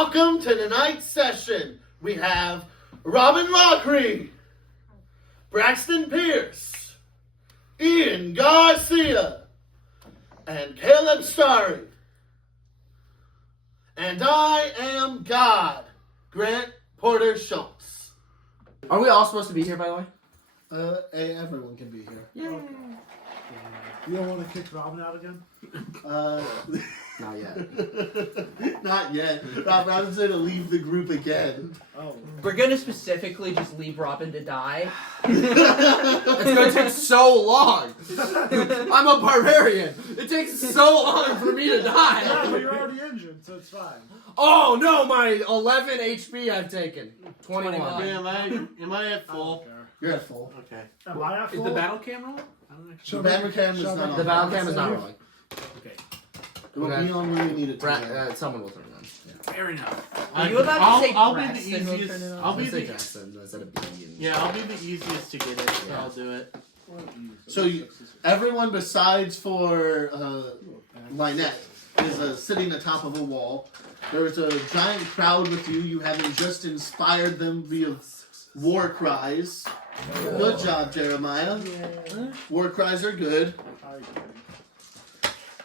welcome to tonight's session. We have Robin Loughrey, Braxton Pierce, Ian Garcia, and Caleb Starry. And I am God, Grant Porter Schulz. Are we all supposed to be here, by the way? Everyone can be here. Yeah. Okay. You don't want to kick Robin out again? Not yet. Not yet. Robin's going to leave the group again. Oh. We're gonna specifically just leave Robin to die. It's gonna take so long. I'm a barbarian. It takes so long for me to die. Yeah, but you're already injured, so it's fine. Oh no, my 11 HP I've taken. 21. Yeah, Am I at I full? don't care. You're at full. Okay. Am I at Is full? the battle cam roll? I don't actually. The battle cam is Shall not we- on. The battle cam is not rolling. Okay. It will be on when we need it to. Someone will turn it on. Fair enough. Are you about to say I'll be the Braxton will turn it easiest. on? I'll be say the Jackson instead of being. yeah. I'll be the easiest to get it. So Yeah. I'll do it. So everyone besides for Lynette is sitting atop of a wall. There is a giant crowd with you. You having just inspired them via war cries. Good job, Jeremiah. War cries are good.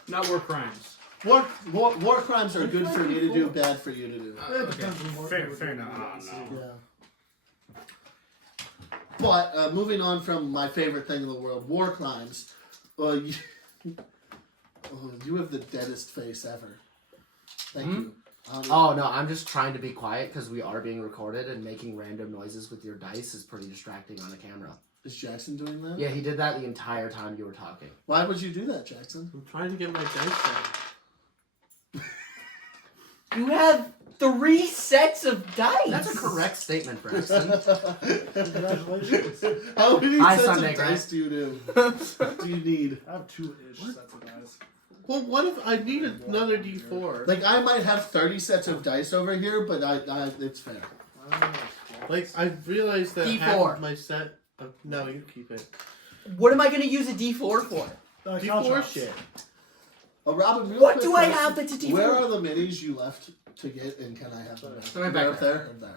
Not war crimes. War crimes are good for me to do, bad for you to do. Fair enough. Yeah. But moving on from my favorite thing in the world, war crimes. You have the deadest face ever. Thank you. Oh no, I'm just trying to be quiet because we are being recorded, and making random noises with your dice is pretty distracting on a camera. Is Jackson doing that? Yeah, he did that the entire time you were talking. Why would you do that, Jackson? I'm trying to get my dice down. You have 3 sets of dice. That's a correct statement, Braxton. Congratulations. How many Hi, sets Sunday, of Grant. dice do you need? I have 2-ish sets of dice. Well, what if I need another D4? Like, I might have 30 sets of dice over here, but it's fair. I don't know. Like I realized that half D4. of my set. No, you keep it. What am I gonna use a D4 for? D4 contracts. shit. Robin, real What quick do I question. have that's a D4? Where are the minis you left to get, and can I have them? Right They're back up there. There.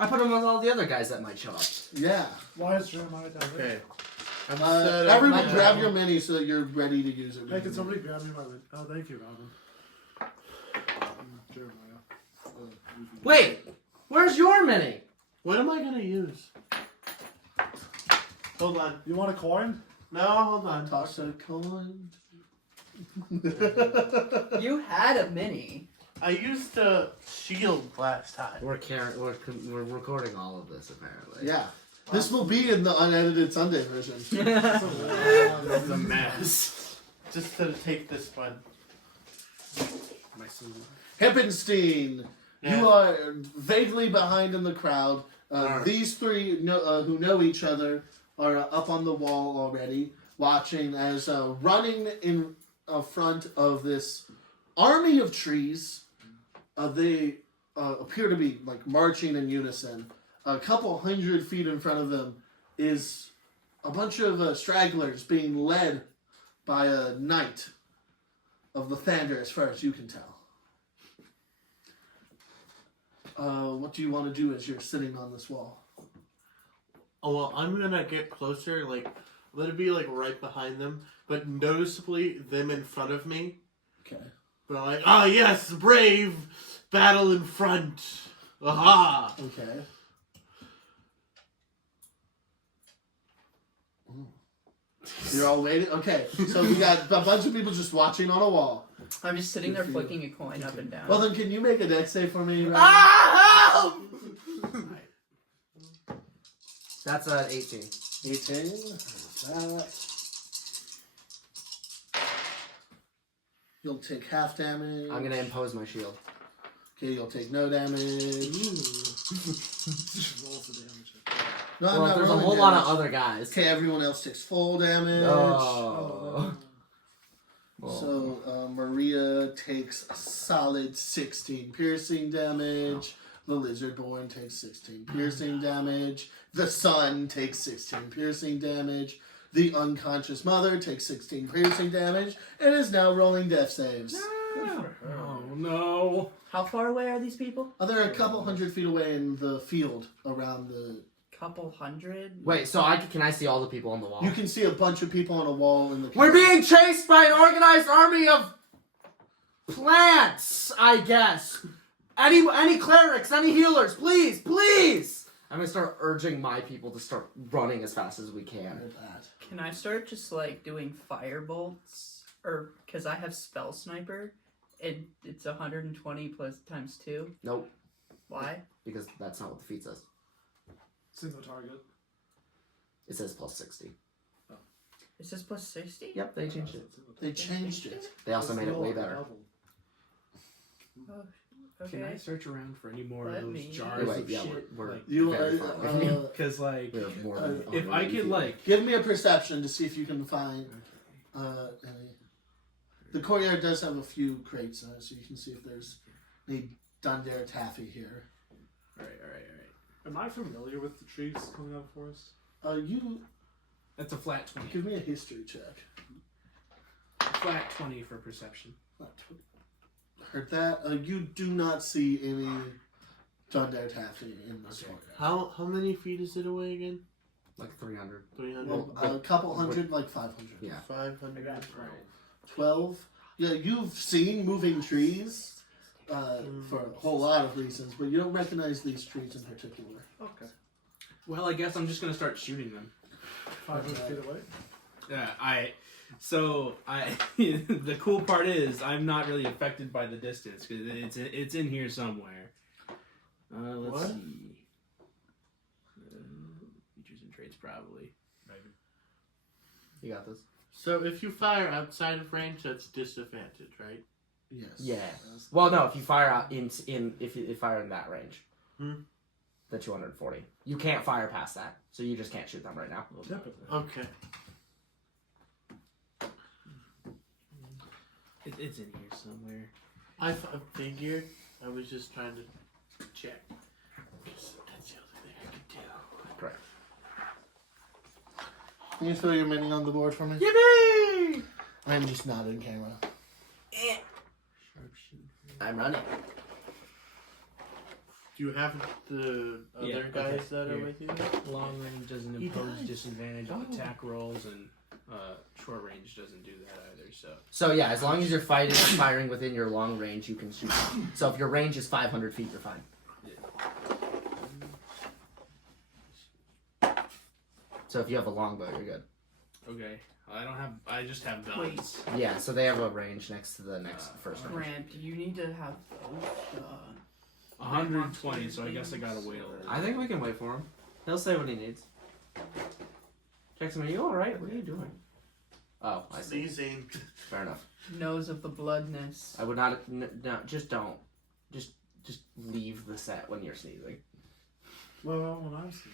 I put him with all the other guys that might show up. Yeah. Why is Jeremiah down there? Okay. I'm set up. Everyone my grab job. your mini so that you're ready to use it. Hey, can somebody grab me my lid? Oh, thank you, Robin. Jeremiah. Wait, where's your mini? What am I gonna use? Hold on. You want a coin? No, hold on. Toss a coin. You had a mini. I used a shield last time. We're recording all of this apparently. Yeah. This will be in the unedited Sunday version. It's a mess. Just to take this one. Hippinsten, Yeah. you are vaguely behind in the crowd. Alright. These three who know each other are up on the wall already, watching as running in front of this army of trees. They appear to be like marching in unison. A couple 100 feet in front of them is a bunch of stragglers being led by a knight of the Thunder, as far as you can tell. What do you want to do as you're sitting on this wall? Oh well, I'm gonna get closer. Like, let it be like right behind them, but noticeably them in front of me. Okay. But I'm like, ah, yes, brave battle in front. Aha! Okay. You're all waiting? Okay, so we got a bunch of people just watching on a wall. I'm just sitting there flicking a coin up and down. Well, then can you make a dex save for me? Ryan? Ah! That's 18. 18. There's that. You'll take half damage. I'm gonna impose my shield. Okay, you'll take no damage. Just rolls the damage. No, I'm Well, not there's a rolling whole lot damage. of other guys. Okay, everyone else takes full damage. Oh. So Maria takes a solid 16 piercing damage. The Lizardborn takes 16 piercing damage. The Sun takes 16 piercing damage. The unconscious mother takes 16 piercing damage and is now rolling death saves. Oh no. How far away are these people? They're a couple hundred feet away in the field around the. Couple hundred. Wait, so can I see all the people on the wall? You can see a bunch of people on a wall in the. We're being chased by an organized army of plants, I guess. Any clerics, any healers, please, please. I'm gonna start urging my people to start running as fast as we can. Can I start just like doing firebolts, or because I have spell sniper, and it's 120 plus times 2. Nope, Why? because that's not what the feat says. Single target. It says plus 60. It says plus 60. Yep, they changed it. They changed it. They also made it way better. Oh, Can I okay. search around for any more Let of those me- jars Wait, of yeah, shit? we're Like, You very far away. because like, We're more than if I 180 could feet. like, Give me a perception to see if you can find. Any. The courtyard does have a few crates in it, so you can see if there's any Dundare taffy here. all right. Am I familiar with the trees coming out of the forest? You That's a flat 20. give me a history check. Flat 20 for perception. Heard that? You do not see any Dundare taffy in this courtyard. How many feet is it away again? Like 300. 300? Well, a couple hundred, like 500. Yeah. 500? 12. Yeah, you've seen moving trees for a whole lot of reasons, but you don't recognize these trees in particular. Okay. Well, I guess I'm just gonna start shooting them. 500 feet away? Yeah, the cool part is I'm not really affected by the distance because it's in here somewhere. Let's What? see. Features and traits probably. Maybe. You got this. So if you fire outside of range, that's disadvantage, right? Yes. Yeah. Well, no. If you fire out if you fire in that range, the 240, you can't fire past that, so you just can't shoot them right now. Typically. Okay. It's in here somewhere. I figured. I was just trying to check. 'Cause that's the only thing I could do. Correct. Can you throw your mini on the board for me? Yippee! I'm just not in camera. I'm running. Do you have the other Yeah, guys okay, that are here. with you? Long range doesn't He impose does. disadvantage on Oh. attack rolls, and short range doesn't do that either. So yeah, as long as you're firing within your long range, you can shoot them. So if your range is 500 feet, you're fine. So if you have a longbow, you're good. Okay, I just have guns. Wait, Yeah, so they have a range next to the first range. Grant, you need to have those. 120, so I guess I gotta wait a little. I think we can wait for him. He'll say what he needs. Jackson, are you alright? What are you doing? Oh, I see. Sneezing. Fair enough. Nose of the bloodness. I would not. No, just don't. Just leave the set when you're sneezing. Well, when I'm sneezing.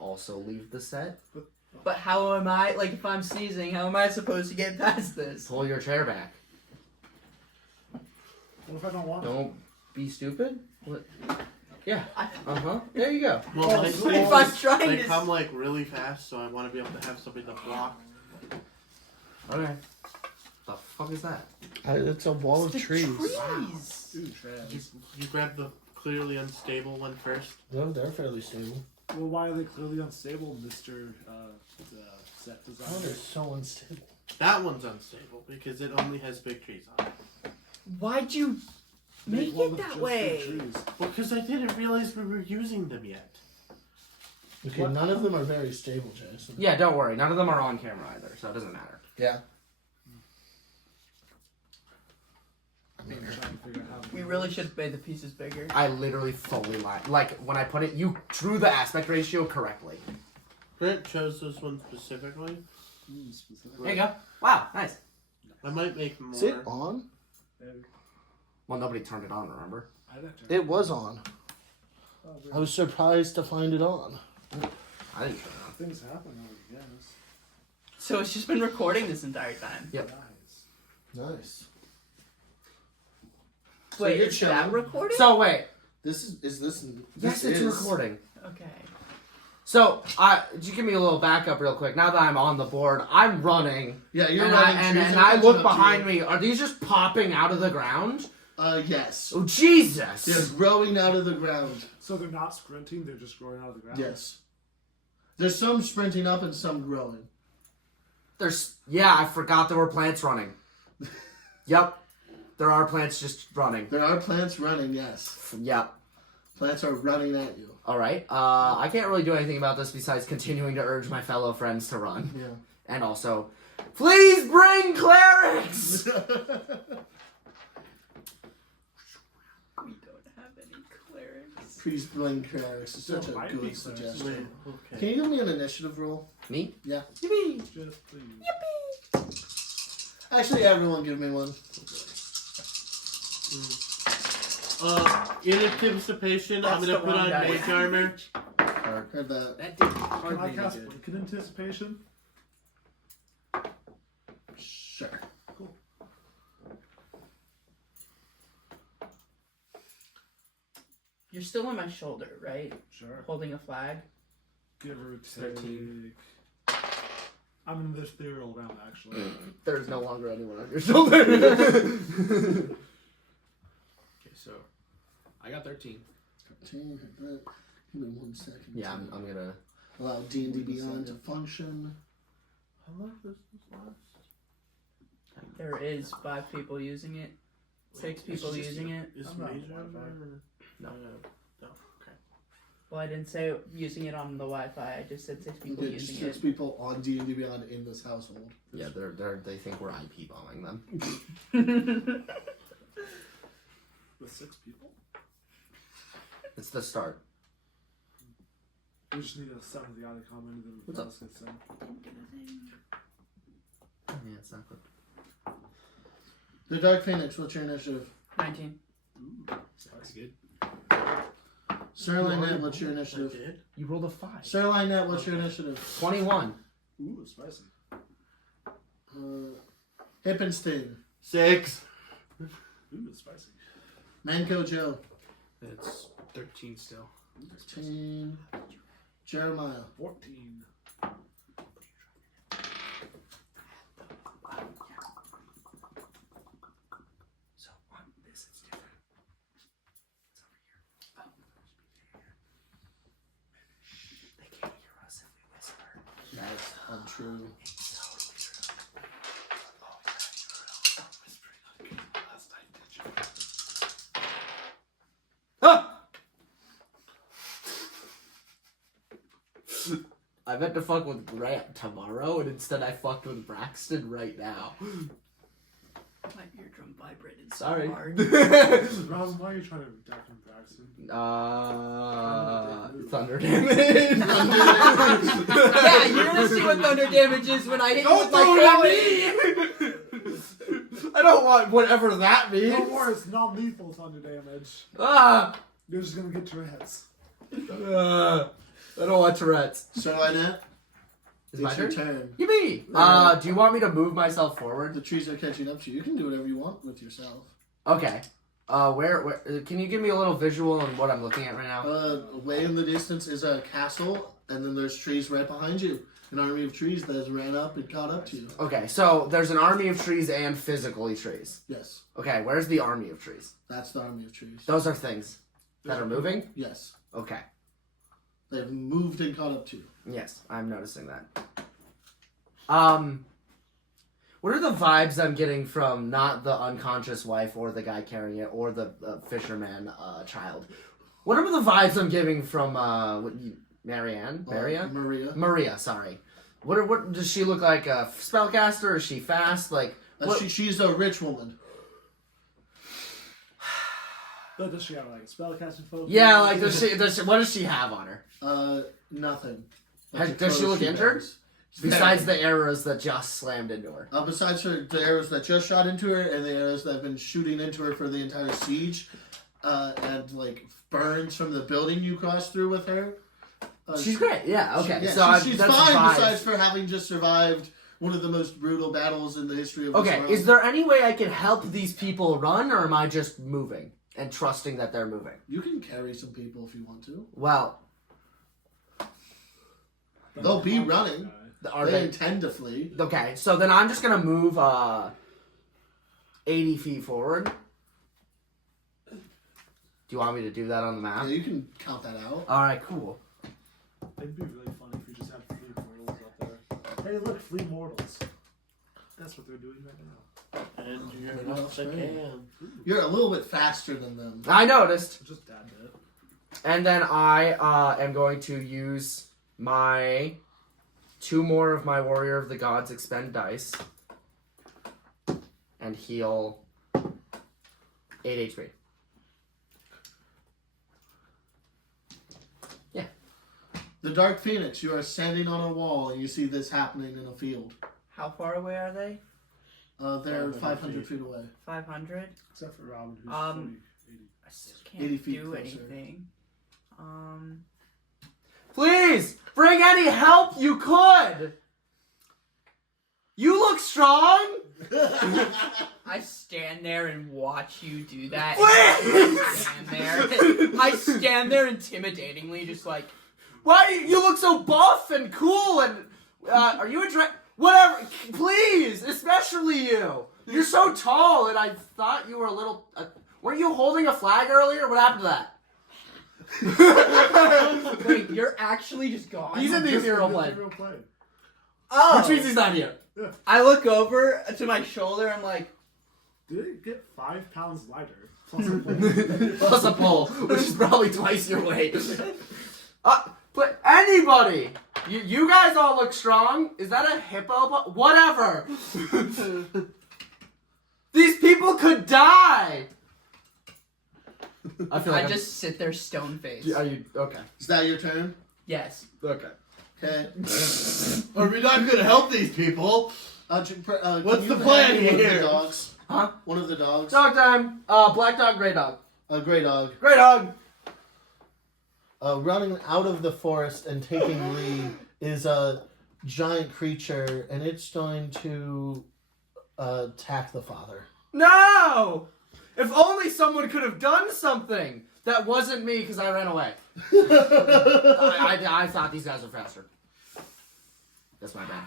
Also leave the set. But how am I, like, if I'm sneezing, how am I supposed to get past this? Pull your chair back. What if I don't want Don't be stupid. What? Yeah. I- There you go. Well, my What if I'm sneezes, trying they to... come like really fast, so I want to be able to have something to block. Okay. The fuck is that? It's a wall of The trees. trees. Ooh, trash. You grab the clearly unstable one first. No, they're fairly stable. Well, why are they clearly unstable, Mr. The set Oh, they're designer? so unstable. That one's unstable because it only has big trees on it. Why'd you make Well, it with that just way? the trees. Well, because I didn't realize we were using them yet. Okay, What? none of them are very stable, Jason. Yeah, don't worry. None of them are on camera either, so it doesn't matter. Yeah. I'm trying to figure out how to We do really this. should have made the pieces bigger. I literally fully lied. Like, when I put it, you drew the aspect ratio correctly. Brent chose this one specifically. Specific. There you go. Wow, nice. I might make more. Is it on? Maybe. Well, nobody turned it on, remember? I didn't turn It was on. Oh, I was surprised to find it on. I didn't turn it on. Things happen, I guess. So it's just been recording this entire time. Yep. Nice. Nice. Wait, you're is that chilling. recording? So, wait. This is this. Yes, this it's is- recording. Okay. So, just give me a little backup real quick. Now that I'm on the board, I'm running. Yeah, you're and running. and I look behind me. Are these just popping out of the ground? Yes. Oh, Jesus. They're growing out of the ground. So they're not sprinting, they're just growing out of the ground? Yes. There's some sprinting up and some growing. I forgot there were plants running. Yep. There are plants just running. There are plants running, yes. Yep. Plants are running at you. Alright. I can't really do anything about this besides continuing to urge my fellow friends to run. Yeah. And also, please bring clerics! We don't have any clerics. Please bring clerics. It's such There a might be good clerics. suggestion. Okay. Can you give me an initiative roll? Me? Yeah. Yippee! Just please. Actually, everyone give me one. In anticipation, I'm That's gonna the put wrong on dice. mage armor. Heard that. That didn't Can hardly I any cast good. Blink in anticipation? Sure. Cool. You're still on my shoulder, right? Sure. Holding a flag. Give or take. 13. I'm in the ethereal realm, actually. There's no longer anyone on your shoulder. Okay, so I got 13. 13, heard that. Give me 1 second. Yeah, to I'm gonna... allow D&D Beyond to function. How much does this last? There is 5 people using it. 6 people using it. Is I'm not mage on armor? Wi-Fi. No. No. Okay. Well, I didn't say using it on the Wi-Fi. I just said 6 people There's using 6 it. people on D&D Beyond in this household. Yeah, they think we're IP bombing them. With 6 people? It's the start. We just need a 7th the other comment and then What's what up? else gets sent. Yeah, it's not good. The Dark Phoenix, what's your initiative? 19. That's good. Sir Lynette, what's your I initiative? did. You rolled a 5. Sir Lynette, what's your initiative? 21. Ooh, spicy. Hippinsten. 6. Ooh, spicy. Manco Joe. It's 13 still. 13. Jeremiah. 14. So on this, it's different. It's over here. Oh. They can't hear us if we whisper. That's untrue. It's totally true. Ah! I meant to fuck with Grant tomorrow, and instead I fucked with Braxton right now. My eardrum vibrated so Sorry. hard. Robin, why are you trying to deafen Braxton? Thunder damage. Yeah, you're gonna see what thunder damage is when I hit you Don't with my throw it foot. at me! I don't want whatever that means. No more, it's non-lethal thunder damage. Ah! You're just gonna get Tourette's. I don't want Tourette's. Sir Lynette, Is my it's your turn? turn. Yippee! Do you want me to move myself forward? The trees are catching up to you. You can do whatever you want with yourself. Okay. Where can you give me a little visual on what I'm looking at right now? Way in the distance is a castle, and then there's trees right behind you. An army of trees that has ran up and caught up to you. Okay, so there's an army of trees and physically trees. Yes, Okay, where's the army of trees? that's the army of trees. Those are things that are moving? Yes, Okay. they've moved and caught up to you. Yes, I'm noticing that. What are the vibes I'm getting from not the unconscious wife or the guy carrying it or the fisherman child? What are the vibes I'm getting from Marianne? Maria. Maria, sorry. What does she look like? A spellcaster? Is she fast? Like what? She's a rich woman. But does she have like a spellcasting focus? Yeah, like does she? What does she have on her? Nothing. Does she look injured? Besides the arrows that just slammed into her. Besides the arrows that just shot into her and the arrows that have been shooting into her for the entire siege, and like burns from the building you crossed through with her. She's great. Yeah. Okay. She's that's fine. vibes. Besides for having just survived one of the most brutal battles in the history of this Okay, world. is there any way I can help these people run, or am I just moving and trusting that they're moving? You can carry some people if you want to. Well, They'll be running. Are They they? intend to flee. Okay, so then I'm just gonna move 80 feet forward. Do you want me to do that on the map? Yeah, you can count that out. All right, cool. It'd be really funny if we just had flea mortals up there. Hey, look, flea mortals. That's what they're doing right now. And you're What not else, the man? can. You're a little bit faster than them. I noticed. Just dad it. And then I am going to use my 2 more of my Warrior of the Gods expend dice and heal 8 HP. The Dark Phoenix, you are standing on a wall and you see this happening in a field. How far away are they? They're 500 500 feet away. 500. Except for Robin, who's Um, 40, 80. I still can't 80 feet do closer. anything. Please bring any help you could. You look strong. I stand there and watch you do that. Please! I stand there intimidatingly, just like, Why do you look so buff and cool and are you a whatever? Please, especially you. You're so tall, and I thought you were a little. Weren't you holding a flag earlier? What happened to that? wait, you're actually just gone? He's in the hero play, Hero play. Oh! which means he's not here. I look over to my shoulder, I'm like, Did it get 5 pounds lighter? Plus a plate. Plus a pull, which is probably twice your weight. But anybody, you guys all look strong. Is that a hippo? Whatever. These people could die. I feel like I just sit there stone faced. Are you okay? Is that your turn? Yes. Okay. Okay. Are we not going to help these people? What's What's the plan One of here? the dogs. Huh? One of the dogs. Dog time. Black dog, gray dog. A gray dog. Gray dog. Running out of the forest and taking lead is a giant creature, and it's going to attack the father. No! If only someone could have done something. That wasn't me because I ran away. I thought these guys were faster. That's my bad.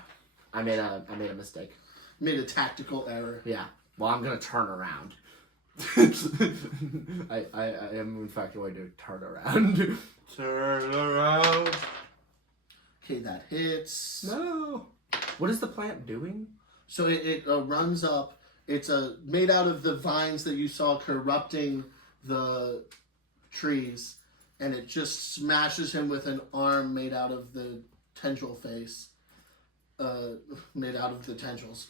I made a mistake. Made a tactical error. Yeah. Well, I'm gonna turn around. I am in fact going to turn around. Turn around. Okay, that hits. No. What is the plant doing? So it runs up. It's made out of the vines that you saw corrupting the trees, and it just smashes him with an arm made out of the tendril face, made out of the tendrils,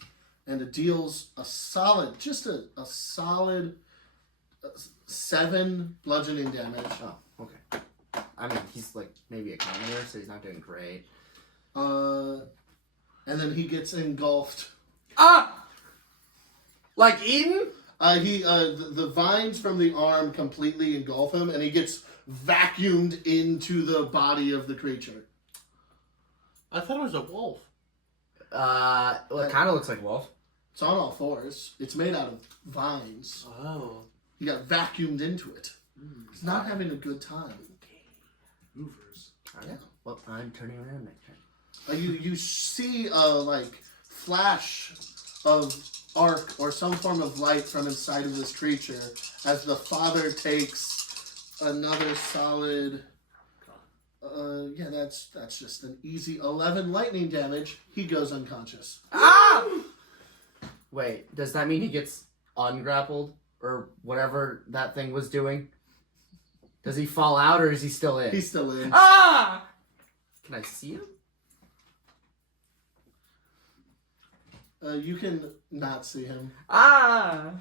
and it deals a solid 7 bludgeoning damage. Oh, okay. I mean, he's like maybe a commoner, so he's not doing great. And then he gets engulfed. Ah! Like Eden? The vines from the arm completely engulf him, and he gets vacuumed into the body of the creature. I thought it was a wolf. Well, it kind of looks like wolf. It's on all fours. It's made out of vines. Oh. He got vacuumed into it. He's not having a good time. Movers. Yeah. Well, I'm turning around next turn. You see flash of arc or some form of light from inside of this creature as the father takes another solid. That's just an easy 11 lightning damage. He goes unconscious. Ah! Wait, does that mean he gets ungrappled or whatever that thing was doing? Does he fall out or is he still in? He's still in. Ah! Can I see him? You can not see him. Ah!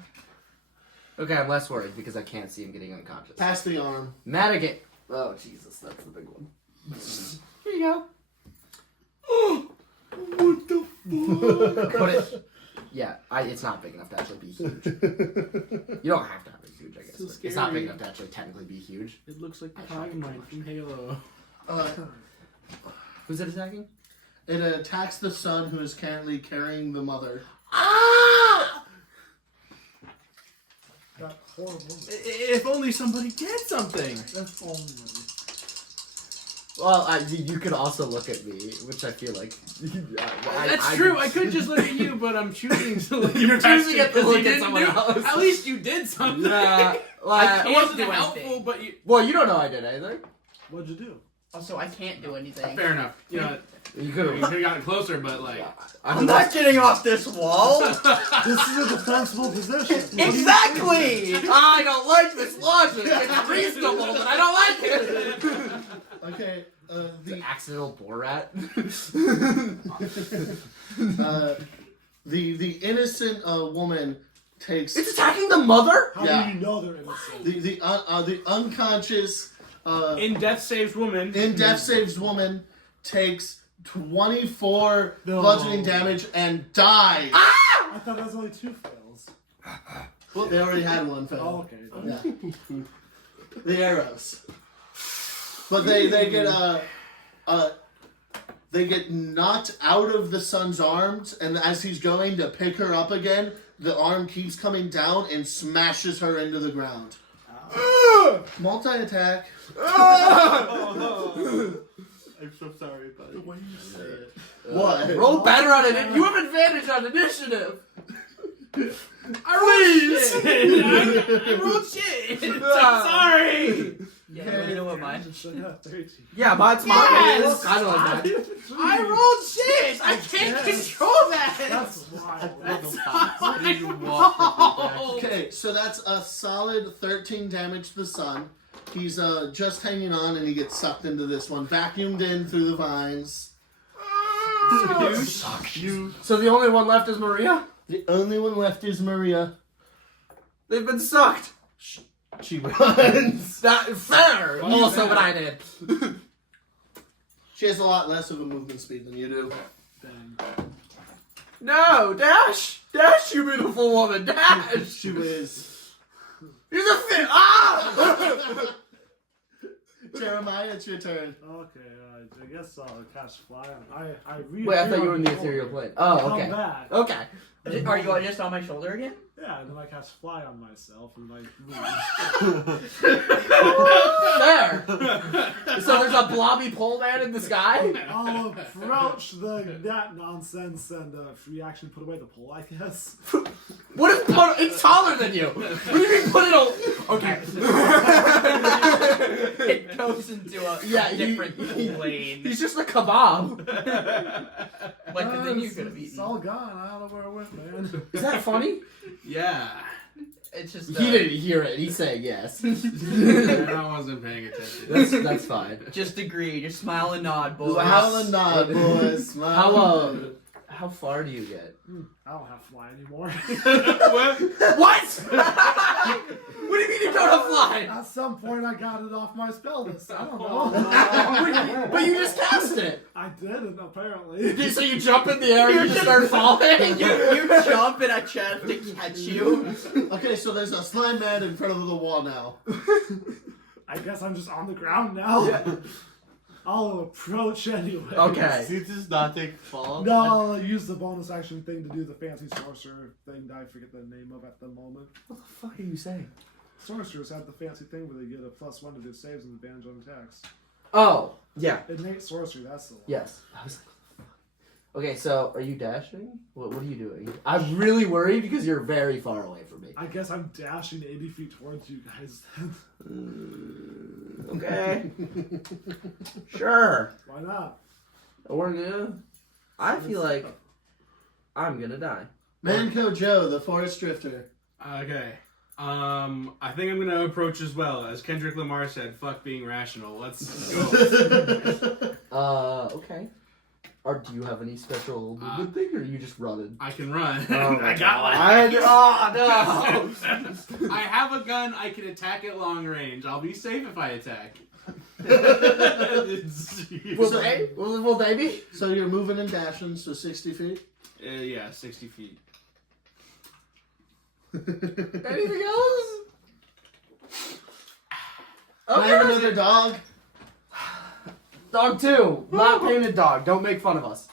Okay, I'm less worried because I can't see him getting unconscious. Pass the arm. Metagaming. Oh, Jesus, that's the big one. Here you go. What the fuck? Put it. Yeah, it's not big enough to actually be huge. You don't have to have it huge, I guess. So But it's not big scary. enough to actually technically be huge. It looks like I the tried Dynamite too much. from Halo. Who's it attacking? It attacks the son who is currently carrying the mother. Ah! That horrible. If only somebody did something. That's only. Well, you could also look at me, which I feel like. That's true. I could just look at you, but I'm choosing to look You're at Braxton choosing to because look he at didn't someone do- else. At least you did something. Yeah. I It can't wasn't do helpful, anything. but you. Well, you don't know I did anything. What'd you do? Also, I can't do anything. Fair enough. You know, You you could could have gotten closer, but like. I'm not getting off this wall. This is a defensible position. Exactly. I don't like this logic. It's reasonable, but I don't like it. Okay, The accidental Borat. the innocent woman takes It's attacking the mother. How Yeah. do you know they're innocent? the unconscious In Death Saves Woman. in Death Saves woman takes 24 No. bludgeoning damage and dies. I thought that was only 2 fails. Well, they already had one fail. Oh, okay. Yeah. The arrows. But they get knocked out of the son's arms, and as he's going to pick her up again, the arm keeps coming down and smashes her into the ground. Multi-attack. I'm so sorry, buddy. The way you say it. What? Roll better on it. You have advantage on initiative. I rolled shit. I rolled shit. I'm sorry. Yeah, you know what mine? So, yeah, 13. Yeah, mine's Yes! It's kind of like that. I rolled shit. I can't control that. That's wild. That's Okay, so that's a solid 13 damage to the sun. He's just hanging on, and he gets sucked into this one, vacuumed in through the vines. So the only one left is Maria? The only one left is Maria. They've been sucked. She runs. That fair. Also what I did. She has a lot less of a movement speed than you do. Dang. No, Dash. Dash, you beautiful woman. Dash. She was. He's a fit. Ah! Jeremiah, it's your turn. Okay, I guess I'll catch fly. Wait, I thought you were in the ethereal plane. Oh, Come okay. back. Okay. Are you just on my shoulder again? Yeah, and then I catch fly on myself and like There. So there's a blobby pole man in the sky? I'll approach that nonsense and free action put away the pole, I guess. What is put? It's taller than you. What do you mean put it all? Okay. It goes into a different plane. He's just a kebab. Like the thing you could have It's eaten. all gone. I don't know where it went, man. Is that funny? Yeah. It's just. He didn't hear it. He's saying yes. I wasn't paying attention. That's fine. Just agree. Just smile and nod, boys. Smile and nod, boys. Smile. How far do you get? I don't have fly anymore. What? What? What do you mean you don't have fly? At some point, I got it off my spell list. I don't know. But you just cast it. I didn't, apparently. So you jump in the air and you just start falling? You jump and I chance to catch you. Okay, so there's a slime man in front of the wall now. I guess I'm just on the ground now. Yeah. I'll approach anyway. Okay. See, this is not take fall. No, I'll use the bonus action thing to do the fancy sorcerer thing that I forget the name of at the moment. What the fuck are you saying? Sorcerers have the fancy thing where they get a +1 to their saves and advantage on attacks. Oh, yeah. Innate sorcery, that's the one. Yes. I was like, what the fuck? Okay, so are you dashing? What are you doing? I'm really worried because you're very far away from me. I guess I'm dashing 80 feet towards you guys then. Okay. Sure. Why not? We're gonna. I feel like I'm gonna die. Manco Joe, the forest drifter. Okay. I think I'm gonna approach as well. As Kendrick Lamar said, fuck being rational. Let's go. Okay. Or do you have any special movement thing, or are you just running? I can run. Oh I got one. Oh, no! I have a gun. I can attack at long range. I'll be safe if I attack. Will they be? So you're moving and dashing, so 60 feet? Yeah, 60 feet. Anything else? Can I have another dog? Dog 2. Not painted dog. Don't make fun of us.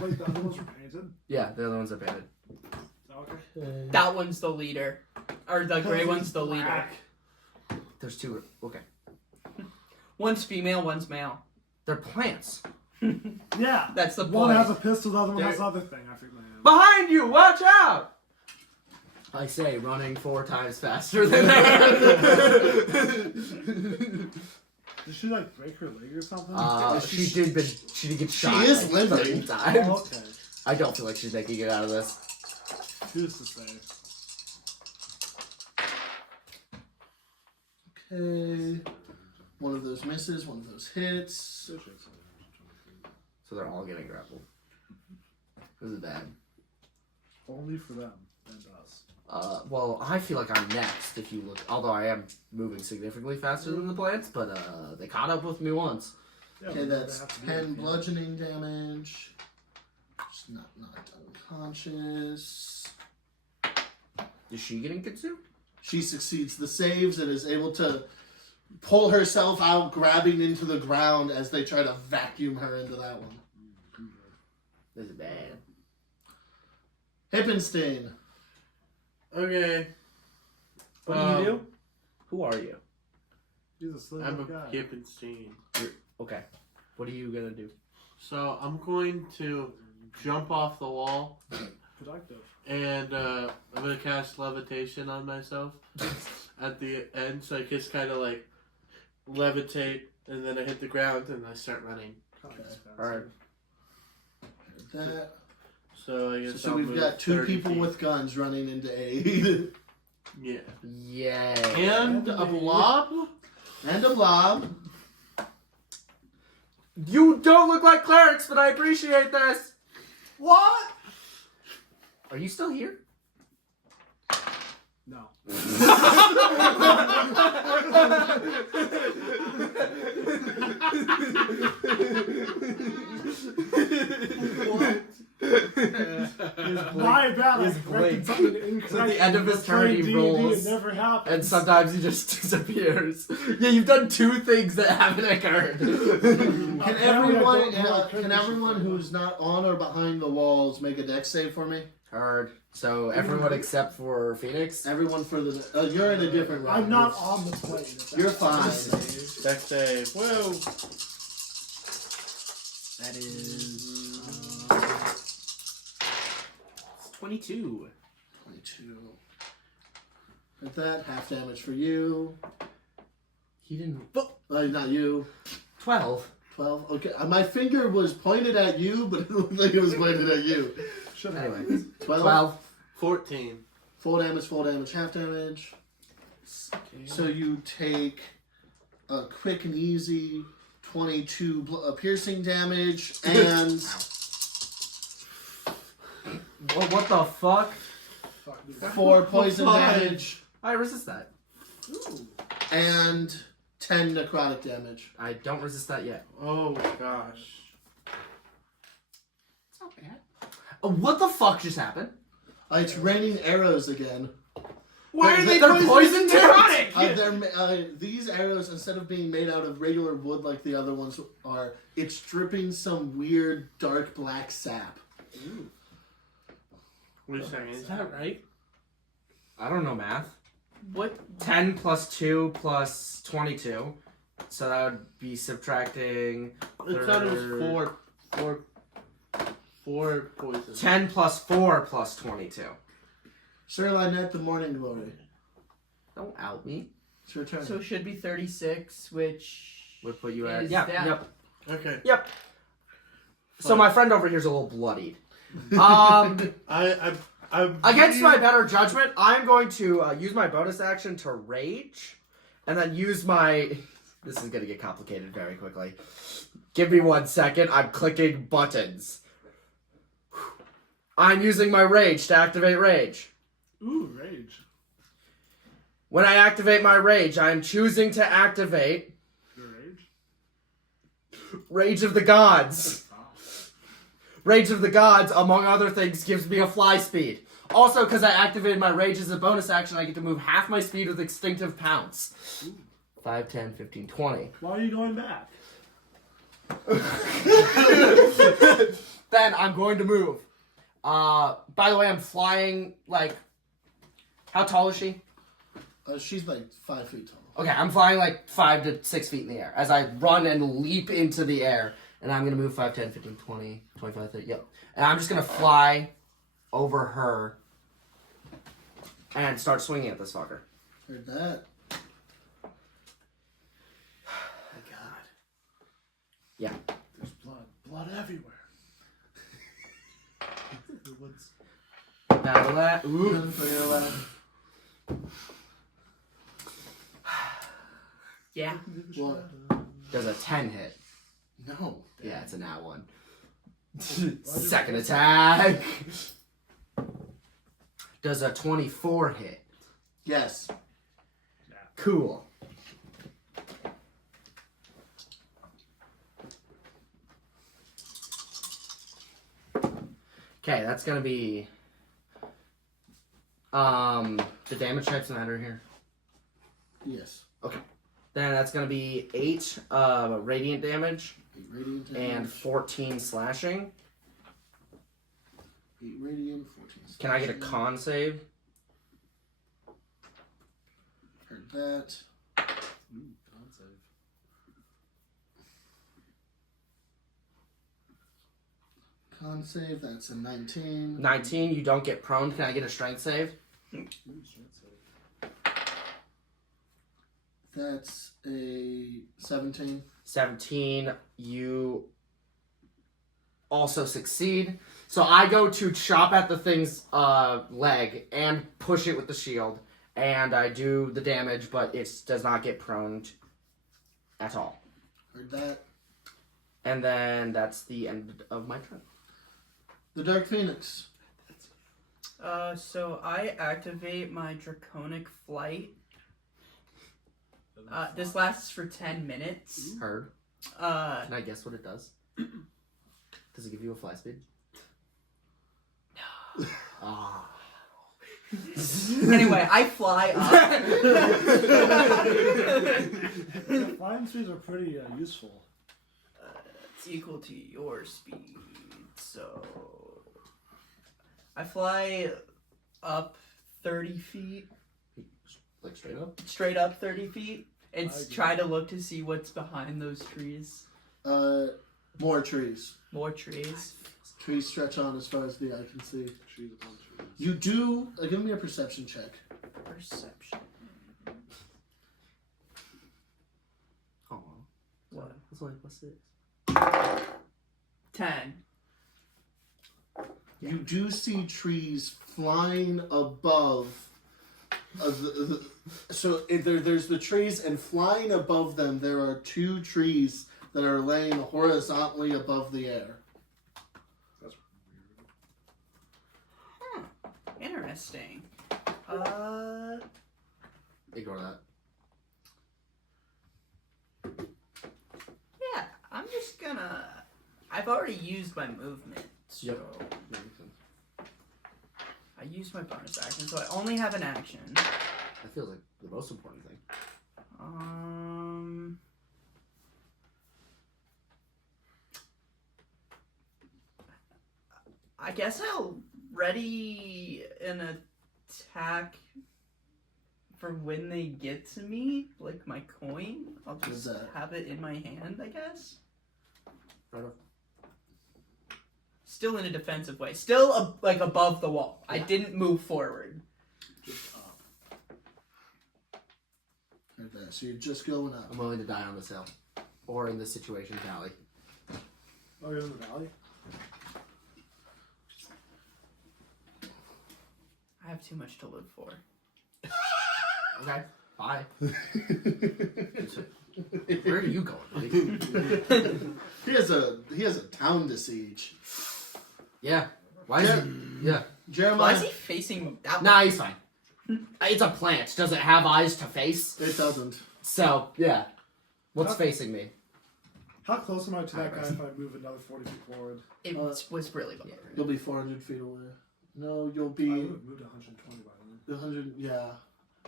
Wait, the other ones were painted? Yeah, the other ones are painted. Okay. That one's the leader. Or the gray one's the leader. Black. There's 2. Okay. One's female, one's male. They're plants. Yeah. That's the One point. has a pistol, the other one has the other thing. I forget my name. Behind you! Watch out! I say, running 4 times faster than her. Did she like break her leg or something? She did get She shot. is like, limping. 30 times. Oh, okay. I don't feel like she's making it out of this. Who's to say? Okay. One of those misses, one of those hits. So they're all getting grappled. This is bad. Only for them and us. Well, I feel like I'm next if you look. Although I am moving significantly faster than the plants, but they caught up with me once. Yeah, Okay, but that's they have to be 10 like, bludgeoning damage. Just not unconscious. Is she getting consumed? She succeeds the saves and is able to pull herself out, grabbing into the ground as they try to vacuum her into that one. This is bad. Hippinsten. Okay. What do you do? Who are you? He's a slim I'm a guy. Hippinsten. Okay. What are you gonna do? So I'm going to jump off the wall Productive. and I'm gonna cast levitation on myself at the end, so I just kind of like levitate, and then I hit the ground and I start running. Alright. That. So I guess So I'll we've move got 2 30 people feet. with guns running into aid. Yeah. Yay. And a blob. And a blob. You don't look like clerics, but I appreciate this. What? Are you still here? No. My bad. I His corrected blink. something incorrect. So at the end of his turn, he D&D, rolls, It never happens. and sometimes he just disappears. Yeah, you've done 2 things that haven't occurred. Can everyone, don't know what can everyone who's not on or behind the walls make a dex save for me? Heard. So everyone except for Phoenix. Everyone for the. You're in a different round. I'm not on the plane. if You're that's- fine. Dex save. Whoa. That is 22. 22. At that, half damage for you. He didn't. Not you. 12. 12. Okay, my finger was pointed at you, but it looked like it was pointed at you. Should have. Anyway, 12. 12. 14. Full damage, half damage. So you take a quick and easy 22 piercing damage and What the fuck? Fuck, dude. 4 poison Fine. damage I resist that. Ooh. and 10 necrotic damage. I don't resist that yet. Oh gosh. It's not bad. What the fuck just happened? It's raining arrows again. Why are they They're poison necrotic? These arrows, instead of being made out of regular wood like the other ones are, it's dripping some weird dark black sap. Wait a second, is that right? I don't know math. What? 10 plus 2 plus 22. So that would be subtracting. I thought it was four poison. 10 plus 4 plus 22. Sir Lynette, the morning glory. Don't out me. It's your turn. So it should be 36, which Would put you at. is Yeah, that. yep. Okay. Yep. So Fine. my friend over here's a little bloodied. I'm Against my better judgment, I'm going to use my bonus action to rage, and then use my. This is going to get complicated very quickly. Give me 1 second. I'm clicking buttons. I'm using my rage to activate rage. Ooh, rage. When I activate my rage, I am choosing to activate Your rage? Rage of the Gods. Oh. Rage of the Gods, among other things, gives me a fly speed. Also, because I activated my rage as a bonus action, I get to move half my speed with Extinctive Pounce. 5, 10, 15, 20. Why are you going back? Then I'm going to move. By the way, I'm flying, like... How tall is she? She's like 5 feet tall. Okay, I'm flying like 5 to 6 feet in the air as I run and leap into the air. And I'm going to move 5, 10, 15, 20, 25, 30. Yep. And I'm just going to fly over her and start swinging at this fucker. Heard that. My God. Yeah. There's blood. Blood everywhere. What's Battle that. Ooh. Yeah. What? Does a 10 hit? No. Yeah, it's a nat 1. Second attack. Does a 24 hit? Yes. Cool. Okay, that's gonna be the damage types matter here. Yes. Then that's gonna be 8 radiant damage 8 radiant and damage. 14 slashing. 8 radiant, 14. Can I get a slashing. con save? Heard that. con save? Con save, that's a 19. 19, you don't get prone. Can I get a strength save? Strength save. That's a 17. 17, you also succeed. So I go to chop at the thing's leg and push it with the shield, and I do the damage, but it does not get prone at all. Heard that. And then that's the end of my turn. The Dark Phoenix. So I activate my Draconic Flight. This lasts for 10 minutes. Heard. Can I guess what it does? Does it give you a fly speed? No. Ah. Anyway, I fly up. Yeah, flying speeds are pretty useful. It's equal to your speed, so I fly up 30 feet, Like straight up? straight up 30 feet, and I agree. try to look to see what's behind those trees. More trees. More trees. Trees stretch on as far as the eye can see. Trees upon trees. You do. Give me a perception check. Perception. Oh. What? That's only +6. 10. You do see trees flying above. There's the trees, and flying above them, there are 2 trees that are laying horizontally above the air. That's weird. Interesting. Ignore that. Yeah, I'm just gonna. I've already used my movement, so Yep. That makes sense. I used my bonus action, so I only have an action. That feels like the most important thing. I guess I'll ready an attack for when they get to me, like my coin. I'll What's just that? have it in my hand, I guess. Right off. Still in a defensive way. Still like above the wall. I Yeah. didn't move forward. Just up. Like that. So you're just going up. I'm willing to die on this hill. Or in this situation, Valley. Oh, you're in the valley? I have too much to live for. Okay. Bye. Where are you going, buddy? He has a town to siege. Yeah. Why is he? Yeah. Why Jeremiah. is he facing that way? Nah, he's fine. It's a plant. Does it have eyes to face? It doesn't. So, yeah. What's Huh? facing me? How close am I to that guy Alright. if I move another 40 feet forward? It was really bad. You'll be 400 feet away. No, you'll I be would have moved 120 by then. 100. Yeah.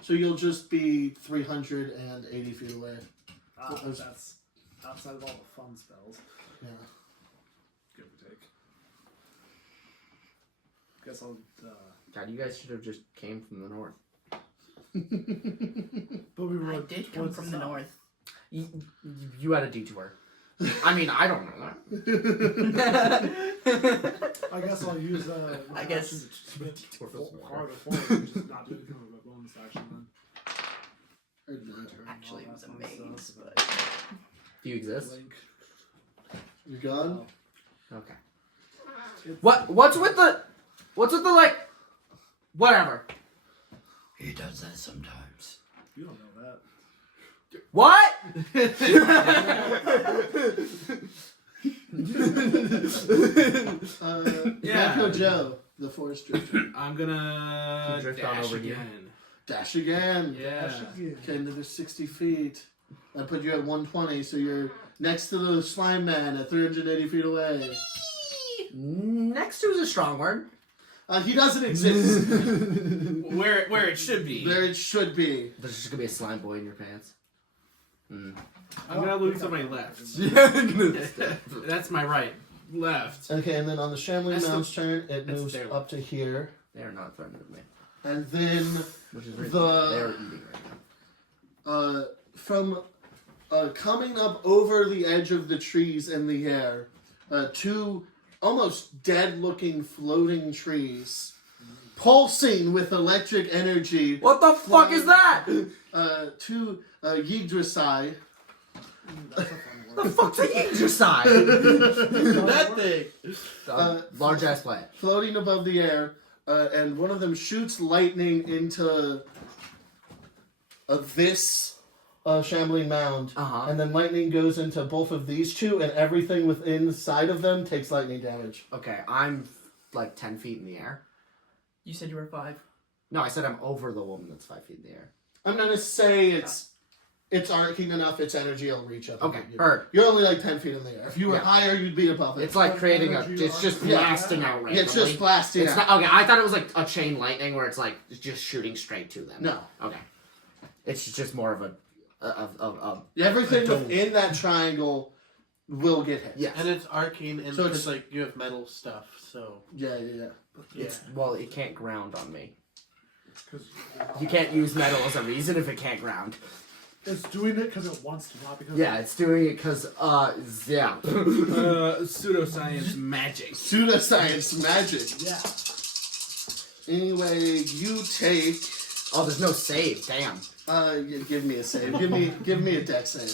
So you'll just be 380 feet away. Ah, Well, that's outside of all the fun spells. Yeah. Give or take. Guess I'll. God, you guys should have just came from the north. But we were I did come towards from the south. north. You had a detour. I mean, I don't know that. I guess I'll use I guess- Detour feels farther forward and just not do anything with my bonus action then. Actually, it was a maze, but Do you exist? Link. You gone? Okay. What's with the like? Whatever. he does that sometimes. You don't know that. What? Manco Joe, the forest drifter. I'm gonna Drift on dash over here. again. Dash again. Yeah. Okay, another 60 feet. I put you at 120, so you're next to the slime man at 380 feet away. Next to is a strong word. He doesn't exist. Where it should be. There it should be. There's just gonna be a slime boy in your pants. I'm gonna lose on my left. Yeah. That's my right. Left. Okay, and then on the Shambling That's Mound's turn, it that's moves their up to here. They're not threatening me, And then which is really The- they're eating right now. from coming up over the edge of the trees in the air, two almost dead-looking floating trees, pulsing with electric energy. What the fuck is that? Two Yggdrasil. That's a fun The word. fuck's a Yggdrasil? That thing. Large ass plant. Floating above the air, and one of them shoots lightning into this shambling mound, and then lightning goes into both of these two, and everything within inside of them takes lightning damage. Okay, I'm like 10 feet in the air. You said you were 5. No, I said I'm over the woman that's 5 feet in the air. I'm gonna say it's arcing enough, its energy will reach up. and Okay, hit you. heard. You're only like 10 feet in the air. If you were Yeah. higher, you'd be above it. It's like creating a. Energy It's just arc. Yeah. blasting out randomly. Yeah, it's just blasting It's out. not okay. I thought it was like a chain lightning where it's like just shooting straight to them. No. Okay. It's just more of a. Everything within that triangle will get hit. Yes. And it's arcane, and So because it's- like you have metal stuff, so Yeah. yeah. It's well, it can't ground on me. 'Cause You can't use metal as a reason if it can't ground. it's doing it because it wants to, not because Yeah, it's doing it because yeah. Pseudoscience magic. Pseudoscience magic. Yeah. Anyway, you take. Oh, there's no save. Damn. Give me a save. Give me a deck save.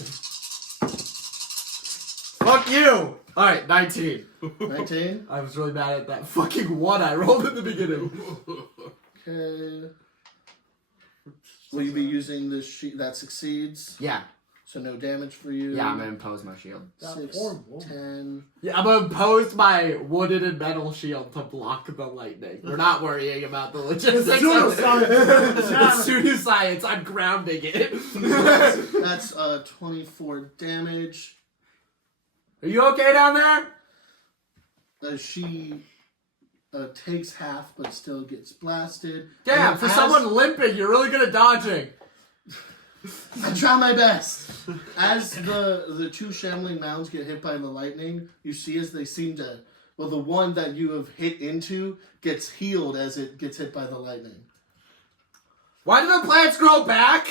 Fuck you. All right, 19. 19. I was really mad at that fucking 1 I rolled in the beginning. Okay. Will you be using this sheet that succeeds? Yeah. So no damage for you. Yeah, I'm gonna impose my shield. That 6, poor woman. 10. Yeah, I'm gonna impose my wooden and metal shield to block the lightning. We're not worrying about the logistics. It's pseudoscience. It's pseudoscience. I'm grounding it. That's 24 damage. Are you okay down there? She takes half, but still gets blasted. Damn, And for as- someone limping, you're really good at dodging. I try my best. As the two shambling mounds get hit by the lightning, you see as they seem to. Well, the one that you have hit into gets healed as it gets hit by the lightning. Why do the plants grow back?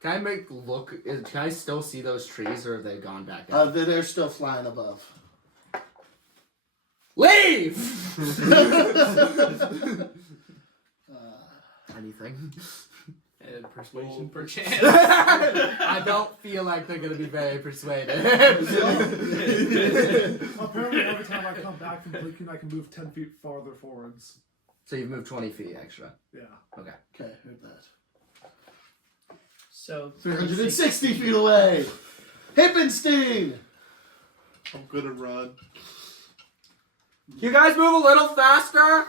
Can I make look? Can I still see those trees, or have they gone back up? They're still flying above. Leave! Anything? And persuasion per chance. I don't feel like they're gonna be very persuaded. Apparently, every time I come back from blinking, I can move 10 feet farther forwards. So you've moved 20 feet extra. Yeah. Okay. Okay, heard that. So 360 feet away. Hippinsten! I'm gonna run. You guys move a little faster?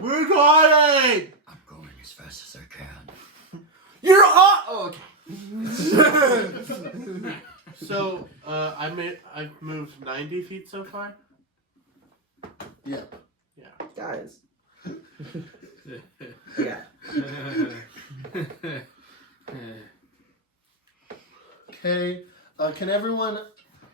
We're trying. I'm going as fast as I can. You're all oh, okay. So I've moved 90 feet so far. Yep. Yeah. Guys. Yeah. Okay. Can everyone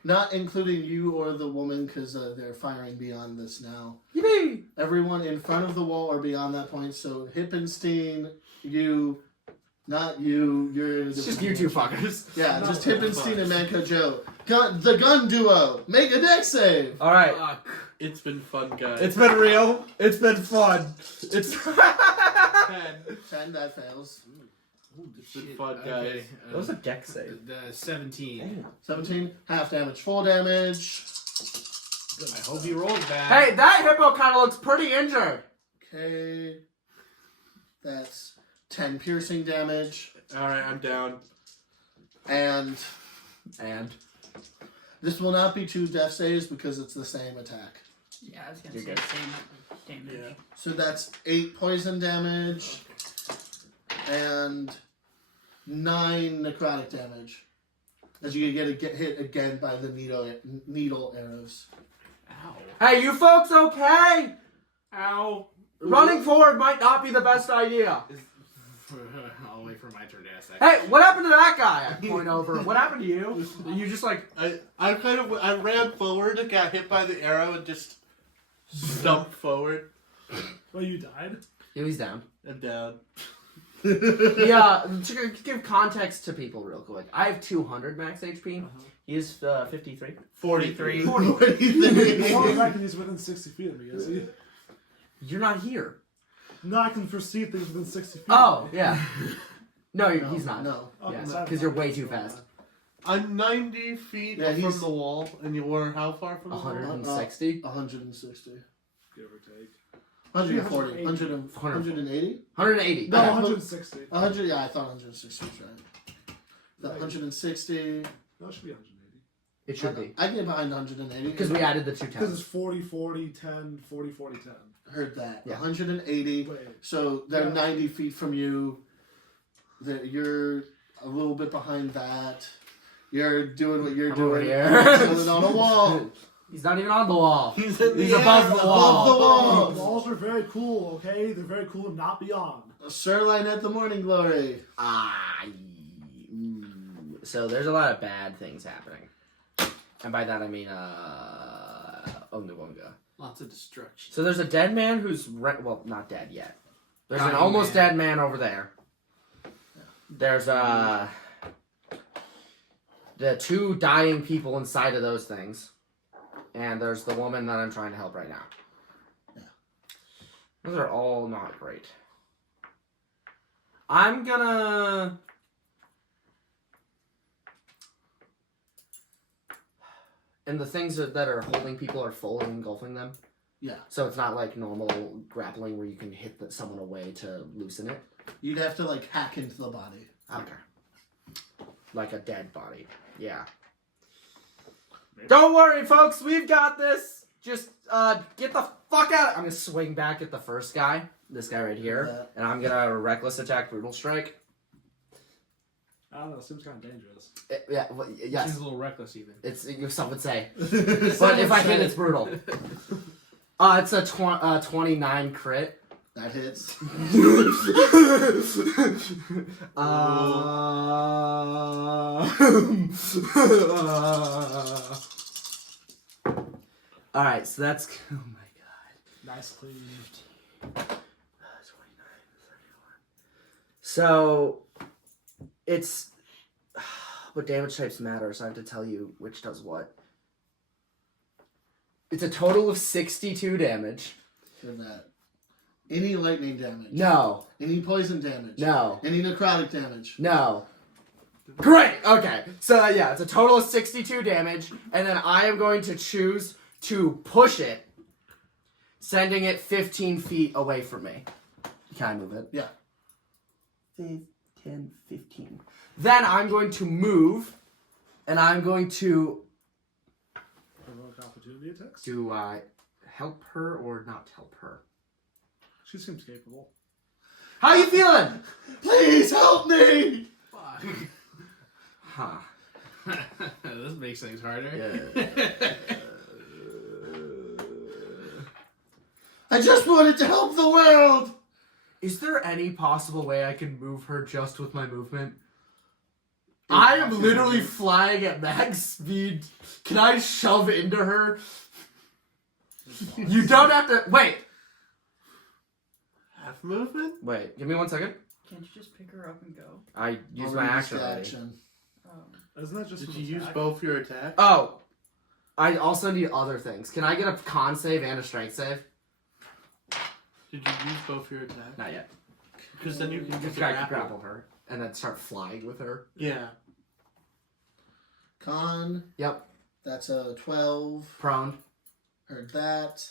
not including you or the woman, because they're firing beyond this now. Yippee! Everyone in front of the wall or beyond that point. So Hippinsten, you, not you. You're in a It's just different you two dimension. fuckers. Yeah, Not just that Hippinsten much. and Manco Joe. The gun duo. Make a deck save. All right. Fuck. It's been fun, guys. It's been real. It's been fun. It's. 10. 10, that fails. It's been fun, guys. That was a deck save. The 17. 17, half damage, full damage. I hope he rolls bad. Hey, that hippo kind of looks pretty injured. Okay. That's 10 piercing damage. Alright, I'm down. And And this will not be 2 death saves because it's the same attack. Yeah, I was gonna You're say good. same damage. Yeah. So that's 8 poison damage and 9 necrotic damage. As you get hit again by the needle arrows. Ow. hey, you folks, okay? Ow. Running forward might not be the best idea. I'll wait for my turn to ask that. Hey, what happened to that guy? I point over. What happened to you? You just like. I ran forward and got hit by the arrow and just stumped forward. Well, you died? Yeah, he's down. I'm down. Yeah, to give context to people real quick, I have 200 max HP. He's 53. 43. What do you think? I don't reckon he's within 60 feet of me, is he? You're not here. No, I can perceive things within 60 feet. Oh, of me. yeah. No, he's not. No. Okay, Yeah, so I'm because you're fine. way too fast. I'm 90 feet Yeah, from he's- the wall, and you were how far from the wall? 160? 160. Give or take. 140. 180. 180? 180. No, Okay. 160. 100, yeah, I thought 160 was right. The 160. No, it should be 180. It should be. I can get behind 180. Because we added the two Because it's tens. 40, 40, 10, 40, 40, 10. Heard that. Yeah. 180. Wait. So they're Yeah. 90 feet from you. You're a little bit behind that. You're doing what you're I'm over doing. here. Chilling on a wall. He's not even on the wall. He's in He's the above air, the Above the wall. The wall. walls are very cool, okay? They're very cool and not beyond. Sir Lynette the Morning Glory. So there's a lot of bad things happening. And by that I mean, Onewonga. Lots of destruction. So there's a dead man who's, well, not dead yet. There's an Dying almost man. dead man over there. There's, the 2 dying people inside of those things. And there's the woman that I'm trying to help right now. Yeah. Those are all not great. I'm gonna... And the things that are holding people are full and engulfing them. Yeah. So it's not like normal grappling where you can hit someone away to loosen it. You'd have to like hack into the body. Okay. Like a dead body. Yeah. Don't worry, folks. We've got this. Just get the fuck out. I'm gonna swing back at the first guy. This guy right here. Yeah. And I'm gonna reckless attack, brutal strike. I don't know, it seems kind of dangerous. Yeah. Well, yes. Seems a little reckless, even. It's some would say. But if I hit, it's brutal. It's a 29 crit. That hits. Alright, so that's... Oh my god. Nice, clean. 29, 31. So, it's... What damage types matter, so I have to tell you which does what. It's a total of 62 damage. For that. Any lightning damage. No. Any poison damage. No. Any necrotic damage. No. Great! Okay. So, yeah, it's a total of 62 damage, and then I am going to choose to push it, sending it 15 feet away from me. Can I move it? Yeah. 5, 10, 15. Then I'm going to move, and I'm going to... Heroic opportunity attacks? Do I help her or not help her? She seems capable. How you feeling? Please help me! Fuck. Huh. This makes things harder. I just wanted to help the world! Is there any possible way I can move her just with my movement? I am literally flying at max speed. Can I shove into her? You don't have to. Wait. Half movement? Wait, give me 1 second. Can't you just pick her up and go? I used Or my use action the already. action. Isn't that just Did an you use attack? both your attacks? Oh. I also need other things. Can I get a con save and a strength save? Did you use both your attacks? Not yet. Because then you can Just just gotta grapple. grapple her and then start flying with her. Yeah. Con. Yep. That's a 12. Prone. Heard that.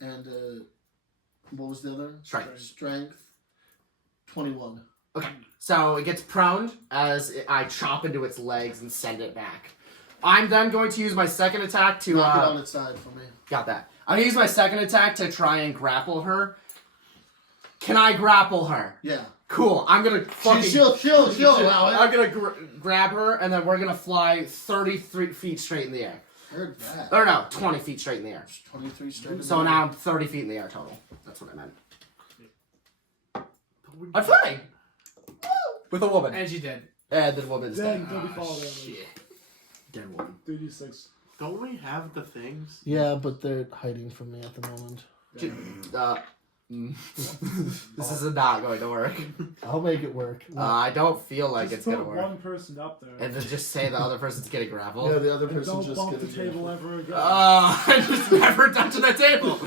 And what was the other? Strength. Strength. 21. Okay. So it gets proned as I chop into its legs and send it back. I'm then going to use my second attack to Knock it on its side for me. got that. I'm gonna use my second attack to try and grapple her. Can I grapple her? Yeah. Cool. I'm gonna fucking. She'll allow it. I'm gonna grab her and then we're gonna fly 33 feet straight in the air. Heard that. Or no, 20 feet straight in the air. 23 straight. So now I'm 30 feet in the air total. That's what I meant. I'm flying! With a woman. And she did. And the woman's Then dead. 30 fall damage. Shit. Dead woman. 3d6. Don't we have the things? Yeah, but they're hiding from me at the moment. This is not going to work. I'll make it work. I don't feel like Just it's gonna put work. one person up there. And then just say the other person's getting grappled. Yeah, the other And person don't just bump gonna the table ever again. I just never touched the table.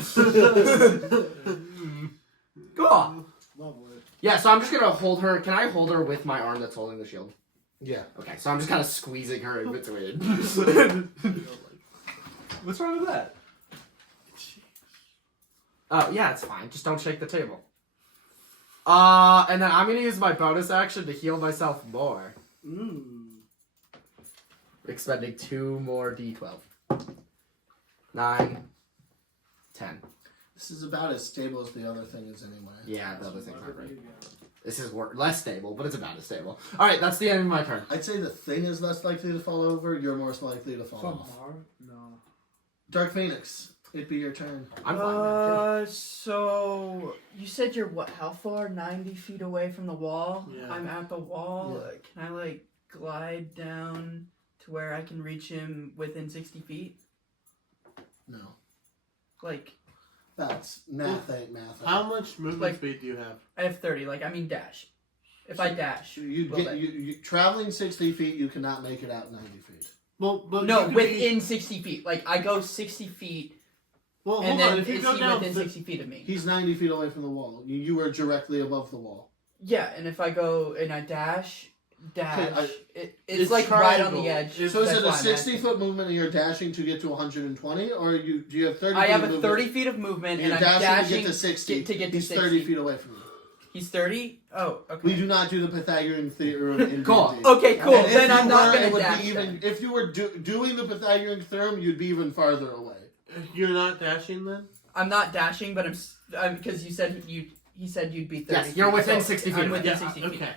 Cool. Lovely. Yeah, so I'm just gonna hold her. Can I hold her with my arm that's holding the shield? Yeah. Okay, so I'm just kind of squeezing her in between. What's wrong with that? Yeah, it's fine. Just don't shake the table. And then I'm gonna use my bonus action to heal myself more, Ooh. expending 2 more d12. 9, 10. This is about as stable as the other thing is anyway. Yeah, the other thing's not great. This is less stable, but it's about as stable. All right, that's the end of my turn. I'd say the thing is less likely to fall over. You're more likely to fall off. Somehow. No. Dark Phoenix, it'd be your turn. I'm fine. So you said you're what? How far? 90 feet away from the wall. Yeah. I'm at the wall. Yeah. Can I like glide down to where I can reach him within 60 feet? No. Like That's math ain't math. How much movement Like- speed do you have? I have 30. Like I mean dash. If I dash, You will get that- you traveling 60 feet. You cannot make it out 90 feet. Well, but no, you could within 60 feet. Like I go 60 feet, well, and hold then on. If you is go he down, within the- 60 feet of me? He's 90 feet away from the wall. You are directly above the wall. Yeah, and if I go and I dash, it's It's like right on triangle. the edge. It's- So is That's it a why I'm 60 asking. foot movement and you're dashing to get to 120, or do you have 30? I feet have of a movement 30 feet of movement, and and you're I'm dashing dashing to get to 60. to get to He's 60. 30 feet away from you. He's 30? Oh, okay. We do not do the Pythagorean theorem in Cool. D&D. Okay, cool. And if Then you I'm not were, going it to would dash be even. then. If you were doing the Pythagorean theorem, you'd be even farther away. You're not dashing then? I'm not dashing, but I'm because you said he said you'd be 30 Yes, you're feet, within so 60 feet I'm of within Yeah, 60 feet. okay.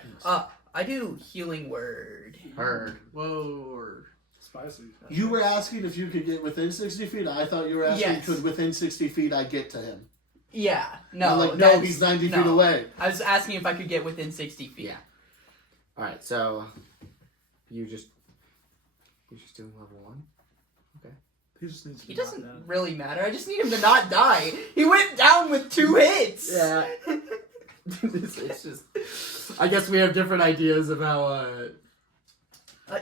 I do healing word. Heard. Whoa. Spicy. You were asking if you could get within 60 feet. I thought you were asking Yes. could within 60 feet I get to him. Yeah. No. I'm like, no, that's- he's 90 no. feet away. I was asking if I could get within 60 feet. Yeah. All right, so you're just doing level 1. He just needs to He be doesn't knocked really matter. I just need him to not die. He went down with 2 hits. Yeah. it's just. I guess we have different ideas of how.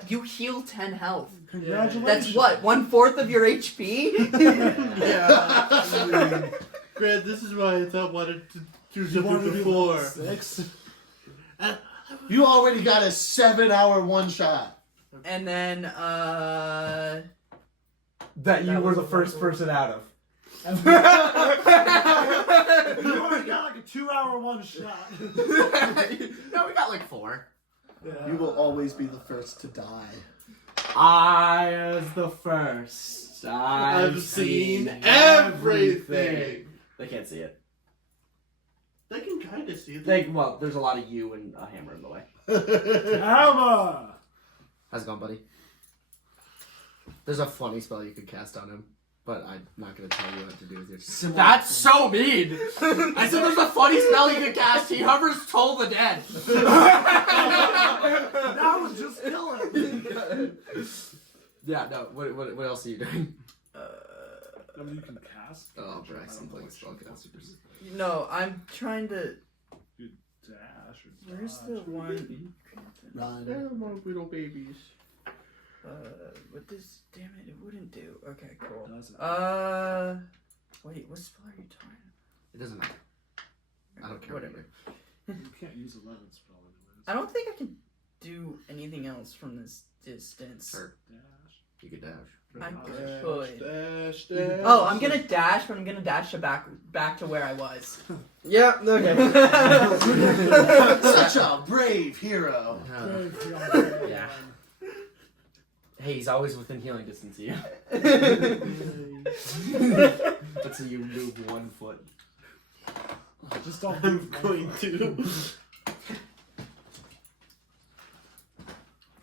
You heal 10 health. down. Congratulations. That's what, 1/4 of your HP? Yeah. Grant, this is why I thought wanted to do You something wanted to do before. 6? You already got a 7-hour one shot. And then, That you That were was the a first level. person out of. You already got like a 2-hour one shot. No, we got like 4. Yeah. You will always be the first to die. I was the first. I've seen everything. They can't see it. They can kind of see Well, there's a lot of you and a hammer in the way. Hammer! How's it going, buddy? There's a funny spell you could cast on him, but I'm not gonna tell you what to do with your. That's so mean. I said there's a funny spell you could cast. He hovers toll the dead. That was just Yeah, no. What else are you doing? I mean, you can cast. Oh, cantrip. I Braxton don't know plays what spellcasters. No, I'm trying to. You dash or Where's the dodge. one? Run. They're more little babies. What does? Damn it! It wouldn't do. Okay, cool. Does it? Wait, what spell are you trying? It doesn't matter. I don't care. Whatever. You can't use 11 spell anyways. I don't think I can do anything else from this distance. Sure. Dash. You could dash. I Dash. could. Dash. Oh, I'm gonna dash, but I'm gonna dash to back to where I was. Yeah. Okay. Such a brave hero. Yeah. Hey, he's always within healing distance of you. But so you move 1 foot. Just don't move. Going to.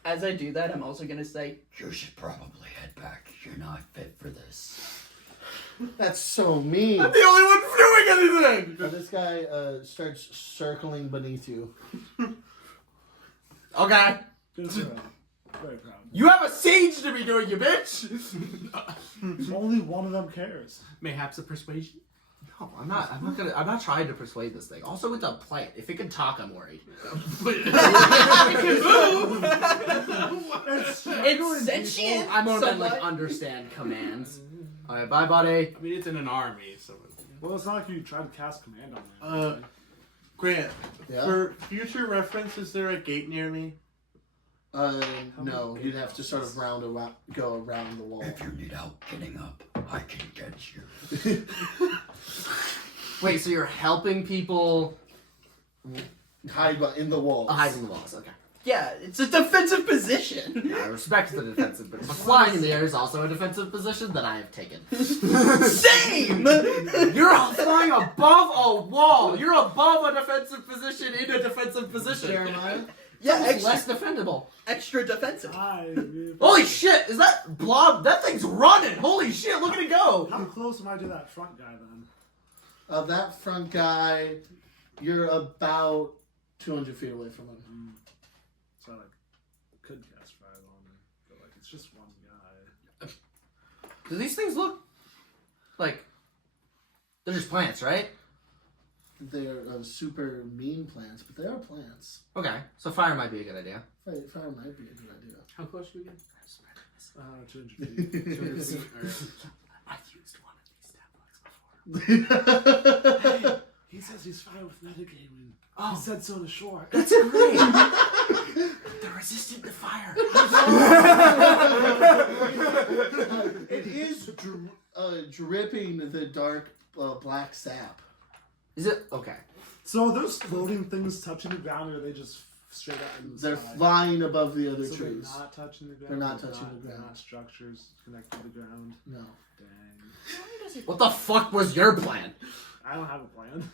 As I do that, I'm also gonna say, You should probably head back. You're not fit for this. That's so mean. I'm the only one doing anything. This guy starts circling beneath you. Okay. Good for him. Very proud. You have a siege to be doing, you bitch. Only one of them cares. Mayhaps a persuasion. No, I'm not trying to persuade this thing. Also, with a plant, if it can talk, I'm worried. "It's sentient." I'm more than like somewhat. understand commands. All right, bye, buddy. I mean, it's in an army, so. Well, it's not like you tried to cast command on them. Grant, Yeah. for future reference, is there a gate near me? No, you'd have to sort of go around the wall. If you need help getting up, I can get you. Wait, so you're helping people Hide in the walls. hide in the walls? Okay. Yeah, it's a defensive position. I respect the defensive, but flying in the air is also a defensive position that I have taken. Same. You're flying above a wall. You're above a defensive position in a defensive position. Jeremiah? Yeah, It's less defendable. extra defensive. Holy shit! Is that blob? That thing's running! Holy shit! Look at it go! How close am I to that front guy then? That front guy, you're about 200 feet away from him. So I could cast fire on him, but it's just one guy. Do these things look like they're just plants, right? They're super mean plants, but they are plants. Okay, so fire might be a good idea. Fire might be a good idea. How close are we again? 200 feet. 200 feet. I've used one of these stat blocks before. He says he's fine with metagaming. Oh. He said so in a short. That's great! They're resistant to fire. It is dripping the dark black sap. Is it? Okay. So are those floating things touching the ground, or are they just straight up in the They're sky? flying above the other So trees. they're not touching the ground? They're not touching the They're ground. not structures connected to the ground? No. Dang. What the fuck was your plan? I don't have a plan.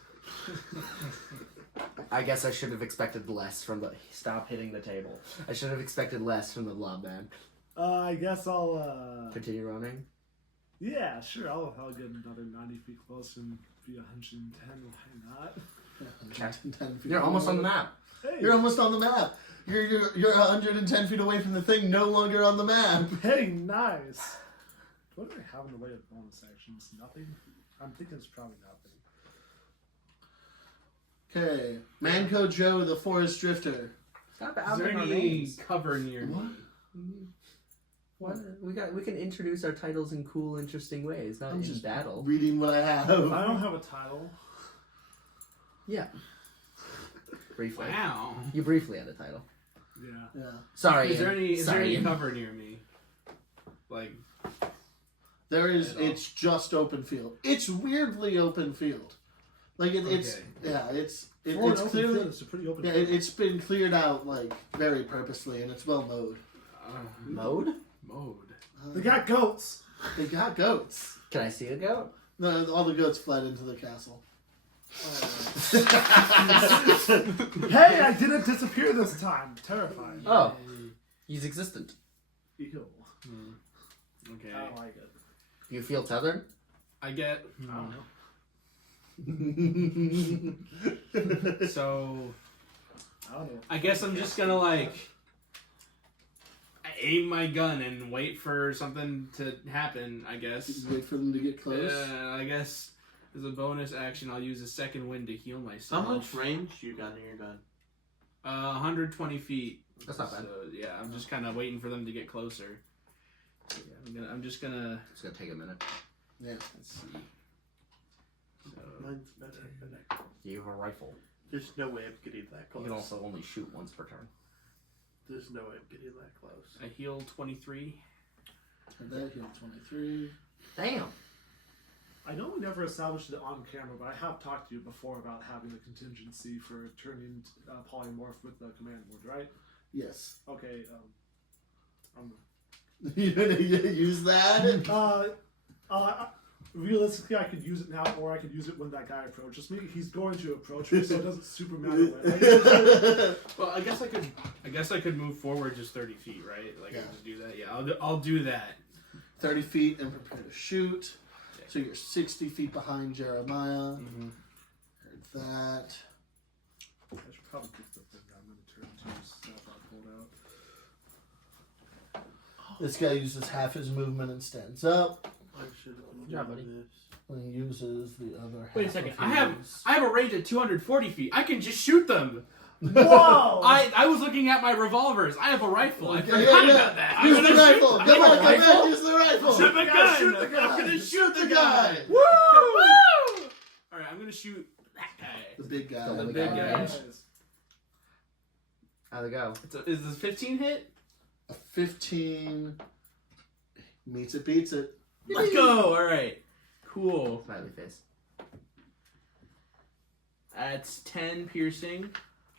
I guess I should have expected less from the. Stop hitting the table. I should have expected less from the blob man. I guess I'll, Continue running. yeah, sure, I'll get another 90 feet close and be 110, why not? 110 feet You're almost on the away. map. Hey, You're almost on the map. You're 110 feet away from the thing, no longer on the map. hey, nice. What do they have in the way of bonus actions? Nothing? I'm thinking it's probably nothing. Okay, Manco Joe, the forest drifter. Stop Is there any cover near me? What? We can introduce our titles in cool, interesting ways, not I'm in just battle. reading what I have. I don't have a title. Yeah. Briefly. Wow. You briefly had a title. Yeah. Yeah. Sorry. Is there any Sorry. cover near me? Like, There is. At all. It's just open field. It's weirdly open field. Like it's. Okay. Yeah. It's For an it's open clearly. field, it's a pretty open Yeah, field. it's been cleared out like very purposely, and it's well mowed. Mode? mode. They got goats. They got goats. Can I see a goat? No, all the goats fled into the castle. Hey, I didn't disappear this time. Terrifying. Oh. He's existent. Ew. Okay. I don't like it. You feel tethered? I get. I don't know. So I don't know. I guess I'm just gonna like. aim my gun and wait for something to happen, I guess. Just wait for them to get close. I guess as a bonus action, I'll use a second wind to heal myself. How much range you got in your gun? 120 feet. That's not bad. So, yeah, I'm just kind of waiting for them to get closer. So, yeah, I'm just gonna. It's gonna take a minute. Yeah. Let's see. So, Mine's better. You have a rifle. There's no way I'm getting that You close. can also only shoot once per turn. There's no way I'm getting that close. I heal 23. And that healed 23. Damn. I know we never established it on camera, but I have talked to you before about having a contingency for turning polymorph with the command word, right? Yes. Okay. You gonna use that? Realistically, I could use it now, or I could use it when that guy approaches me. He's going to approach me, so it doesn't super matter when. Well, I guess I could move forward just 30 feet, right? Like I Yeah. can just do that. Yeah, I'll do that. 30 feet and prepare to shoot. So you're 60 feet behind Jeremiah. Mm-hmm. Heard that. I should probably pick the thing I'm going to turn to stuff I pulled out. This guy uses half his movement and stands up. I should have Good job, buddy. this. And he uses the other half. Wait a second. of I have his- a range at 240 feet. I can just shoot them. Whoa! I was looking at my revolvers. I have a rifle. I Okay, forgot about that. Use I'm the gonna rifle. shoot. Come on, Rifle? come on, use the rifle. Shoot the gun. Shoot the guy. I'm gonna shoot the guy. Woo! Woo! All right, I'm gonna shoot that guy. The big guy. The The big big guy. guy. How'd it go? Is this 15 hit? A 15 meets it, beats it. Let's go. All right. Cool. Smiley face. That's 10 piercing.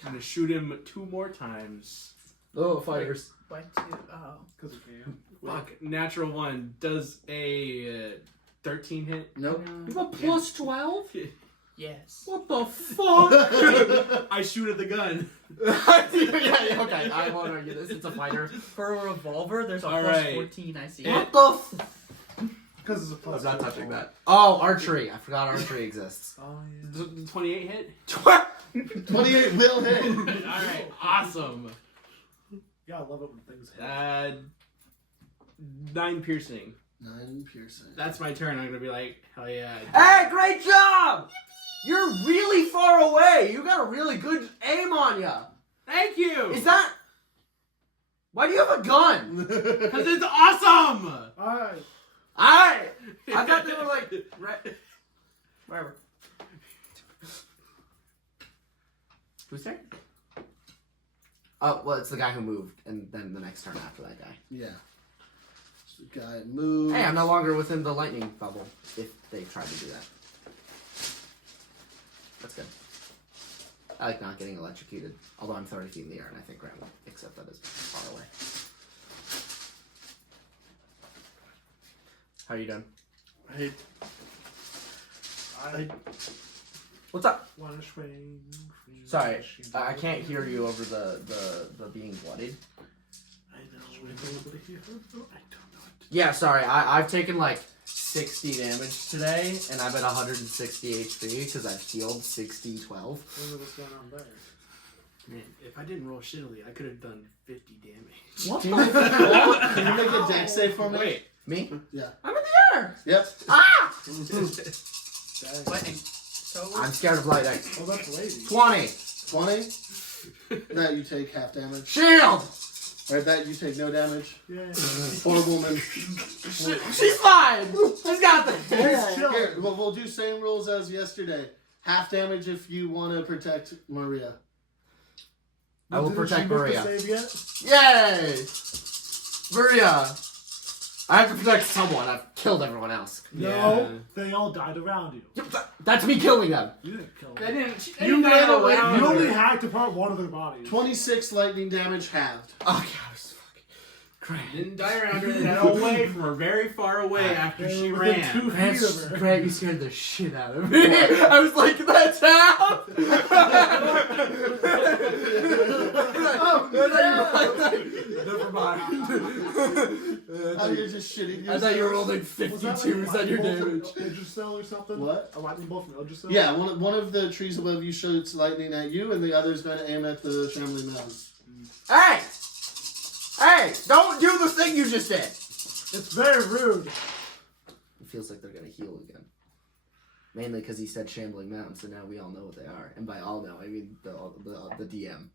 I'm gonna shoot him 2 more times. Oh, fighters. Why two? Oh. Because we can. Fuck. Natural 1 does a 13 hit. Nope. You have a plus 12? Yes. What the fuck? I shoot at the gun. yeah, okay. I won't argue this. It's a fighter. For a revolver, there's a All plus right. 14 I see. Yeah. What the Because it's a plus. I'm not touching that. Oh, archery. I forgot archery exists. Oh, yeah. Does the 28 hit? 28 will hit. Alright, awesome. Yeah, I love it when things hit. 9 piercing. 9 piercing. That's my turn. I'm gonna be like, hell yeah. Hey, great job! You're really far away. You got a really good aim on ya. Thank you! Is that... Why do you have a gun? Because it's awesome! Alright. Alright! I thought they were like... Wherever. Who's there? Oh, well, it's the guy who moved, and then the next turn after that guy. Yeah. So the guy moves. Hey, I'm no longer within the lightning bubble, if they tried to do that. That's good. I like not getting electrocuted, although I'm 30 feet in the air, and I think Grant will accept that as far away. How are you doing? I What's up? Wanna swing. Sorry, I can't hear you over the being bloodied. I know. I don't know. Yeah, sorry, I've taken like 60 damage today, and I'm at 160 HP because I've healed 60, 12. Wonder what's going on there. Man, if I didn't roll shittily, I could have done 50 damage. What Can you make a, can you make a dex save for me? Wait. Me? Yeah. I'm in the air! Yep. Ah! Dang. Lightning. So I'm scared of lightning. Oh, that's lady. 20! 20. That you take half damage. Shield! Or that you take no damage. Yeah. Poor woman. She's fine! She's got this! Here, we'll do same rules as yesterday. Half damage if you want to protect Maria. I will Didn't she protect make the Maria. save yet? Yay! Maria! I have to protect someone. I've killed everyone else. No, they all died around you. That's me killing them. You didn't kill I them. didn't. You ran away. You only hacked apart one of their bodies. 26 lightning damage halved. Okay, I was fucking Grant. Didn't die around her. They got away from her very far away after she Within ran. 2 feet of her. Grant, you scared the shit out of me. I was like, that's how. Never mind. Oh, you're just shitting yourself. I thought you were rolling Was that 52s on your damage. Idricel or something? What? A lightning bolt from Idricel? Yeah, one of the trees above you shoots lightning at you, and the other's going to aim at the Shamley Mounds. Hey! Hey! Don't do thing you just did. It's very rude. It feels like they're gonna heal again. Mainly because he said shambling mountains, and now we all know what they are. And by all know, I mean the DM.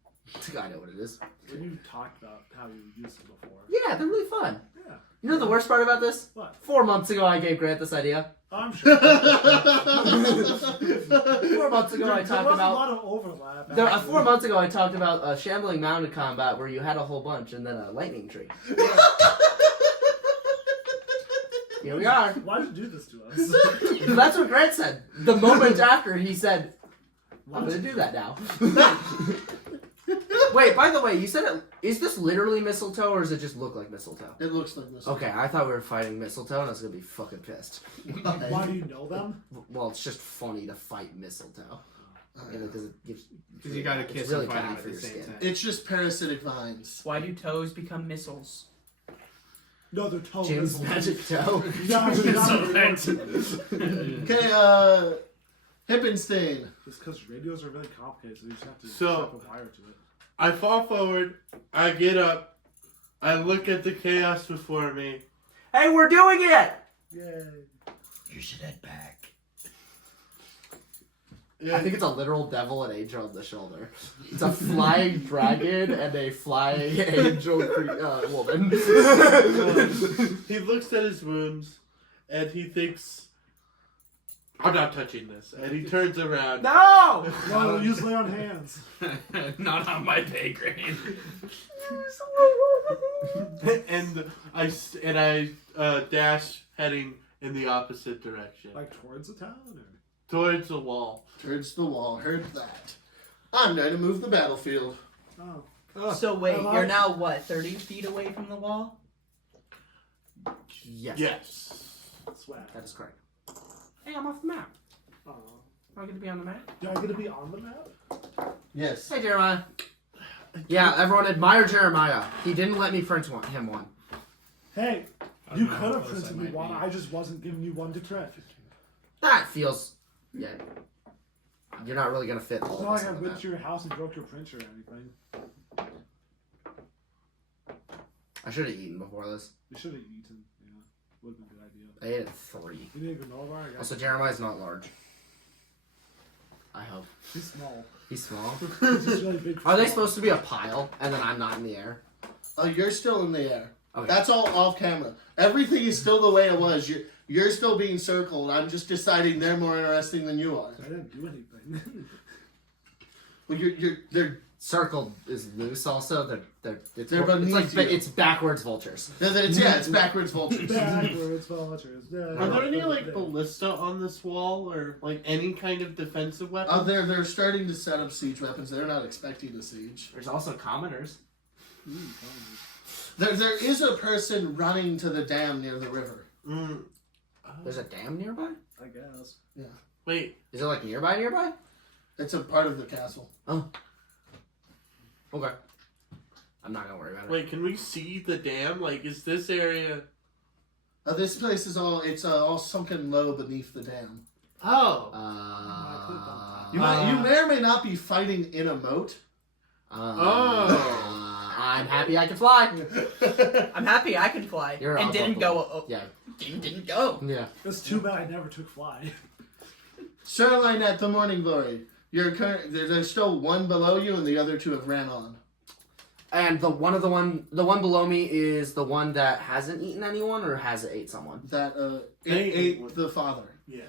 I know what it is. When you talked about how you used them before. Yeah, they're really fun. Yeah. You know the worst part about this? What? 4 months ago, I gave Grant this idea. I'm sure. 4 months ago, I There talked was a about. lot of overlap. 4 months ago, I talked about shambling mountain combat where you had a whole bunch and then a lightning tree. Here we are. Why did you do this to us? That's what Grant said. The moment after, he said, I'm going to do that now. Wait, by the way, you said it. Is this literally mistletoe or does it just look like mistletoe? It looks like mistletoe. Okay, I thought we were fighting mistletoe and I was going to be fucking pissed. Why do you know them? Well, it's just funny to fight mistletoe. Because it gives. Because you gotta it's kiss really and fight bad him at for the your same skin. time. It's just parasitic vines. Why do toes become missiles? No, they're toe Jim's missiles. magic toe. Yeah, they're not Okay, Hippinsten. Just because radios are really complicated, so you just have to So- strap a wire to it. I fall forward. I get up. I look at the chaos before me. Hey, we're doing it! Yay. You should head back. I think it's a literal devil and angel on the shoulder. It's a flying dragon and a flying angel woman. He looks at his wounds and he thinks, I'm not touching this. And he turns around. No! No, use lay on hands. Not on my pay grade. and I dash heading in the opposite direction. Like towards the town? Or? Towards the wall. Towards the wall. Heard that. I'm going to move the battlefield. Oh. So wait, Hello? you're now what, 30 feet away from the wall? Yes. Yes. Swag. That is correct. Hey, I'm off the map. Oh. Am I going to be on the map? Do I get to be on the map? Yes. Hey, Jeremiah. Yeah, everyone admire Jeremiah. He didn't let me print him one. Hey, I you don't know could how have close printed I me might one. be. I just wasn't giving you one to print. That feels... Yeah. You're not really going to fit It's all not of us like I on the went map. to your house and broke your printer or anything. I should have eaten before this. You should have eaten. Yeah, would have been a good idea. I ate at 3. You need a granola bar? I got Also, you. Jeremiah's not large. I hope. He's small. He's small. He's just really big. Are they supposed to be a pile and then I'm not in the air? Oh, you're still in the air. Okay. That's all off camera. Everything is still the way it was. You're still being circled. I'm just deciding they're more interesting than you are. I didn't do anything. Well, they're Circled is loose also. They're it's beneath like you. it's backwards vultures. it's backwards vultures. Backwards vultures. Are there any like ballista on this wall or like any kind of defensive weapon? They're starting to set up siege weapons. They're not expecting a siege. There's also commoners. There is a person running to the dam near the river. Mm. There's a dam nearby? I guess. Wait, Is it like nearby? It's a part of the castle. Okay. I'm not gonna worry about it. wait, can we see the dam? Like, is this area? This place is all sunken low beneath the dam. Oh, You may or may not be fighting in a moat. I'm happy I can fly. I'm happy I can fly. You're and up didn't the go. wall. Oh, Yeah. didn't go. Yeah. It's too bad I never took fly. Sir Lynette, the Morning Glory. There's still one below you, and the other two have ran on. And the one below me is the one that hasn't eaten anyone or has ate someone. That They ate would- the father. yeah.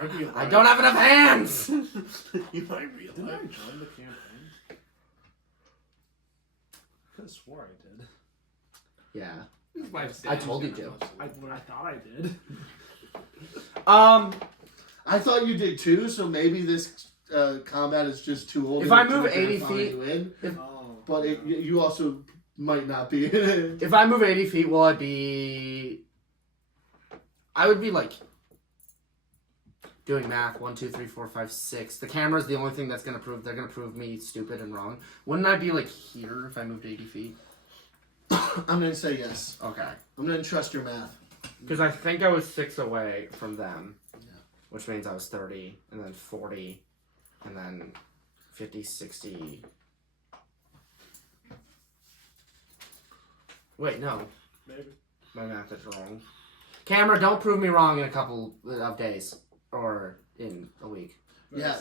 Might be I don't have enough hands. You might Didn't I realize. join the campaign? I could have swore I did. Yeah. His wife's I dead. told you to. I thought I did. I thought you did too, so maybe this combat is just too old. If I to move identify 80 feet- you in, Oh. but you also might not be in it. If I move 80 feet, will I be... I would be like... Doing math, 1, 2, 3, 4, 5, 6. The camera's the only thing that's gonna prove they're gonna prove me stupid and wrong. Wouldn't I be like here if I moved 80 feet? I'm gonna say yes. Okay. I'm gonna trust your math. Because I think I was 6 away from them. Yeah. Which means I was 30, and then 40, and then 50, 60. Wait, no. Maybe. My math is wrong. Camera, don't prove me wrong in a couple of days. Or in a week. Yeah,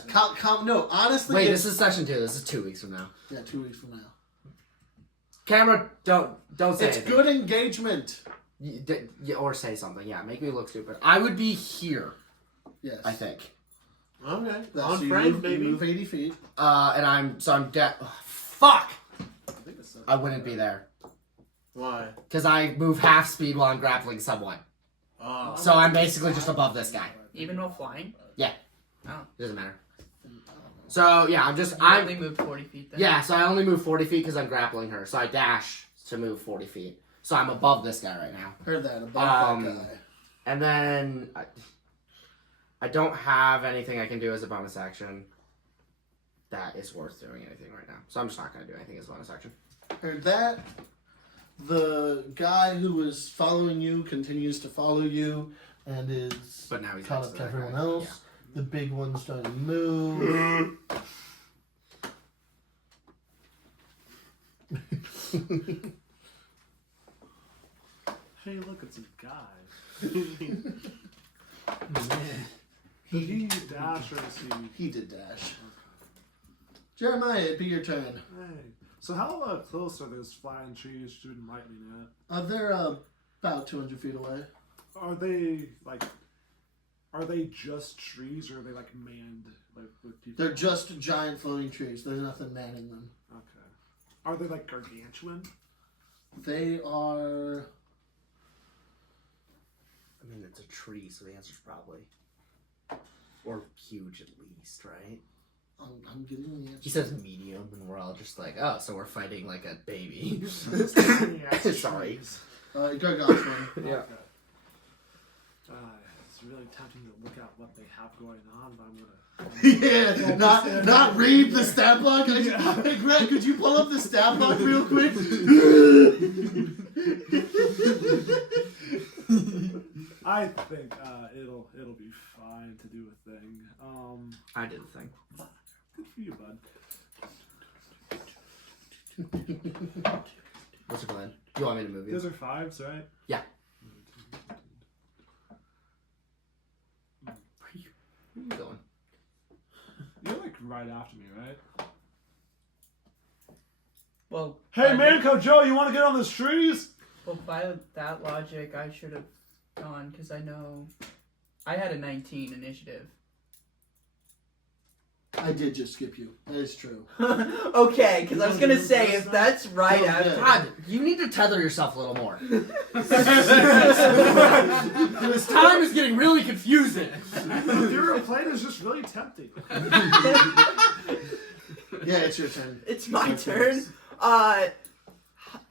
no, honestly... Wait, this is session 2. This is 2 weeks from now. Yeah, 2 weeks from now. Camera, don't say It's anything. good engagement. Or say something, yeah. Make me look stupid. I would be here, Yes. I think. Okay. That's On you frame, move, baby. You move 80 feet. And I'm dead. Oh, fuck! I think it's I wouldn't be there. Why? Because I move half speed while I'm grappling someone. Oh. So I'm basically just above this guy. Even while flying? Doesn't matter. So, yeah, You I'm... only moved 40 feet then? Yeah, so I only move 40 feet because I'm grappling her. So I dash to move 40 feet. So I'm above this guy right now. Heard that, above that guy. And then... I don't have anything I can do as a bonus action that is worth doing anything right now. So I'm just not going to do anything as a bonus action. Heard that. The guy who was following you continues to follow you and is But now he's caught next up to to that everyone guy. else. Yeah. The big one's starting to move. Hey, look, it's a guy. Did he dash or is he... He did dash. Jeremiah, it'd be your turn. Hey. So how close are those flying trees shooting lightning at? They're about 200 feet away. Are they just trees or are they like manned like with people? They're just giant floating trees. There's nothing manning them. Okay. Are they like gargantuan? They are... I mean, it's a tree, so the answer's probably... Or huge at least, right? I'm getting the answer. He says medium, and we're all just like, oh, so we're fighting like a baby. It's Sorry. trees. Gargantuan. Yeah. Okay. It's really tempting to look at what they have going on, but I'm gonna... Yeah, not read the stat block. Hey, Greg, could you pull up the stat block real quick? I think it'll be fine to do a thing. I did the thing. Good for you, bud. What's your plan? You want me to move you? Those are 5s, right? Yeah. Where are you going? You're like right after me, right? Well, Hey, Manco Joe, you want to get on those trees? Well, by that logic, I should have gone because I know I had a 19 initiative. I did just skip you. That is true. Okay, because I was gonna say if that's right Oh, after. yeah. God, you need to tether yourself a little more. This time is getting really confusing. Your plane is just really tempting. Yeah, it's your turn. It's my Okay. turn.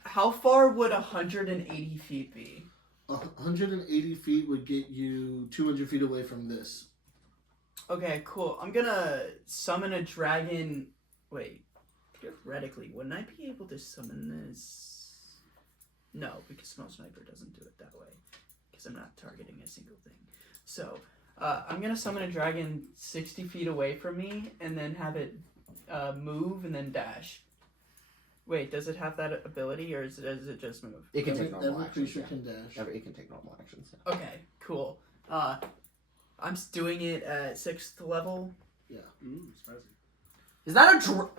How far would 180 feet be? 180 feet would get you 200 feet away from this. Okay, cool. I'm gonna summon a dragon. Wait, theoretically, wouldn't I be able to summon this? No, because Snow Sniper doesn't do it that way. Because I'm not targeting a single thing. So, I'm gonna summon a dragon 60 feet away from me, and then have it move and then dash. Wait, does it have that ability, or does it just move? It can Every, take normal every actions. creature Yeah. can dash. It can take normal actions. Yeah. Okay, cool. I'm doing it at 6th level. Ooh, spicy. Is that a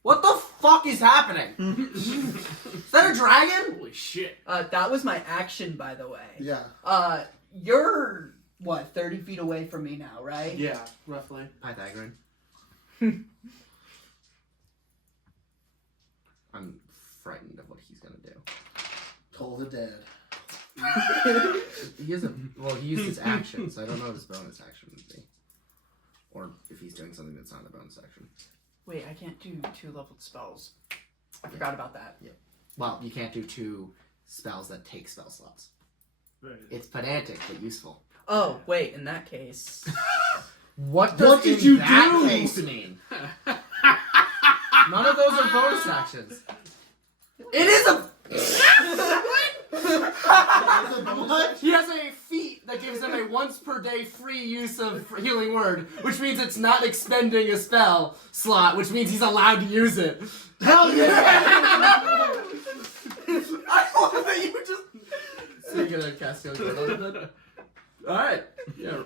what the fuck is happening? Is that a dragon? Holy shit. That was my action, by the way. Yeah. You're, what, 30 feet away from me now, right? Yeah, roughly. Pythagorean. I'm frightened of what he's gonna do. Toll the dead. He hasn't. Well, he used his action, so I don't know what his bonus action would be, or if he's doing something that's not a bonus action. Wait, I can't do 2-leveled spells. I forgot about that. Well, you can't do 2 spells that take spell slots. Right. It's pedantic but useful. Oh, wait, in that case. What did you that do? case mean? None of those are bonus actions. It is a. What? He has a feat that gives him a once per day free use of healing word, which means it's not expending a spell slot, which means he's allowed to use it. Hell yeah! I love that Castiel good. Alright. Yeah.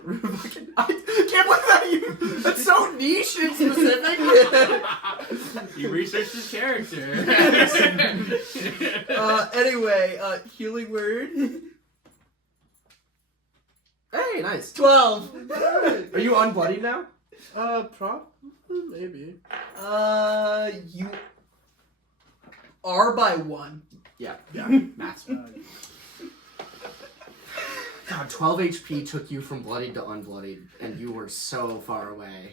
I can't believe that you. That's so niche and specific. You researched his character. Anyway, healing word. Hey, nice. 12. Are you unbloodied now? Probably, maybe. You are by 1. Yeah. Yeah. Max. Uh, God, 12 HP took you from bloodied to unbloodied, and you were so far away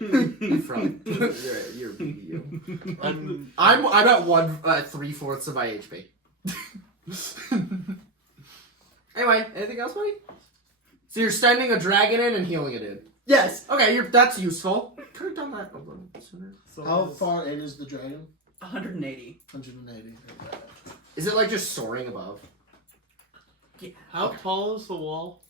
from your BBU. I'm at 3/4 of my HP. Anyway, anything else, buddy? So you're sending a dragon in and healing it in. Yes. Okay, that's useful. Could have done that a little sooner. so How far in is the dragon? 180. 180. Is it like just soaring above? Yeah. How tall is the wall?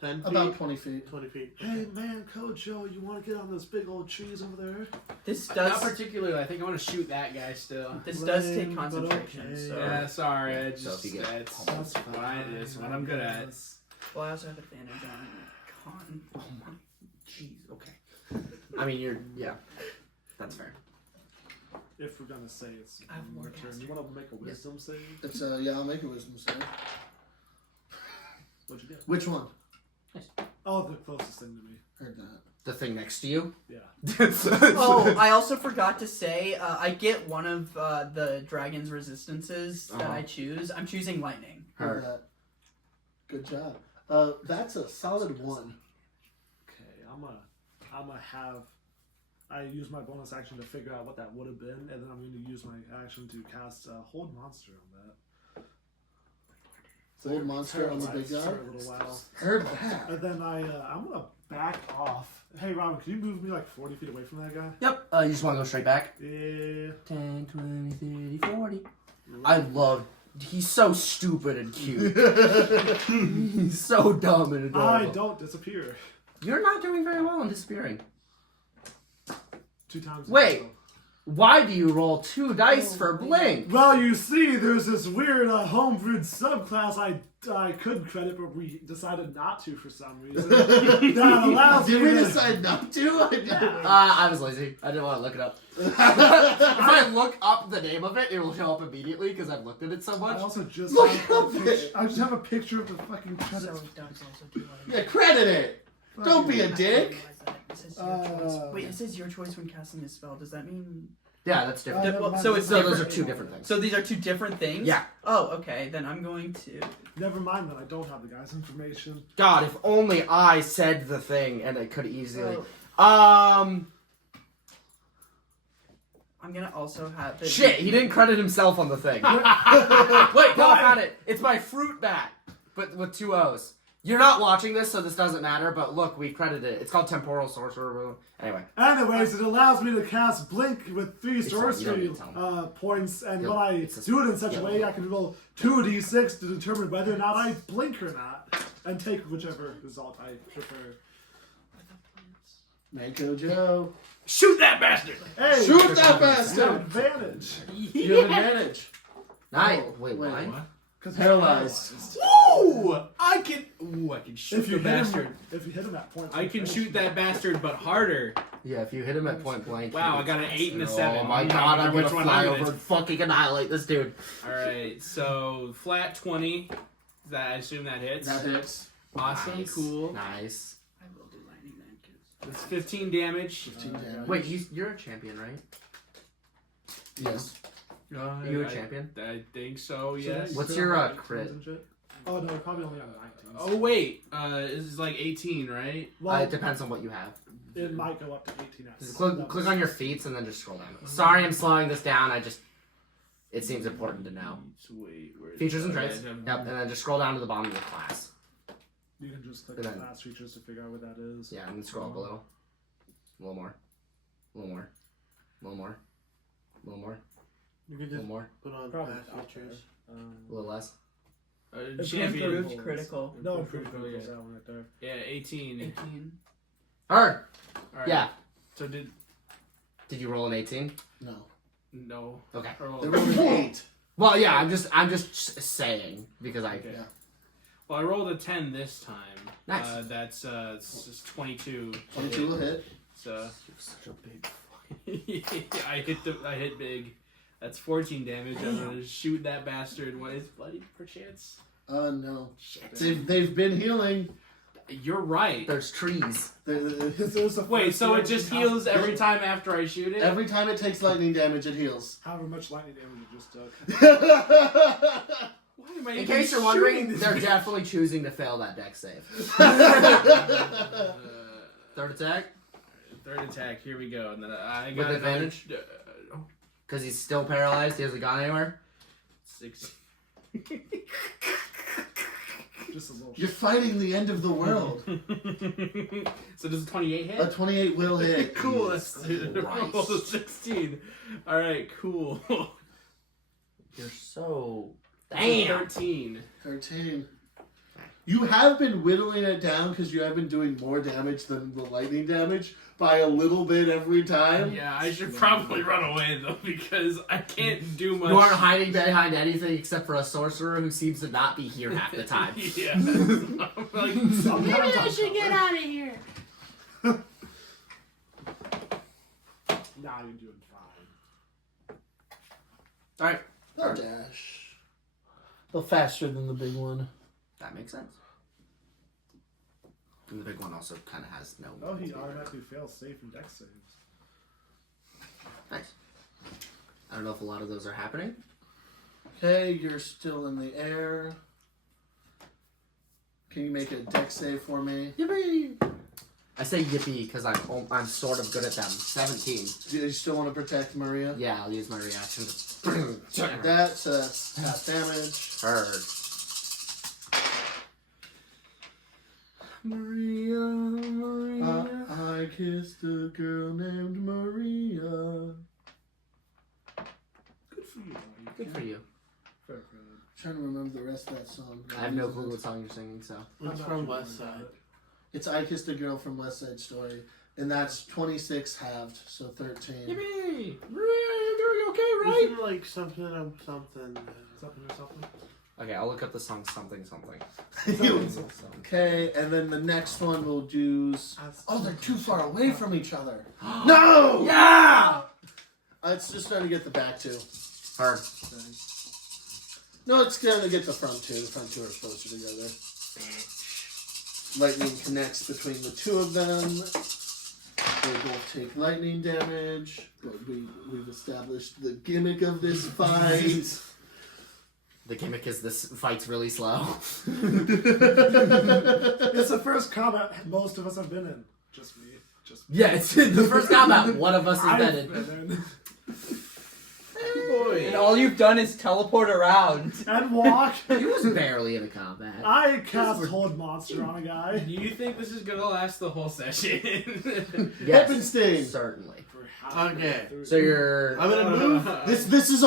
10 feet? About 20 feet. 20 feet. Hey, Manco Joe, you want to get on those big old trees over there? This Not does particularly. I think I want to shoot that guy still. this does take Lame, but concentration. okay. So Yeah, sorry. I So just if you get- that's fine. It's what I'm good at. well, I also have advantage on con. Oh my, jeez. Okay. I mean, that's fair. If we're gonna say it's I have more your turn, cast. you want to make a wisdom save? It's yeah, I'll make a wisdom save. What'd you get? Which one? Oh, the closest thing to me. Heard that. The thing next to you. Yeah. Oh, I also forgot to say I get one of the dragon's resistances that I choose. I'm choosing lightning. Heard that. Good job. That's a solid 1. Okay, I'm gonna have. I use my bonus action to figure out what that would have been, and then I'm going to use my action to cast Hold Monster on that. Hold Monster on the big guy? For a little while. Heard that. And then I'm going to back off. Hey, Robin, can you move me like 40 feet away from that guy? Yep. You just want to go straight back. Yeah. 10, 20, 30, 40. I love. He's so stupid and cute. He's so dumb and I adorable. don't disappear. You're not doing very well in disappearing. 2 times. Wait. Why do you roll 2 dice for blink? Well, you see, there's this weird homebrewed subclass I could credit, but we decided not to for some reason. That allows Did me we to... decide not to? I didn't. I was lazy. I didn't want to look it up. If I look up the name of it, it will show up immediately because I've looked at it so I much. also just Look have up a it. picture. I just have a picture of the fucking So credits. it does also do lightning. Yeah, credit it. Don't be a I didn't dick. realize that. It says your choice. Wait, it says your choice when casting a spell. Does that mean? Yeah, that's different. never mind. So it's So those are different. 2 different things. So these are 2 different things. Yeah. Oh, okay. Then I'm going to. Never mind that I don't have the guy's information. God, if only I said the thing and I could easily. I'm gonna also have the. Shit, he didn't credit himself on the thing. Wait, no, I found it. It's my fruit bat, but with 2 O's. You're not watching this, so this doesn't matter, but look, we credited it. It's called Temporal Sorcerer. Anyway. Anyways, it allows me to cast Blink with 3 It's fine, you don't sorcery need to tell points, and Yep, when I it's a- do it in such a yep. way, I can roll 2d6 to determine whether or not I blink or not, and take whichever result I prefer. Manco Joe. Shoot that bastard! Hey, Shoot that you have bastard! advantage. You have advantage. Nice. Oh, Wait, wait, why? What? Because Paralyzed. Ooh! I can shoot If you the hit bastard. him, if you hit him at point, I can shoot that bastard, but harder. Yeah, if you hit him at point blank. Wow, I got an 8 and a 7. Oh my I'm not god, sure I'm which gonna one fly I'm over gonna- and fucking annihilate this dude. Alright, so flat 20. That I assume that hits. That hits. Awesome, Nice. cool. Nice. I will do lightning then, 'cause- That's 15 damage. 15 damage. Wait, you're a champion, right? Yes. Are you a champion? I think so, yes. What's Put your, on 19s crit? and shit. Oh no, probably only on 19s. Oh, wait. This is like 18, right? Well, It depends on what you have. it might go up to 18. Just click on your feats and then just scroll down. Sorry, I'm slowing this down. It seems important to know. Wait, where's Features and that? traits. Yep, and then just scroll down to the bottom of your class. You can just click And on then- class features to figure out what that is. Yeah, and then scroll up a little. A little more. A little more. A little more. A little more. You can A just little more. put on Probably past not features. A little less. Champion. Improved critical. No, Improved improved critical, critical. That one right there. Yeah, 18. 18. Heard. Alright. Yeah. So did Did you roll an 18? No. no? Okay. Or- They rolled an 8. Well, yeah. I'm just saying because I. Okay. Yeah. Well, I rolled a 10 this time. Nice. That's it's 22. 22 will hit. So Such a big. I hit big. That's 14 damage. I'm gonna shoot that bastard. What is bloody perchance? No. Shit. They've been healing. You're right. There's trees. Wait, so it just heals every time after I shoot it? Every time it takes lightning damage, it heals. However much lightning damage you just took. Why am I In even case you're shooting wondering, this they're bitch? definitely choosing to fail that dex save. Third attack Third attack. Here we go. And then I with got advantage because he's still paralyzed. He hasn't gone anywhere. 6. Just a little. You're fighting the end of the world. So does a 28 hit? A 28 will hit. Cool. That's Christ. roll a 16. All right. Cool. You're so. That's a Damn. 13. 13. You have been whittling it down because you have been doing more damage than the lightning damage by a little bit every time. Yeah, I should probably run away though because I can't do much. You aren't hiding behind anything except for a sorcerer who seems to not be here half the time. Yeah. I'm like, Maybe I should get out. of here. Nah, you're doing fine. All right. They'll dash. They'll faster than the big one. That makes sense. And the big one also kind of has no. Oh, he automatically fails save from dex saves. Nice. I don't know if a lot of those are happening. Okay, you're still in the air. Can you make a dex save for me? Yippee! I say yippee because I'm sort of good at them. 17. Do you still want to protect Maria? Yeah, I'll use my reaction to Check that, so that's half damage. Heard. Maria. I kissed a girl named Maria. Good for you. Good for you. Fair. I'm trying to remember the rest of that song. I have no clue what song you're singing, so. It's from West Side. It's I Kissed a Girl from West Side Story. And that's 26 halved, so 13. Yippee! Maria, you're doing okay, Isn't it like something? Something or something. Okay, I'll look up the song something. Okay, and then the next one we'll do. Oh, they're too far away from each other. No! Yeah! It's just trying to get the back two. Heard. No, it's going to get the front two. The front two are closer together. Lightning connects between the two of them. They both take lightning damage. But we've established the gimmick of this fight. The gimmick is this fight's really slow. It's the first combat most of us have been in. Just me. Yeah, it's the first combat one of us has been in. in. And all you've done is teleport around. And walk. He was barely in a combat. I cast Hold Monster on a guy. Do you think this is gonna last the whole session? Yes, Hippinsten. certainly. For half Okay. So you're. I'm gonna move. This is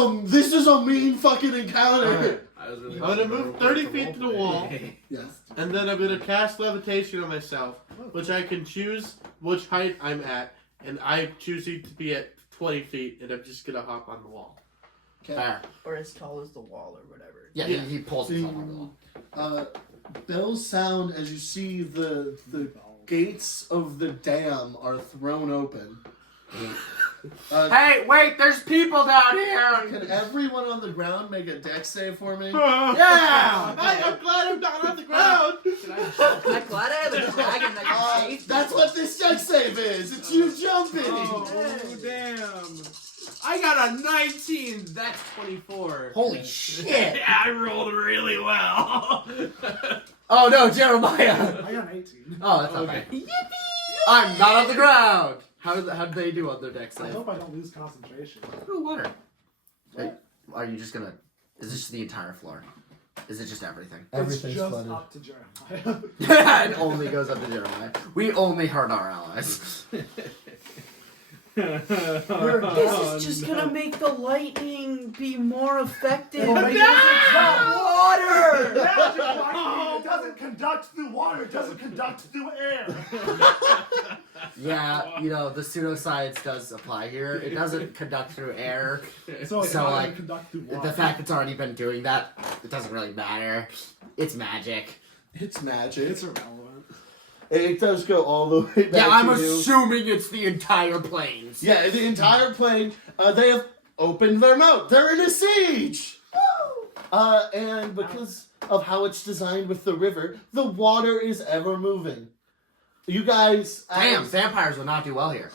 a mean fucking encounter. I'm gonna move 30 feet to the wall, Yes. and then I'm gonna cast levitation on myself, which I can choose which height I'm at, and I'm choosing to be at 20 feet, and I'm just gonna hop on the wall. Okay. Fair. Or as tall as the wall or whatever. Yeah, Yeah. He pulls himself on the wall. Bells sound as you see the gates of the dam are thrown open. Hey, wait! There's people down here. Can everyone on the ground make a dex save for me? Yeah. I'm glad I'm not on the ground. I'm glad I have a dragon that can save That's what this dex save is. It's you jumping. Oh, damn. I got a 19. That's 24. Holy shit! Yeah, I rolled really well. Oh no, Jeremiah! I got an 18. Oh, that's Okay. okay. Yippee! I'm not on the ground. How'd they do on their deck I save? hope I don't lose concentration. Ooh, water. Wait, are you just gonna? Is this the entire floor? Is it just everything? It's just up to Jeremiah. It only goes up to Jeremiah. We only hurt our allies. This is just gonna make the lightning be more effective. It'll make Water! Magic lightning! It doesn't conduct through water, it doesn't conduct through air. Yeah, you know, the pseudoscience does apply here. It doesn't conduct through air. So it's So, not like, gonna conduct through water. The fact it's already been doing that, it doesn't really matter. It's magic. It's magic. It's irrelevant. It does go all the way back Yeah, I'm to you. assuming it's the entire plains. Yeah, the entire plane. They have opened their moat. They're in a siege. And because of how it's designed with the river, the water is ever moving. You guys, Damn, vampires would not do well here.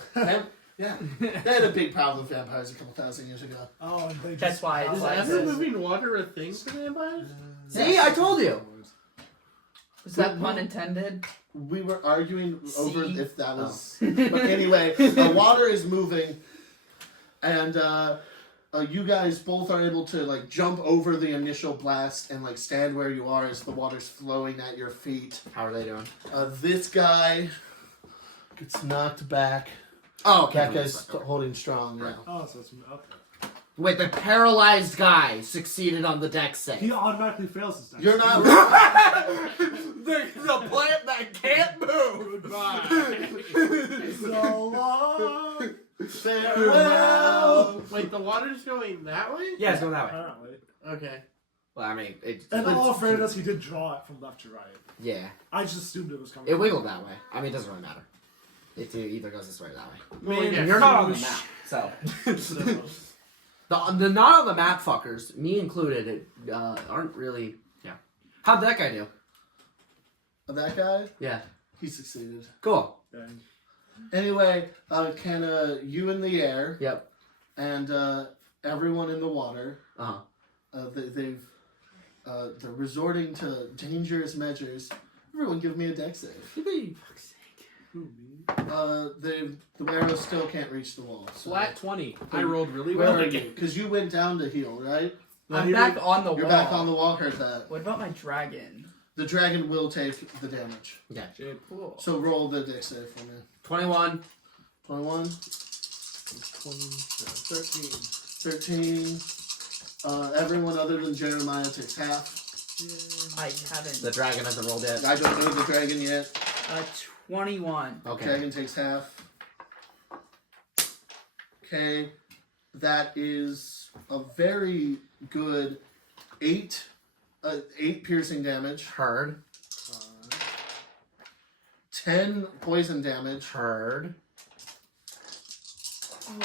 yeah, they had a big problem with vampires a couple thousand years ago. Oh, and they just That's why it's Is like ever this. moving water a thing for vampires? See, I told you. Was that pun intended? We were arguing over See? if that was. But anyway, the water is moving, and you guys both are able to like jump over the initial blast and like stand where you are as the water's flowing at your feet. How are they doing? This guy gets knocked back. Oh, okay. That guy's holding strong. Yeah. Oh, so it's okay. Wait, the paralyzed guy succeeded on the deck save. He automatically fails his next. You're not. the plant that can't move. Goodbye. So long. Farewell. Wait, the water's going that way? Yeah, it's going that way. Apparently. Okay. Well, I mean, it. In all fairness, he did draw it from left to right. Yeah, I just assumed it was coming. it wiggled that way. I mean, it doesn't really matter. It either goes this way or that way. Man, And you're not on the map, so. The not on the map fuckers, me included, aren't really. Yeah. How'd that guy do? That guy, Yeah. he succeeded. Cool. Dang. Anyway, can you in the air Yep. and everyone in the water, Uh huh. they're resorting to dangerous measures. Everyone, give me a deck save. Who, me? The arrow still can't reach the wall. So. Flat 20. I rolled really Where well are you? again. Because you went down to heal, right? I'm back on the wall. You're back on the wall. Heard that. What about my dragon? The dragon will take the damage. Yeah. Cool. So roll the deck save for me. 21. 21, 13. 13. Everyone other than Jeremiah takes half. I haven't. The dragon hasn't rolled yet. I don't know the dragon yet. 21. Okay. Dragon takes half. Okay. That is a very good 8 piercing damage. Heard. 10 poison damage. Heard. Oh,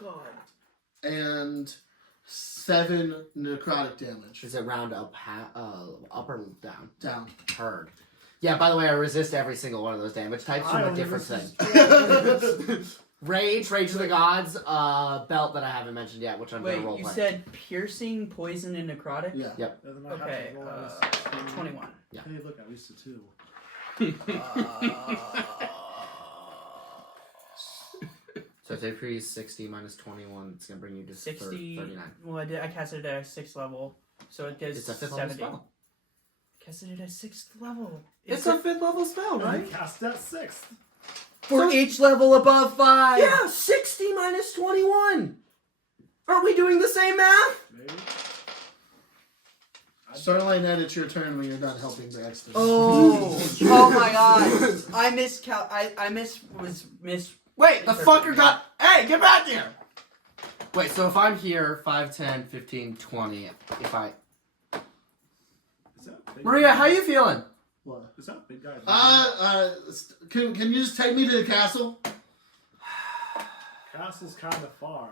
God. And 7 necrotic damage. Is it round up, up or down? Down. Heard. Yeah, by the way, I resist every single one of those damage types from I a only different thing. resist- Rage of the Gods, belt that I haven't mentioned yet, which I'm Wait, going to roll you play. said piercing, poison, and necrotic? Yeah. Yep. And then I have to Okay, roll this. 21. Yeah. Hey, look, I used to 2. So if it 60 minus 21, it's going to bring you to 60. 39. Well, I casted it at 6th level, so it gives It's a 5th level 70. spell. Casted it at 6th level. It's a 5th level spell, I right? cast at 6th. For each level above 5! Yeah, 60 minus 21. Aren't we doing the same math? Maybe. Lynette, it's your turn when you're done helping Braxton. Oh! Oh my god! I Wait, the fucker got... Hey, get back here! Wait, so if I'm here, 5, 10, 15, 20, if I... Is that big Maria, guy? how you feeling? What? Is that big guy? Can you just take me to the castle? Castle's kind of far.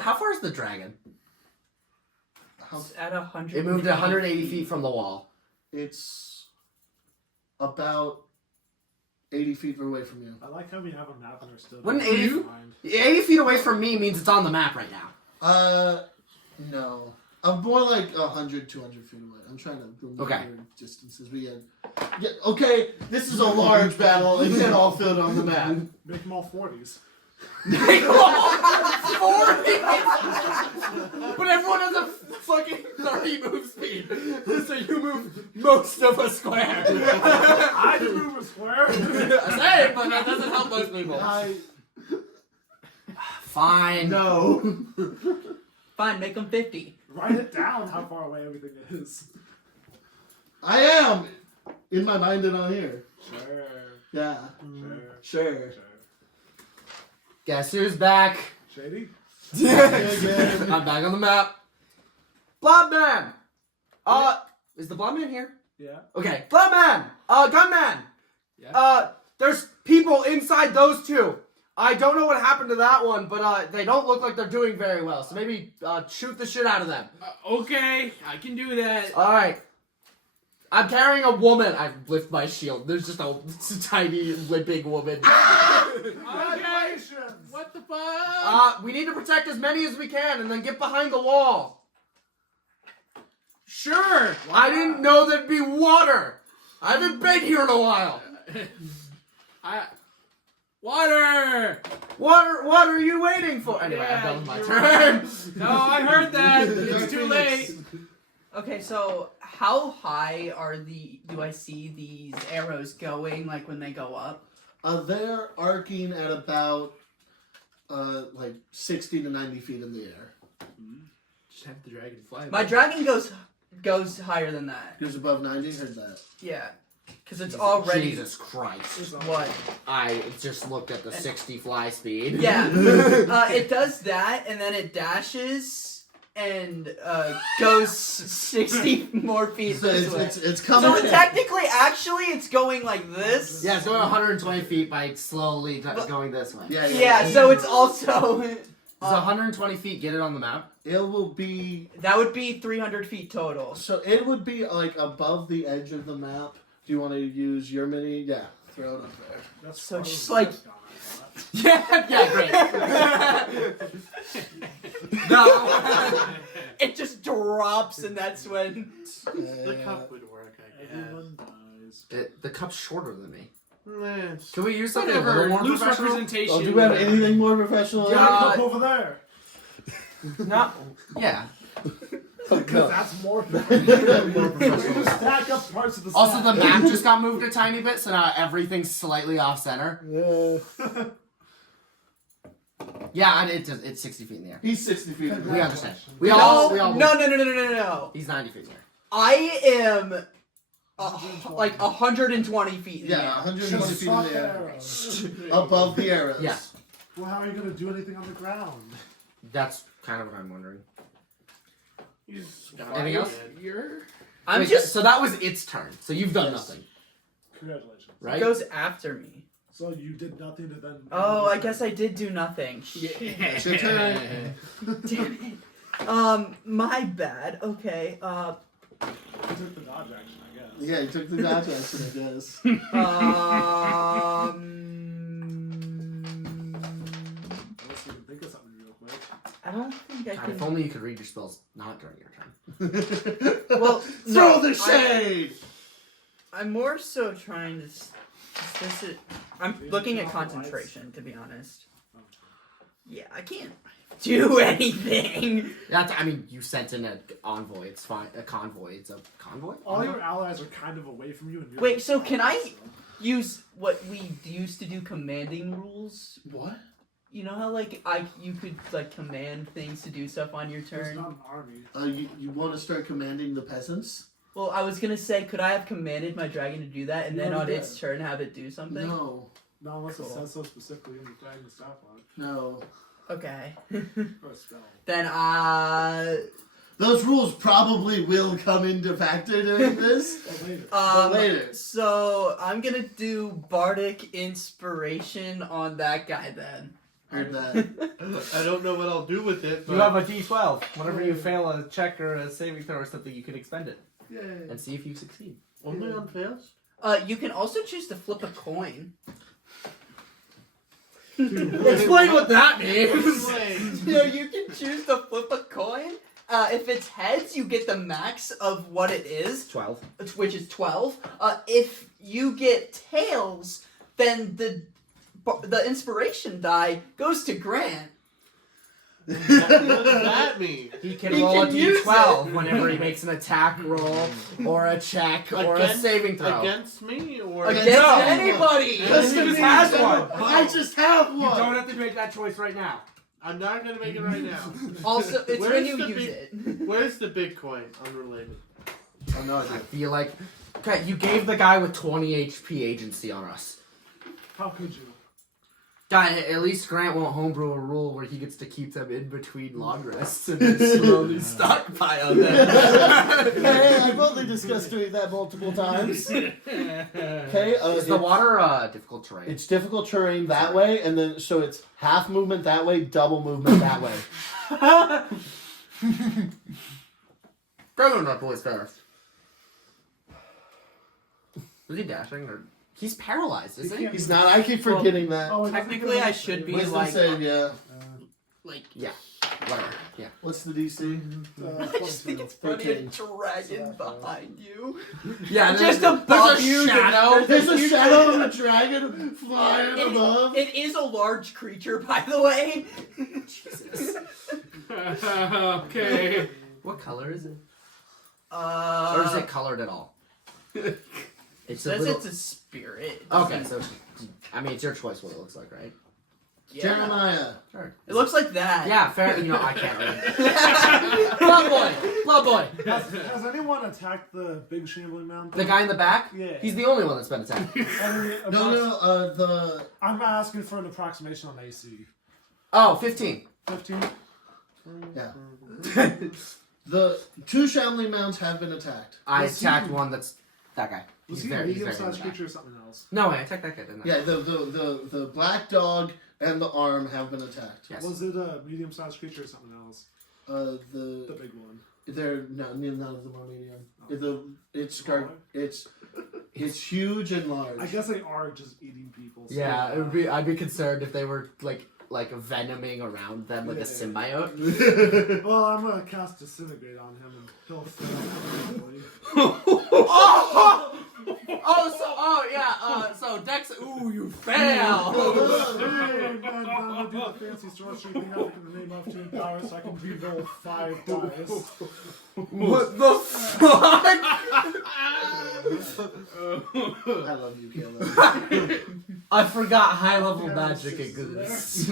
How far is the dragon? It's at 100. It moved 180 feet from the wall. It's about 80 feet away from you. I like how we have a map and we're still. Wouldn't trying to 80 find- 80 feet away from me means it's on the map right now. No. I'm more like 100, 200 feet away. I'm trying to remember Okay. distances. Yeah, okay, this is a large battle. It can't all fit on the map. Make them all 40s. But everyone has a fucking 30 move speed. So you move most of a square. I can move a square. Same, but that doesn't help most people. Fine. No. Fine, make them 50. Write it down how far away everything is. I am. In my mind and on here. Sure. Yeah. Sure. Sure. Guess who's back? Shady? Again. I'm back on the map. Blood Man! Is the Blood Man here? Yeah. Okay. Blood Man! Gunman! Yeah. There's people inside those two. I don't know what happened to that one, but they don't look like they're doing very well. So maybe shoot the shit out of them. Okay, I can do that. All right. I'm carrying a woman. I lift my shield. There's just a tiny limping woman. Okay. What the fuck? We need to protect as many as we can, and then get behind the wall. Sure. I didn't know there'd be water. I haven't been here in a while. Water. What are you waiting for? Anyway, Yeah, I'm done with my you're turn. No, I heard that. It's too late. Okay, so how high do I see these arrows going, like when they go up? They're arcing at about like 60 to 90 feet in the air. Just have the dragon fly. My dragon goes higher than that. Goes above 90. Heard that. Yeah, because it's already Jesus Christ. what? I just looked at the 60 fly speed. Yeah, it does that, and then it dashes and goes 60 more feet So this way. it's coming. So technically, actually, it's going like this. Yeah, it's going 120 feet by slowly going this way. Yeah, so it's also Does 120 feet get it on the map? It will be. that would be 300 feet total. So it would be like above the edge of the map. Do you want to use your mini? Yeah, throw it up there. That's So probably just the like- best gun I Yeah, great. No. It just drops, and that's when. The cup would work, I got. guess. Everyone dies. The cup's shorter than me. Nah, Can we use something a Whatever. little more Loose professional? representation. Oh, do we have whatever. anything more professional? Got a cup over there. No. Yeah. Because that's more. We just stack up parts of the. Also, the stack. map just got moved a tiny bit, so now everything's slightly off center. Yeah. Yeah, and it's 60 feet in the air. He's 60 feet. in the We air. understand. We all No. He's 90 feet in the air. I am like 120 feet in the Yeah, air. 120 Just feet in fuck the air. arrows. Above the arrows. Yeah. Well, how are you gonna do anything on the ground? That's kind of what I'm wondering. you Anything else? I'm Wait, just. so that was its turn. So you've done Yes. nothing, Congratulations. right? It goes after me. So you did nothing to then. Oh, I guess I did do nothing. It's your turn. Damn it. My bad. Okay. You took the dodge action, I guess. Yeah, he took the dodge action, I guess. Let's see if we can think of something real quick. I don't think I God, if can. only you could read your spells not during your turn. Well, throw no, the shade. I'm more so trying to. I'm looking at concentration, to be honest. Yeah, I can't do anything. I mean, you sent in an envoy. It's fine. A convoy. It's a convoy. All your allies are kind of away from you. And you're Wait, so can I use what we used to do commanding rules? What? You know how you could like command things to do stuff on your There's turn? not an army. You want to start commanding the peasants? Well, I was gonna say, could I have commanded my dragon to do that, and You then on already its did. turn have it do something? No. Not unless Cool. it says so specifically in the dragon staff on No. Okay. it. Or a spell. Then Those rules probably will come into factor during this. Or later. But later. So I'm gonna do bardic inspiration on that guy then. Heard that. I don't know what I'll do with it, but You have a D12. Whenever you fail a check or a saving throw or something, you can expend it Yay. and see if you succeed. only on fails. You can also choose to flip a coin. Explain what that means. You can choose to flip a coin. If it's heads, you get the max of what it is, 12. which is 12. If you get tails, then the inspiration die goes to Grant. What does that mean? He can He roll can a use D12 it. whenever he makes an attack roll or a check or a Against- saving throw. Against me or Against No. anybody! Just He to just be has general. one. I just have one. You don't have to make that choice right now. I'm not gonna make it right now. Also, it's when Where's you the use big- it. Where's the big coin? Unrelated. Oh, no, I feel like... Okay, you gave the guy with 20 HP agency on us. How could you? Guy, at least Grant won't homebrew a rule where he gets to keep them in between long rests and then slowly stockpile them. Hey, I've only discussed doing that multiple times. Okay, Is the water difficult terrain? it's difficult terrain that way, and then so it's half movement that way, double movement that way. Go that boy's fast. Was he dashing or? He's paralyzed, isn't he? He's not. I keep forgetting that. Oh, Technically, I should be Wisdom like. save, yeah. Yeah. Whatever. Yeah. What's the DC? I just think it's funny a dragon behind you. Yeah. Just there's above a you. shadow. There's a shadow of a dragon flying above. It is a large creature, by the way. Jesus. Okay. What color is it? Or is it colored at all? It's a says little... it's a spirit. Okay, so I mean it's your choice what it looks like, right? Yeah. Jeremiah. Sure. It looks like that. Yeah, fair. You know, I can't read. Blood boy. Has anyone attacked the big shambling mountain? The guy in the back. Yeah. He's the only one that's been attacked. No. I'm asking for an approximation on AC. Oh, 15. 15? Yeah. The two shambling mounds have been attacked. I Was he- attacked one that's that guy. Was He's he a very in the medium-sized back. creature or something else? No, I attacked that guy, didn't I? Yeah, the black dog and the arm have been attacked. Yes. Was it a medium-sized creature or something else? The The big one. they're no, none of them are medium. Oh. It's huge and large. I guess they are just eating people. So Yeah, it would be. I'd be concerned if they were like venoming around them like a Yeah. symbiote. Well, I'm gonna cast Disintegrate on him and he'll fail. So Dex. Ooh, you fail. Hey, man, I'm gonna do the fancy sorcery thing up in the name of 2 powers so I can reroll 5 dice. What the fuck? I love you, Caleb. I forgot high level magic exists.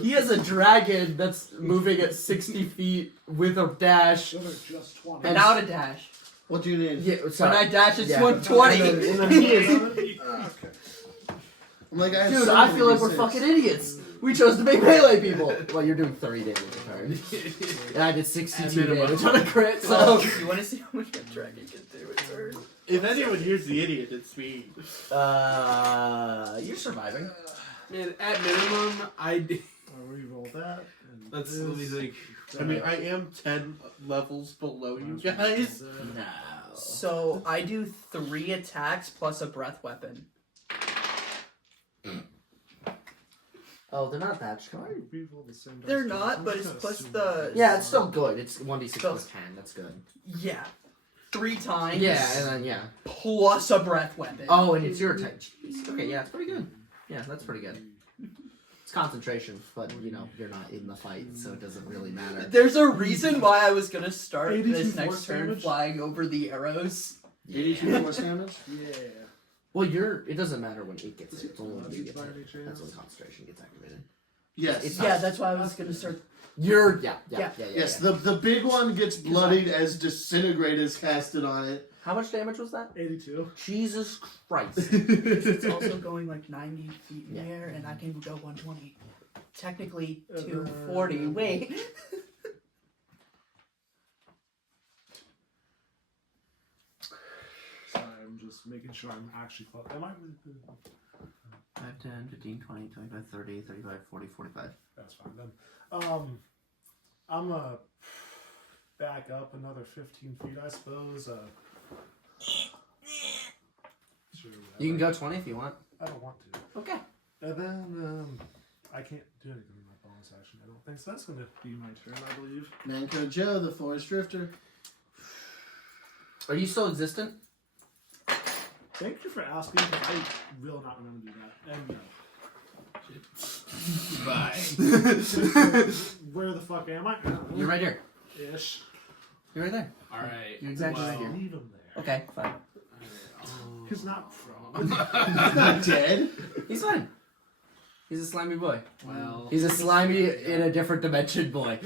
He has a dragon that's moving at 60 feet with a dash. Those are just 20. Without a dash. What do you need? Yeah, When sorry. I dash, it's Yeah. 120. And then he is. Okay. I'm like, I have Dude, so I many feel like we're D6. fucking idiots. We chose to make melee people. Well, you're doing 30 damage a turn. And I did 62 damage on a crit, so. You want to see how much a dragon can do in turn? If anyone here's the idiot, it's me. You're surviving. Man, at minimum, I'll reroll that. And Let's this. let me think. I mean, I am 10 levels below you guys. No. So I do 3 attacks plus a breath weapon. Oh, they're not that Can strong. I reroll the same dice They're twice? not, I'm but just it's gonna plus assume the- that. Yeah, it's still good. It's 1d6 So- plus 10. That's good. Yeah. 3 times. Yeah, and then, yeah. Plus a breath weapon. Oh, and it's your attack. Jeez. Okay, yeah, it's pretty good. Yeah, that's pretty good. It's concentration, but, you know, you're not in the fight, so it doesn't really matter. There's a reason why I was gonna start 82 this next force turn damage? flying over the arrows. 82 force damage? Yeah. Well, it doesn't matter when it gets hit. It's only when you Magic get by hit. any chance? That's when concentration gets activated. Yes. It's Yeah, that's why I was gonna start. Yeah. Yes, the big one gets bloodied as Disintegrate is casted on it. How much damage was that? 82. Jesus Christ. It's also going like 90 feet in the Yeah. air, and I can go 120. Technically 240. Wait. Sorry, I'm just making sure I'm actually close. Am I? 5, 10, 15, 20, 25, 30, 35, 40, 45. That's fine then. I'm gonna back up another 15 feet, I suppose. Sure, You can whatever. go 20 if you want. I don't want to. Okay. And then I can't do anything with my bonus action. I don't think so. That's gonna be my turn, I believe. Manco Joe, the Forest Drifter. Are you still existent? Thank you for asking. I will not remember to do that. And no. Bye. Where the fuck am I? I don't know. You're right here. Ish. You're right there. All right. You're exactly right here. Leave him there. Okay, fine. He's not from. He's not dead. He's fine. He's a slimy boy. Well, He's a slimy in a different dimension boy.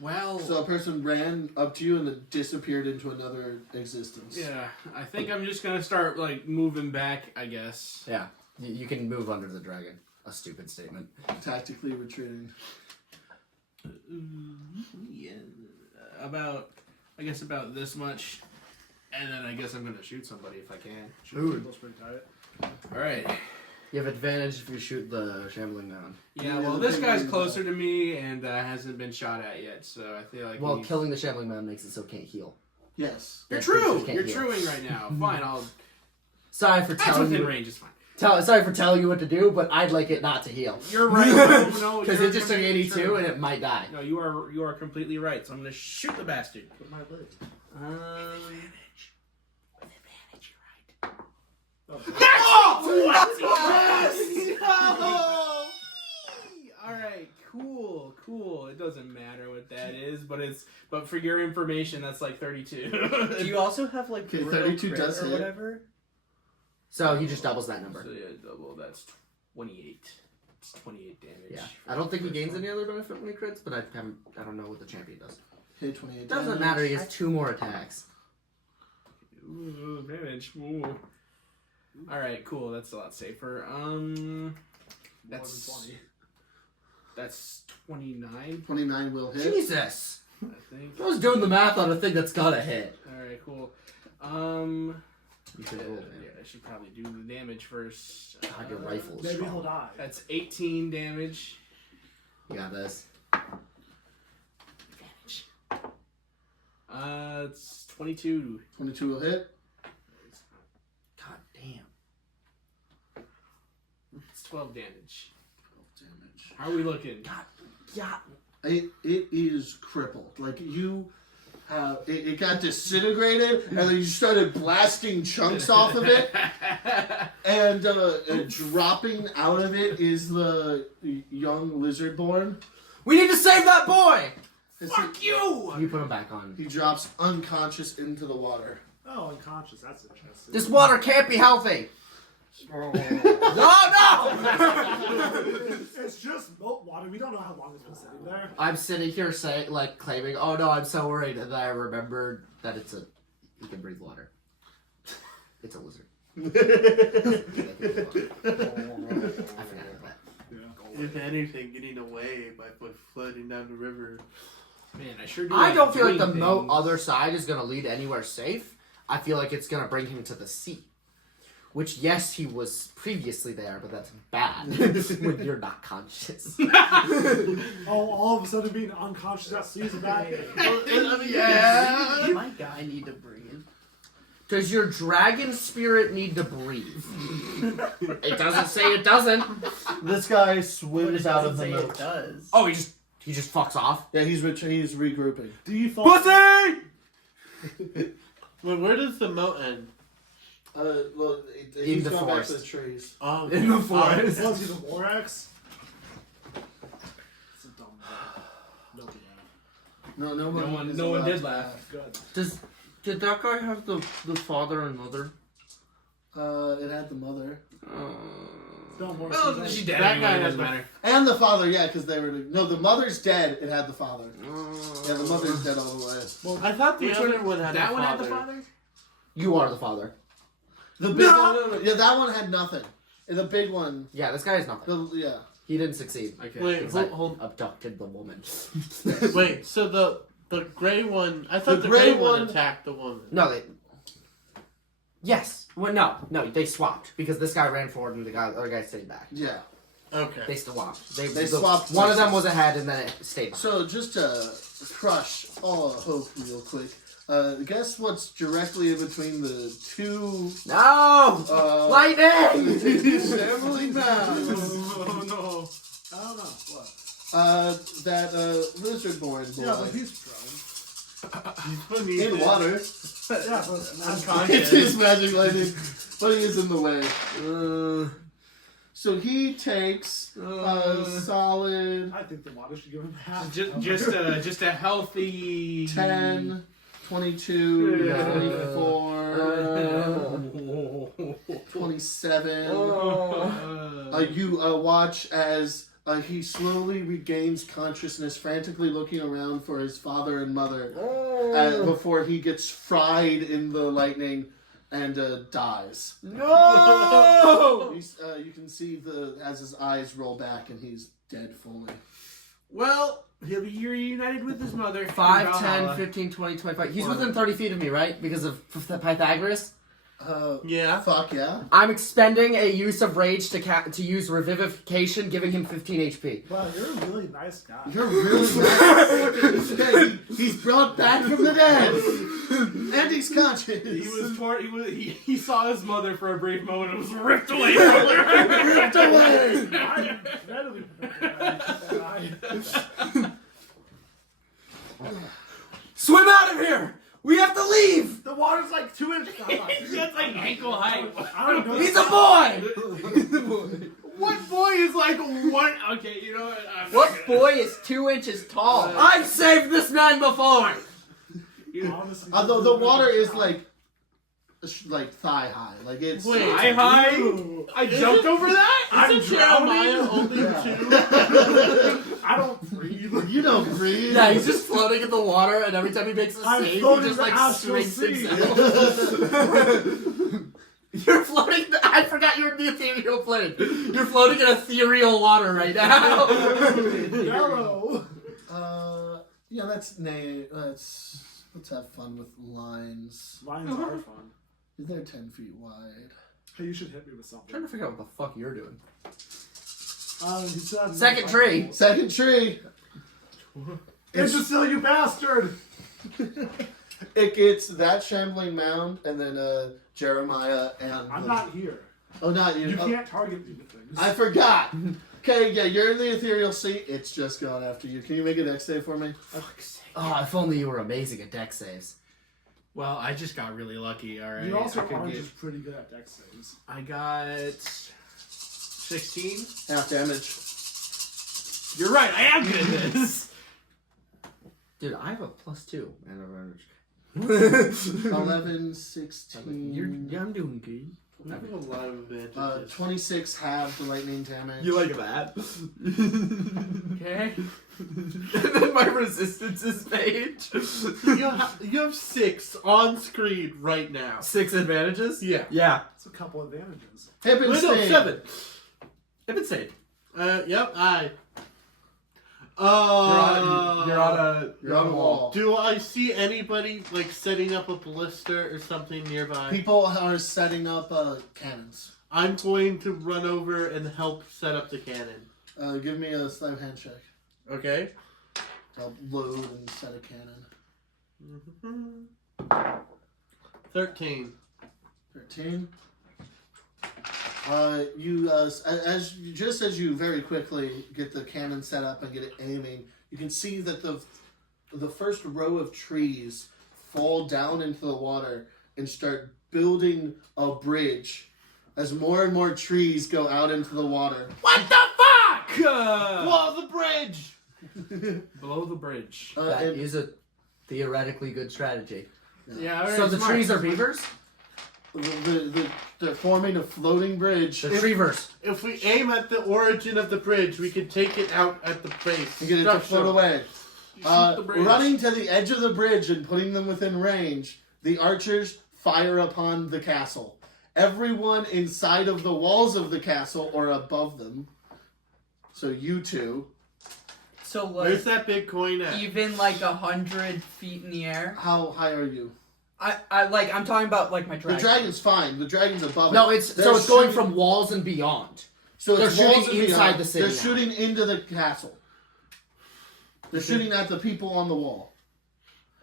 Well, So a person ran up to you and then disappeared into another existence. yeah, I think I'm just gonna start like moving back. I guess. Yeah, you can move under the dragon. A stupid statement. Tactically retreating. Yeah, about this much, and then I guess I'm gonna shoot somebody if I can. Shoot, that's pretty tight. All right. You have advantage if you shoot the shambling man. Yeah, well, this guy's closer to me and hasn't been shot at yet, so I feel like. Well, killing the shambling man makes it so it can't heal. Yes. You're That true. creature can't You're heal. truing right now. Fine, I'll. Sorry for That's telling within you. range. It's fine. Sorry for telling you what to do, but I'd like it not to heal. You're right. No, Because you're it just took completely 82 true. and it might die. No, you are completely right. So I'm gonna shoot the bastard. With my leg. All right, cool. It doesn't matter what that is, but for your information, that's like 32. Do you also have like Okay, brutal 32 crit does or hit. whatever? So he just doubles that number. So yeah, double. That's 28. It's 28 damage. Yeah. I don't think he gains any other benefit when he crits, but I don't know what the champion does. Hit 28 Doesn't damage. matter, he has 2 more attacks. Ooh, damage. Ooh. All right, cool. That's a lot safer. That's 20. That's 29. 29 will hit. Jesus! I think. I was doing the math on a thing that's gotta hit. All right, cool. You should roll, man. Yeah, I should probably do the damage first. God, your rifle is Maybe strong. he'll die. That's 18 damage. You got this. It's 22. 22 will hit. God damn. It's 12 damage. Damage. How are we looking? Yeah. It is crippled. Like you have, it got disintegrated, and then you started blasting chunks off of it, and dropping out of it is the young lizardborn. We need to save that boy! Fuck you! You put him back on. He drops unconscious into the water. Oh, unconscious. That's interesting. This water can't be healthy! No, no! It's just milk water. We don't know how long it's been sitting there. I'm sitting here saying, like, claiming, oh no, I'm so worried, and then I remembered that he can breathe water. It's a lizard. I forgot about that. Yeah. If anything, getting away by floating down the river. Man, I sure do. I don't feel like the doing moat things. other side is going to lead anywhere safe. I feel like it's going to bring him to the sea. Which, yes, he was previously there, but that's bad when you're not conscious. Oh, all of a sudden being unconscious at sea is a bad thing. Yeah. My guy need to breathe. Does your dragon spirit need to breathe? It doesn't say it doesn't. This guy But it swims out of doesn't the say moat. it does. Oh, he just fucks off. Yeah, he's regrouping. Default. Pussy! Well, where does the moat end? Well, In he's the gone back forest. to the trees. Oh, In the forest. Was he the Morax? It's a dumb one. Nobody laughed. No one did laugh. Good. Did that guy have the father and mother? It had the mother No more. Well, she's dead. That Anyway, guy it has doesn't matter. and the father. Yeah, because they were the mother's dead. It had the father. Yeah, the mother's dead all the way. I thought the Which other one- one had That a one had the father. father? You are the father. The big one, yeah, that one had nothing. And the big one, Yeah, this guy has nothing. yeah. He didn't succeed. Okay. Wait, Because I hold. abducted the woman. Wait, so the gray one? I thought The the gray gray one one- attacked the woman. No, they. Yes. Well, no, they swapped because this guy ran forward and the other guy stayed back. Yeah. Okay. They swapped. They swapped One of them places. was ahead and then it stayed. So just to crush all hope real quick, guess what's directly in between the two No! Lightning! shambling mounds? Oh no. I don't know. What? That lizardborn boy Yeah, but he's prone. He's funny. in water. Yeah, but it's It's unconscious. his magic lightning, but he is in the way. So he takes a solid I think the water should give him half. Just a healthy 10, 22, Yeah. 24, 27. Uh, You watch as he slowly regains consciousness, frantically looking around for his father and mother before he gets fried in the lightning and dies. No! You can see as his eyes roll back and he's dead fully. Well, he'll be reunited with his mother. 5, 10, 15, 20, 25. He's within 30 feet of me, right? Because of Pythagoras? Yeah. Fuck yeah. I'm expending a use of rage to use revivification, giving him 15 HP. Wow, you're a really nice guy. You're really nice. Okay, he's brought back from the dead. And he's conscious. He saw his mother for a brief moment and was ripped away from her. Ripped away. I'm incredibly Swim out of here! We have to leave! The water's like 2 inches. That's like ankle height. I don't know. He's a boy! What boy is like one? Okay, you know what? What boy is 2 inches tall? I've saved this man before! Honestly, Although the water is like thigh high, like it's Wait, high? I jumped over that? Isn't Jeremiah only 2? I don't breathe. You don't breathe. Yeah, he's just floating in the water, and every time he makes a I'm save, he floating just the like astral swings sea. himself. You're floating. I forgot you were in the ethereal plane. You're floating in ethereal water right now. Yellow. Yeah, let's have fun with lines. Lines are fun. They're 10 feet wide. Hey, you should hit me with I'm something. trying to figure out what the fuck you're doing. He said Second tree. Second tree. Imbecile, you bastard! It gets that shambling mound, and then Jeremiah and. I'm not here. Oh, not you. You Oh, can't target me with things. I forgot. Okay, yeah, you're in the ethereal sea. It's just going after you. Can you make a dex save for me? Oh, if only you were amazing at deck saves. Well, I just got really lucky. All right. You also I could are get- just pretty good at dex saves. I got 16. Half damage. You're right. I am good at this. Dude, I have a +2 and advantage. 11, 16. I'm doing good. I have a lot of advantages. 26 half the lightning damage. You like that? Okay. And then my resistances page. You have 6 on screen right now. 6 advantages? Yeah. Yeah. That's a couple advantages. Wait, no, Hippinsten. 7. If it's safe. Yep, I. You're on a wall. Do I see anybody like setting up a ballista or something nearby? People are setting up cannons. I'm going to run over and help set up the cannon. Give me a sleight of hand check. Okay. I'll load and set a cannon. 13. 13. As you very quickly get the cannon set up and get it aiming, you can see that the first row of trees fall down into the water and start building a bridge as more and more trees go out into the water. What the fuck? Blow the bridge! Blow the bridge. That And- is a theoretically good strategy. Yeah. All right, So the smart. trees are beavers? they're forming a floating bridge. The treevers. If we aim at the origin of the bridge, we can take it out at the base. And get it to float away. Shoot the bridge. Running to the edge of the bridge and putting them within range, the archers fire upon the castle. Everyone inside of the walls of the castle or above them. So you two. So like Where's that big coin at? even like 100 feet in the air. How high are you? I'm talking about like my dragon. The dragon's fine. The dragon's above No, it. it's They're so it's going shooting- from walls and beyond. So they're it's shooting walls and inside beyond. the city They're now. shooting into the castle. They're shooting at the people on the wall.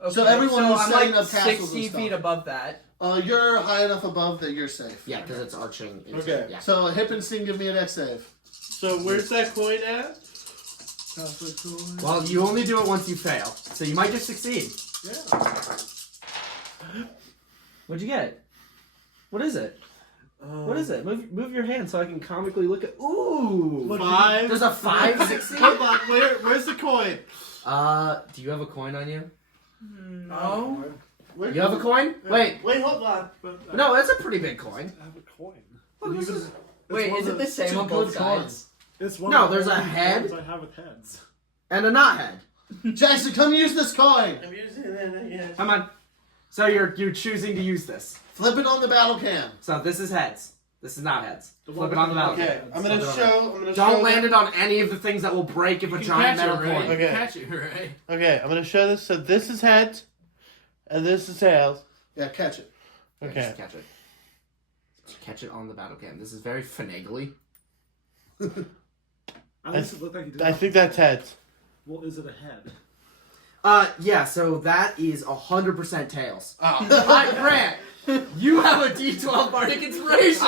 Okay, So everyone who's I'm setting like up castles and 60 stuff. feet above that. You're high enough above that you're safe. Yeah, because it's arching. Into, Okay. Yeah. So Hippinsten, give me an X save. So where's that coin at? Well, you only do it once you fail, so you might just succeed. Yeah. What'd you get? What is it? What is it? Move your hand so I can comically look at. Ooh. 5. There's a 5 succeed. Hold on, where's the coin? Do you have a coin on you? No. You have a coin? Wait. Wait, hold on. No, that's a pretty big coin. I have a coin. Look, this is- Wait, is it the same on both sides? It's one No, of the there's a only head. ones I have with heads. And a not head. Jackson, come use this coin. I'm using it, I guess. Come on. So you're choosing to use this. Flip it on the battle cam. So this is heads. This is not heads. The Flip one it on the with battle the cam. Okay, I'm gonna show. Don't land it on any of the things that will break if a giant metal coin. right? Okay. Catch it, right? Okay, I'm gonna show this. So this is heads, and this is tails. Yeah, catch it. Okay. Just catch it. Just catch it on the battle cam. This is very finagly. At least it looked like he did. I think that's heads. Well, is it a head? Yeah, so that is 100% tails. Oh. Hi, Grant! You have a D12 Bardic Inspiration!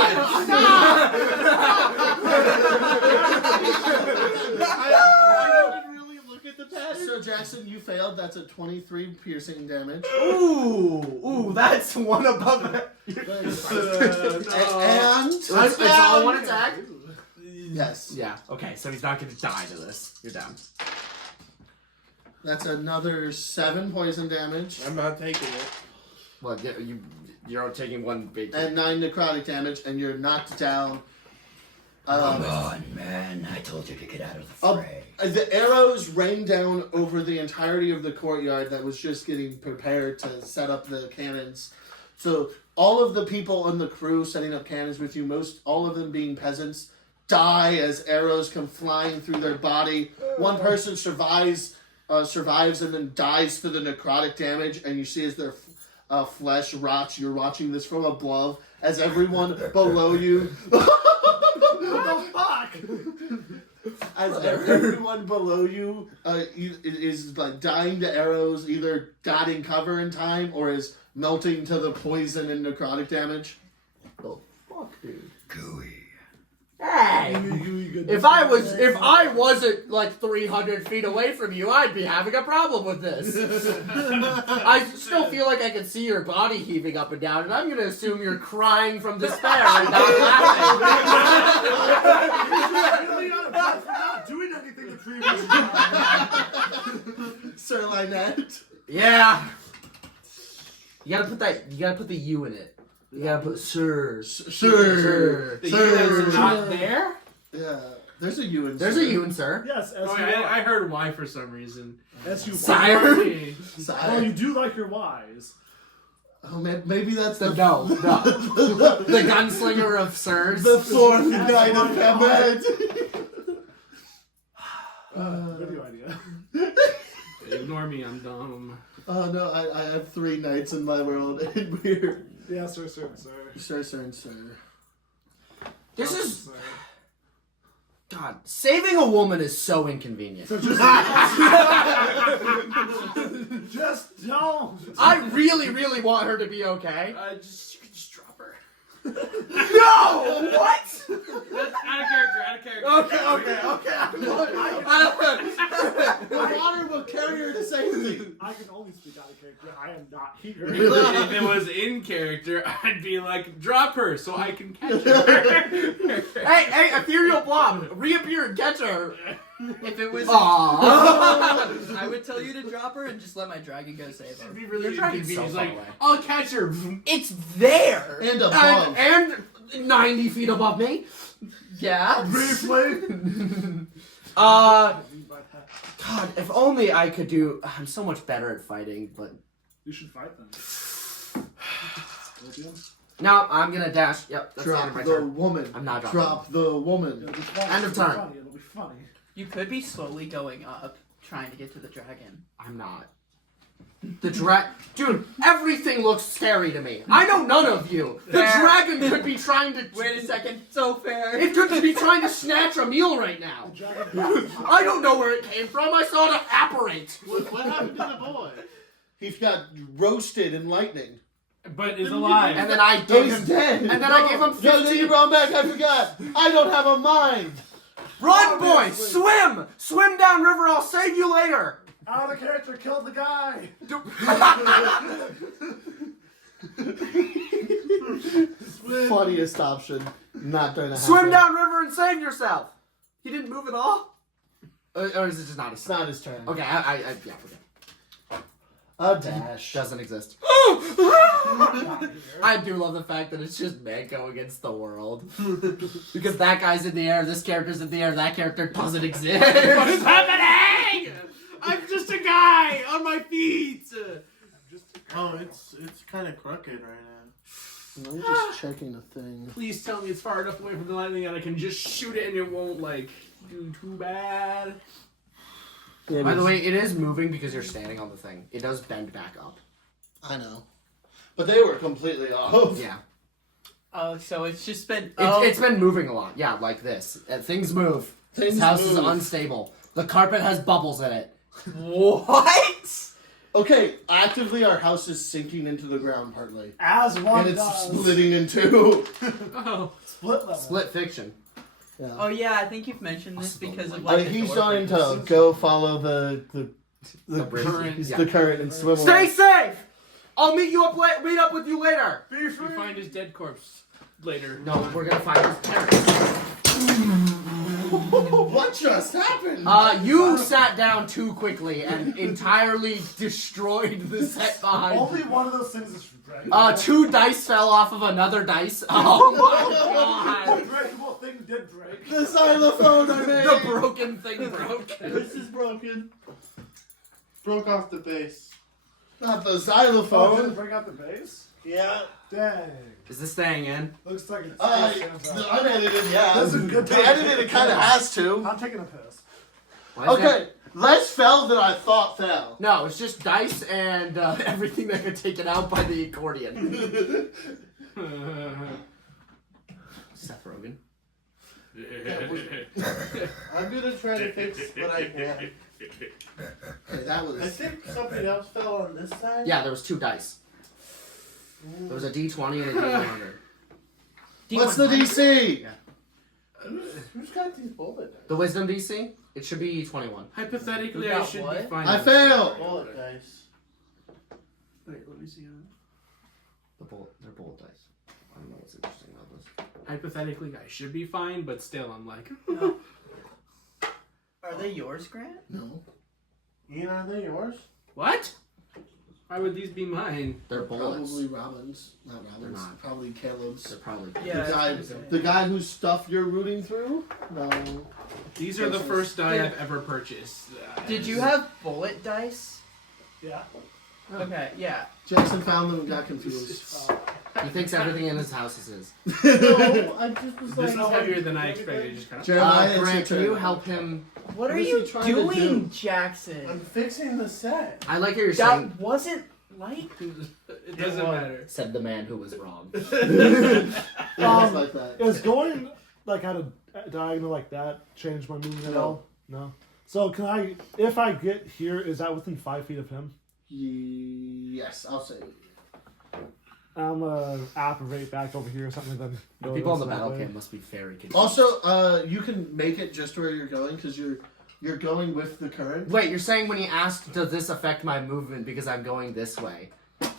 I didn't really look at the pattern. So Jackson, you failed. That's a 23 piercing damage. Ooh, that's one above it. And It's all one attack? yes, Yeah, okay, so he's not gonna die to this. You're down. that's another 7 poison damage I'm not taking it. Well, you're taking one big and 9 necrotic damage, and you're knocked down. Come on, man. I told you to get out of the fray. The arrows rained down over the entirety of the courtyard that was just getting prepared to set up the cannons. So all of the people on the crew setting up cannons with you, all of them being peasants, die as arrows come flying through their body. One person survives and then dies to the necrotic damage, and you see as their flesh rots. You're watching this from above as everyone below you. What the fuck? As everyone below you is like dying to arrows, either got in cover in time or is melting to the poison and necrotic damage. Oh, fuck, dude. Gooey. Hey! If I wasn't like 300 feet away from you, I'd be having a problem with this. I still feel like I can see your body heaving up and down, and I'm gonna assume you're crying from despair and not laughing. Not doing anything the previous time. Sir Lynette. Yeah. You gotta put the U in it. You gotta put sir. Sir. The Sir. U is not there? Yeah. There's a U in There's sir. a U in sir. Yes, Oh, I heard Y for some reason. S-U-Y. Sire. Sire. Well, you do like your Y's. Oh, maybe that's the No. The gunslinger of sirs. the fourth night of Kemet. Video idea. Ignore me, I'm dumb. Oh no, I have 3 knights in my world, and we're Yeah, sir. sir, and sir. This is Sir. God. Saving a woman is so inconvenient. So just don't. I really, really want her to be okay. You can just drop her. No! What? Out of character. The water will carry her to safety. I can only speak out of character. I am not here. If it was in character, I'd be like, drop her so I can catch her. Hey, ethereal blob, reappear and catch her. If it was, Aww. I would tell you to drop her and just let my dragon go save It'd her. be really Your dragon's inconvenient. so He's far like, away. I'll catch her. It's there. And above. And 90 feet above me. Yeah. Briefly. God, if only I could do. I'm so much better at fighting, but You should fight them. Opium? no, I'm gonna dash. Yep, that's the end Drop of my the turn. woman. I'm not dropping. Drop the woman. It'll be funny. End of It'll be turn. funny. It'll be funny. You could be slowly going up, trying to get to the dragon. I'm not. The dude, everything looks scary to me. I know none of you. The Fair. dragon could be trying to. Wait a second. So fair. It could be trying to snatch a meal right now. The dragon I don't know where it came from. I saw it apparate. What happened to the boy? He got roasted in lightning. But is alive. And then I Oh, gave he's him. dead. And then I gave him No, then 15. you brought him back. I forgot. I don't have a mind. Run, boy! Swim! Swim down river. I'll save you later. out of character killed the guy. Funniest option. Not going to happen. Swim down river and save yourself. He didn't move at all. Or is it just not his It's turn? not his turn. Okay, yeah, forget. A dash. Doesn't exist. I do love the fact that it's just Manco against the world. Because that guy's in the air, this character's in the air, that character doesn't exist. What is happening? I'm just a guy on my feet. Oh, it's kind of crooked right now. I'm just checking a thing. Please tell me it's far enough away from the lightning that I can just shoot it and it won't, like, do too bad. Yeah, By the way, it is moving because you're standing on the thing. It does bend back up. I know. But they were completely off. Yeah. Oh, so it's just been. It's been moving a lot. Yeah, like this. Things move. Things This house is move. unstable. The carpet has bubbles in it. What? Okay, actively our house is sinking into the ground partly. As one And it's does. splitting in two. Oh. Split level. Split fiction. Yeah. Oh yeah, I think you've mentioned this because of I like. mean, the he's door going to breaks. go follow the bridge. Current. Yeah. the current and swim Stay away. safe! I'll meet up with you later! You find his dead corpse later. No, we're gonna find his parents. What just happened? You sat down too quickly and entirely destroyed the set behind. Only one of those things is breakable. 2 dice fell off of another dice. Oh my god! The breakable thing did break. The xylophone I made. The broken thing broke. This is broken. Broke off the base. Not the Oh, did it xylophone. break out the base? Yeah. Dang. Is this staying in? Looks like it's. The unedited, yeah. This is a good The time. edited, it kind of has to. I'm taking a piss. Why is Okay, less fell than I thought fell. No, it's just dice and everything that got taken out by the accordion. Seth Rogen. I'm gonna try to fix what I can. Okay, that was. I think something else fell on this side. Yeah, there was 2 dice. There was a D20 and a D100. What's the DC? Yeah. Who's got these bullet dice? The wisdom DC? It should be 21. Hypothetically, You I got should what? be fine. I with failed. Bullet dice. Wait, let me see. They're bullet dice. I don't know what's interesting about this. Hypothetically, I should be fine, but still, I'm like, Are they yours, Grant? No. Ian, are they yours? what? Why would these be mine? They're bullets. Probably Robin's. Not Robin's. They're not. Probably Caleb's. They're probably. Yeah. The guy whose stuff you're rooting through? No. These are the first die I've ever purchased. Did you have bullet dice? Yeah. Okay, yeah. Jackson found them and got confused. He thinks everything in his house is his. No, I just was This is like. heavier than I expected. Just kind of. Jeremiah, it's Grant, your can you turn. help him? What are What is you he trying to do? doing, I'm Jackson? fixing the set. I like how you're saying, That wasn't like. It doesn't matter. said the man who was wrong. It was like that. Is going like at a diagonal like that change my movement at No. all? No. So can I, if I get here, is that within 5 feet of him? Yes, I'll say. I'm gonna apparate back over here or something. Then The go people on the that battle way. camp must be very confused. Also, you can make it just where you're going because you're going with the current. Wait, you're saying when he asked, does this affect my movement because I'm going this way?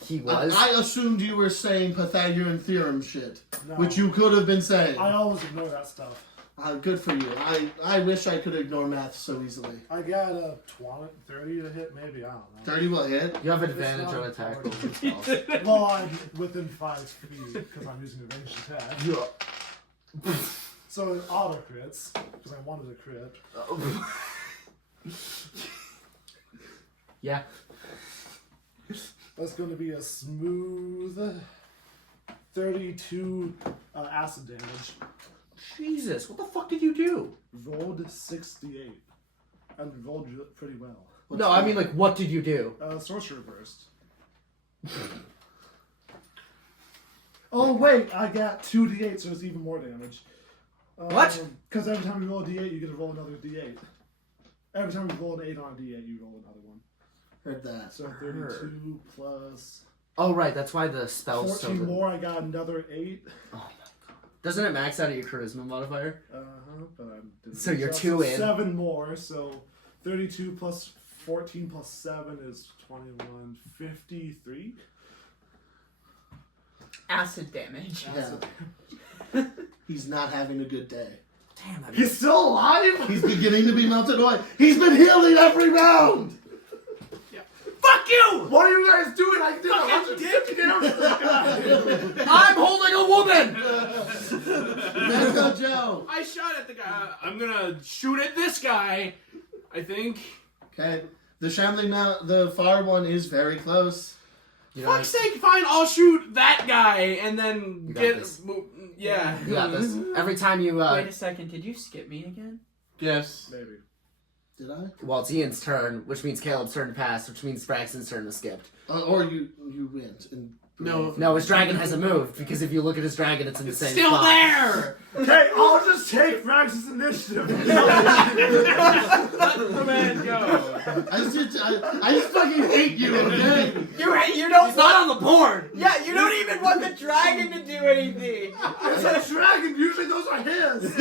He was? I assumed you were saying Pythagorean theorem shit, No. which you could have been saying. I always ignore that stuff. Good for you. I wish I could ignore math so easily. I got a 30 to hit, maybe. I don't know. 30 will hit. You have It's advantage not on attack hard. rolls and spells. Well, I'm within 5 feet because I'm using a ranged attack. Yeah. So it auto crits because I wanted a crit. Yeah. That's going to be a smooth 32 acid damage. Jesus, what the fuck did you do? Rolled 68. And rolled pretty well. No, I mean, like, what did you do? Sorcerer Burst. Oh, wait, I got 2d8, so it's even more damage. What? Because every time you roll a d8, you get to roll another d8. Every time you roll an 8 on a d8, you roll another one. Heard that. So 32 plus Oh, right, that's why the spell's 14 so good. more, I got another 8. Doesn't it max out at your charisma modifier? But I didn't So you're so 2 in. 7 more, so 32 plus 14 plus 7 is 21, 53. Acid damage. Yeah. He's not having a good day. Damn, I mean, He's still alive? He's beginning to be melted away. He's been healing every round. fuck Fuck you! What are you guys doing? I did Fucking dick! I'm holding a woman! Manco Joe. I shot at the guy. I'm gonna shoot at this guy. I think. Okay. The shambling mount, the far one is very close. You know, Fuck's sake, fine, I'll shoot that guy and then You got get. this. Yeah. you got this. Every time you, Wait a second, did you skip me again? Yes. Maybe. Did I? well, it's Ian's turn, which means Caleb's turn to pass, which means Braxton's turn to skipped. Or you went. And No. No, his dragon hasn't moved, because if you look at his dragon, it's in the same Still spot. there! Okay, I'll just take Braxton's initiative. Let the man go. I just fucking hate you, okay? You don't He's not on the board! Yeah, you don't even want the dragon to do anything. It's a dragon. Usually those are his.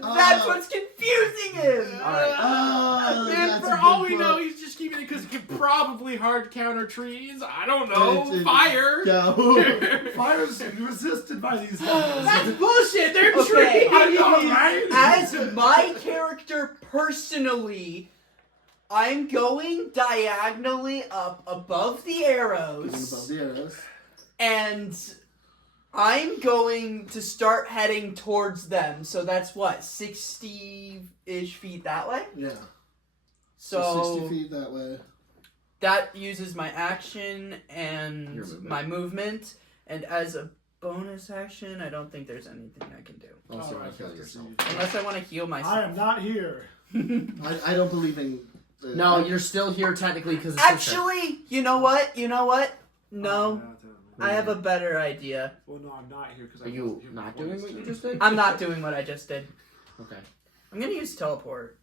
That's what's confusing him. And for all we know, he's just keeping it because he can probably hard counter trees. I don't know. Fire. Go. Fire's resisted by these guys. That's bullshit. They're Okay. trees. I know, right? As my character personally, I'm going diagonally up above the arrows. Above the arrows. And I'm going to start heading towards them. So that's what, 60-ish feet that way? Yeah. So 60 feet that way. that uses my action Your and movement. my movement. And as a bonus action, I don't think there's anything I can do. Also, Alright, kill have to yourself. see. Unless I want to heal I myself. am not here. I don't believe in. No, you're still here technically because it's Actually, you know what? No, Oh, I have a better idea. well, no, I'm not here because. Are you not doing what you just did? I'm not doing what I just did. Okay. I'm gonna use teleport.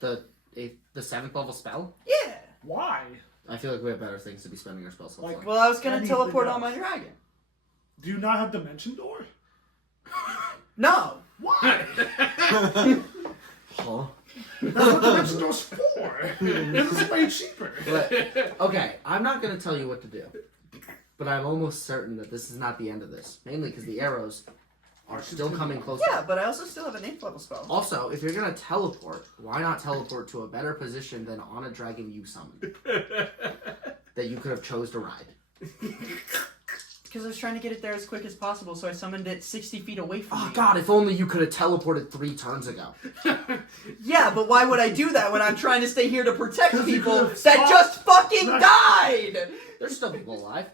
The 7th level spell? Yeah. Why? I feel like we have better things to be spending our spell slots Like, on. Well, I was gonna Anything teleport else? on my dragon. Do you not have Dimension Door? No. Why? Huh? That's what Dimension Door's for. It's way cheaper. But, okay, I'm not going to tell you what to do. But I'm almost certain that this is not the end of this. Mainly because the arrows are still coming closer. Yeah, but I also still have an 8th level spell. Also, if you're going to teleport, why not teleport to a better position than on a dragon you summoned? That you could have chose to ride. Because I was trying to get it there as quick as possible, so I summoned it 60 feet away from Oh me. god, if only you could have teleported 3 turns ago. Yeah, but why would I do that when I'm trying to stay here to protect 'Cause you people could've that stopped- just fucking died? There's still people alive.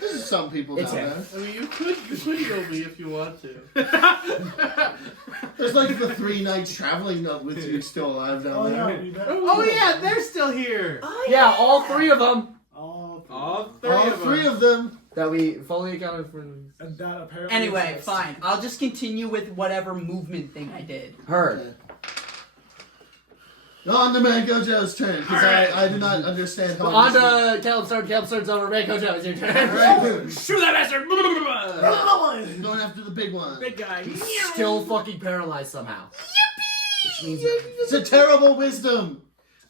There's some people It's down him. there. I mean, you could heal me if you want to. There's like the 3 knights traveling up with you still alive down Oh there. yeah, we better. Oh yeah, they're still here. Oh, Yeah, all 3 of them Oh, All All 3 of them. that we fully accounted for. and that apparently. Anyway, exists. fine. I'll just continue with whatever movement thing I did. Heard. Okay. On to Manco Joe's turn, because I do not understand how. On to Caleb's turn's over. Manco Joe, it's your turn. Alright, Shoot that bastard! going after the big one. Big guy. Still fucking paralyzed somehow. Which means It's a terrible wisdom.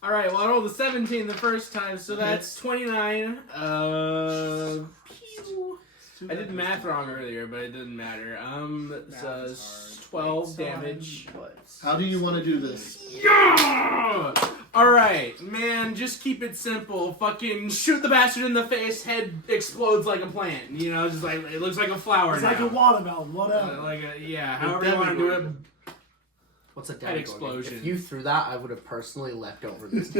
All right, well I rolled a 17 the first time, so that's 29. Pew. I did math wrong earlier, but it doesn't matter. So it's 12 damage. How do you want to do this? Yeah! Alright, man, just keep it simple. Fucking shoot the bastard in the face, head explodes like a plant. You know, just like, it looks like a flower It's now. like a watermelon, whatever. Yeah, however you want to do it. what's a Head dead explosion. If you threw that, I would have personally leapt over this.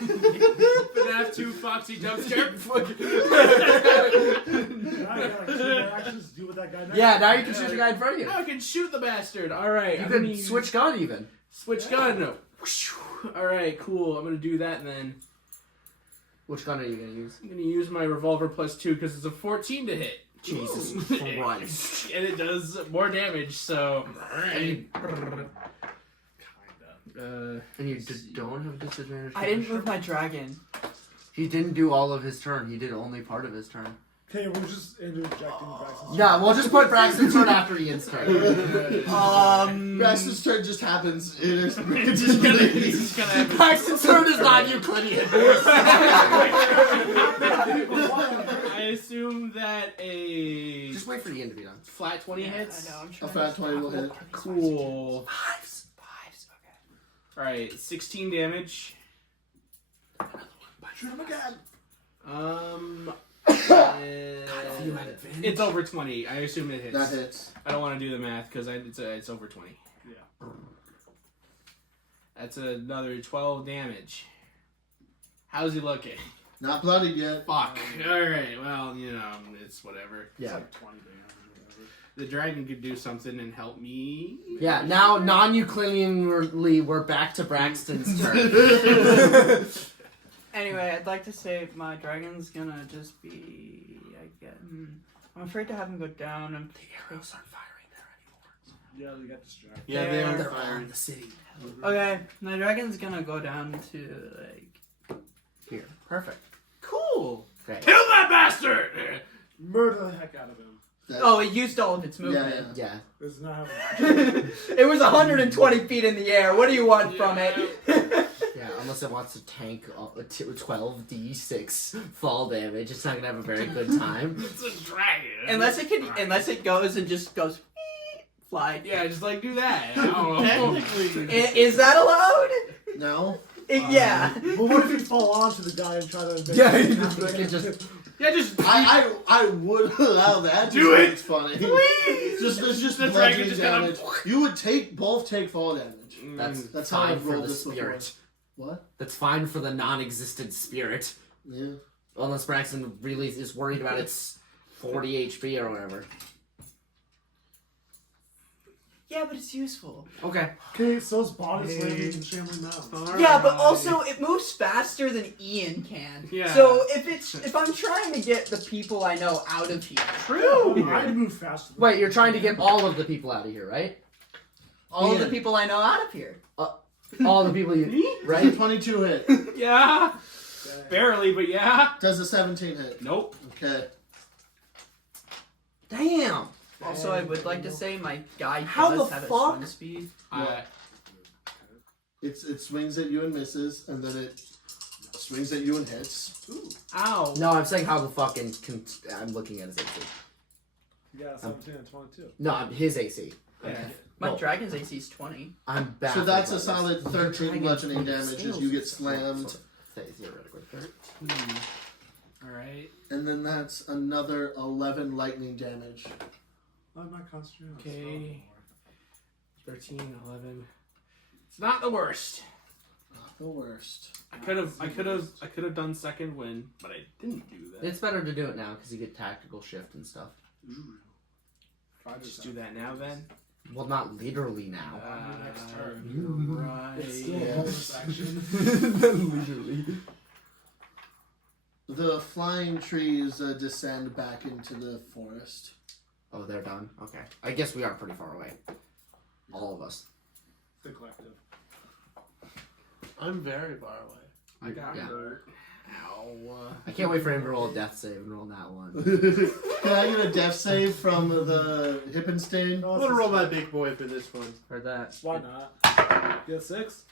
FNAF 2 Foxy jump scare. Yeah, now you can shoot the guy in front of you. Now I can shoot the bastard. Alright, You I'm can gonna use- switch gun even. Switch gun. Alright, cool. I'm gonna do that and then Which gun are you gonna use? I'm gonna use my revolver +2 because it's a 14 to hit. Jesus Ooh. Christ. And it does more damage, so. And you, Uh, and you don't have disadvantage. I didn't move my dragon. He didn't do all of his turn. He did only part of his turn. Okay, we're just interjecting Braxton's Yeah, we'll just put Braxton's turn after Ian's turn. Braxton's turn just happens. He's just gonna have Braxton's turn is not Euclidean. I assume that a Just wait for Ian to be done. flat 20 hits. I know. I'm A trying. flat 20 will hit. Cool. Fives. Okay. All right, 16 damage. Shoot him again. It's over 20. I assume it hits. That hits. I don't want to do the math because it's over 20. Yeah. That's another 12 damage. How's he looking? Not bloodied yet. Fuck. Alright, well, it's whatever. It's Yeah. like 20 damage or whatever. The dragon could do something and help me. Yeah, now non-Euclideanly, we're back to Braxton's turn. Anyway, I'd like to say my dragon's gonna just be. I'm afraid to have him go down. And The arrows aren't firing there Yeah, they got distracted. Yeah, they are anymore. They're firing. on the city. okay, my dragon's gonna go down to like. Here. Perfect. Cool. Great. Kill that bastard! Murder the heck out of him. Oh, it used all of its movement. Yeah. This is not happening. It was 120 feet in the air. What do you want from it? Yeah, unless it wants to tank 12d6 fall damage, it's not gonna have a very good time. It's a dragon. unless it goes and just goes fly. Yeah, just like do that. I don't know. Technically. Is that allowed? No. Yeah. But what if you fall onto the guy and try to make Yeah, it you happen? can just- Yeah, just I would allow that. Do it! It's funny. please. It's just The bludgeoning dragon just kinda- damage. You would both take fall damage. That's how fine I've for rolled the this before. spirit. What? That's fine for the non-existent spirit. Yeah. Unless Braxton really is worried about its 40 HP or whatever. Yeah, but it's useful. Okay. Okay, so his body's landing in Shambling Mountains. Yeah, but also it moves faster than Ian can. Yeah. So if I'm trying to get the people I know out of here. True. I'd move faster. Wait, you're trying to get all of the people out of here, right? All of the Ian. people I know out of here. All the people you... Right? Right? 22 hit. Yeah. Barely, but yeah. Does a 17 hit? Nope. Okay. Damn! Also, I would like to say my guy How does the have fuck? a swim speed. It swings at you and misses, and then it swings at you and hits. Ow. No, I'm saying how the fucking... I'm looking at his AC. Yeah, 17 and 22. No, his AC. Yeah. My Oh. dragon's AC is 20. I'm back. So that's a solid 13 bludgeoning damage as you get slammed. Theoretically, 13. Alright. And then that's another 11 lightning damage. I'm not concentrating on Okay. spell 13, 11. It's not the worst. Not the worst. I could have done second win, but I didn't do that. It's better to do it now because you get tactical shift and stuff. anymore. Just do that now then. Well, not literally now. next turn. You're right. It's still a Yeah. bonus action. Literally. The flying trees descend back into the forest. Oh, they're done? Okay. I guess we are pretty far away. All of us. The collective. I'm very far away. I got Yeah. hurt. Ow. I can't wait for him to roll a death save and roll that one. Can I get a death save from the Hippinsten? I'm gonna roll my big boy for this one. Heard that? Why not? Get 6?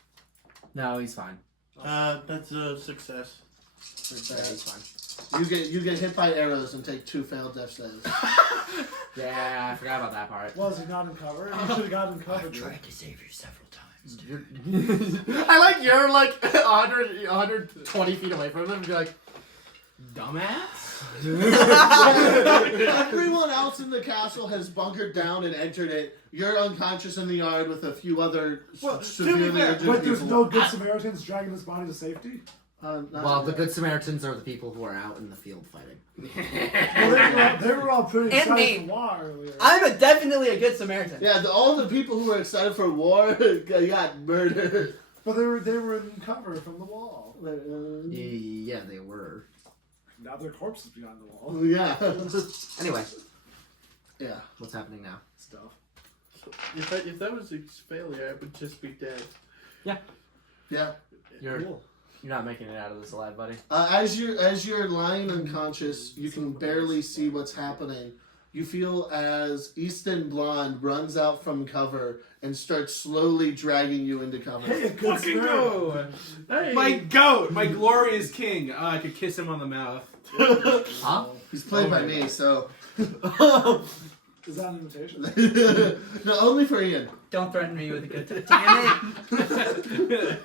No, he's fine. That's a success. Yeah, he's fine. You get hit by arrows and take 2 failed death saves. Yeah, I forgot about that part. Was he not in cover? You should have gotten covered. I've tried to save you several times. I like you're like 120 feet away from him and be like, Dumbass? Everyone else in the castle has bunkered down and entered it. You're unconscious in the yard with a few other Well, severely fair, injured but there's people. no good Samaritans dragging his body to safety? Not well, the yet. good Samaritans are the people who are out in the field fighting. Well, they were all pretty And excited me. for war earlier. I'm definitely a good Samaritan. Yeah, all the people who were excited for war got murdered. But they were in cover from the wall. Yeah, they were. Now their corpses behind the wall. Yeah. Anyway, Yeah. what's happening now? Stuff. If that was a failure, I would just be dead. Yeah. You're Cool. You're not making it out of this alive, buddy. As you're lying unconscious, you can barely see what's happening. You feel as Easton Blonde runs out from cover and starts slowly dragging you into cover. Fucking go! Hey. My goat! My glorious king! Oh, I could kiss him on the mouth. Huh? He's played by me, so. Is that an invitation? No, only for Ian. Don't threaten me with a good time. Damn it!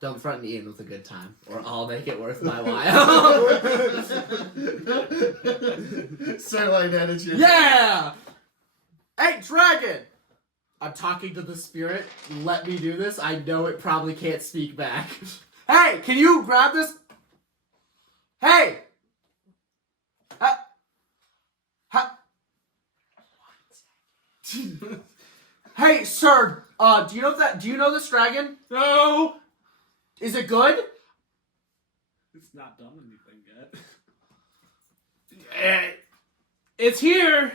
Don't threaten Ian with a good time, or I'll make it worth my while. Sirloin attitude. Yeah! Hey, dragon! I'm talking to the spirit. Let me do this. I know it probably can't speak back. Hey, can you grab this? Hey! Hey, sir. Do you know that? Do you know this dragon? No! Is it good? It's not done anything yet. It's here!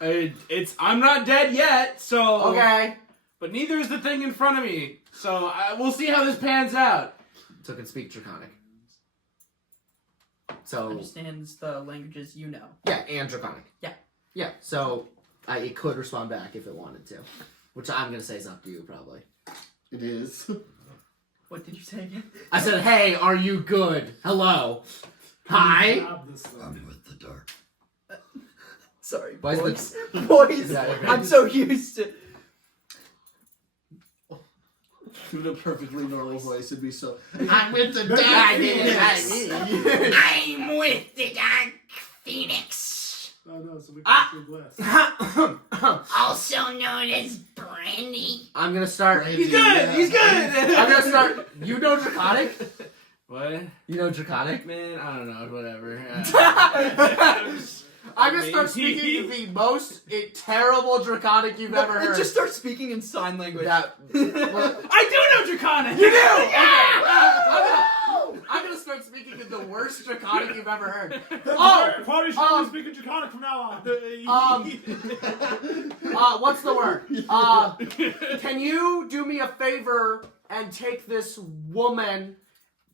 I'm not dead yet, so... Okay. But neither is the thing in front of me. So we'll see how this pans out. So it can speak Draconic. So Understands the languages you know. yeah, and Draconic. Yeah. Yeah. So it could respond back if it wanted to, which I'm gonna say is up to you probably. It is. What did you say again? I said, "Hey, are you good? Hello, hi." Grab this thing. I'm with the dark. Sorry, Why is boys. Boys, Yeah, okay. I'm so used to... With a perfectly normal voice, it'd be so. I'm with the I dark. I'm with the Dark Phoenix, Oh no, so we can see bliss. also known as Brandy. I'm gonna start. He's good! He's good! I'm gonna start. You know Draconic? What? You know Draconic? Man, I don't know, whatever. I'm gonna start speaking the most terrible Draconic you've ever heard. Just start speaking in sign language. That. Well, I do know Draconic! you do! Yeah! I'm gonna start speaking in the worst Draconic you've ever heard. Oh! Party should only speak in Draconic from now on. What's the word? Can you do me a favor and take this woman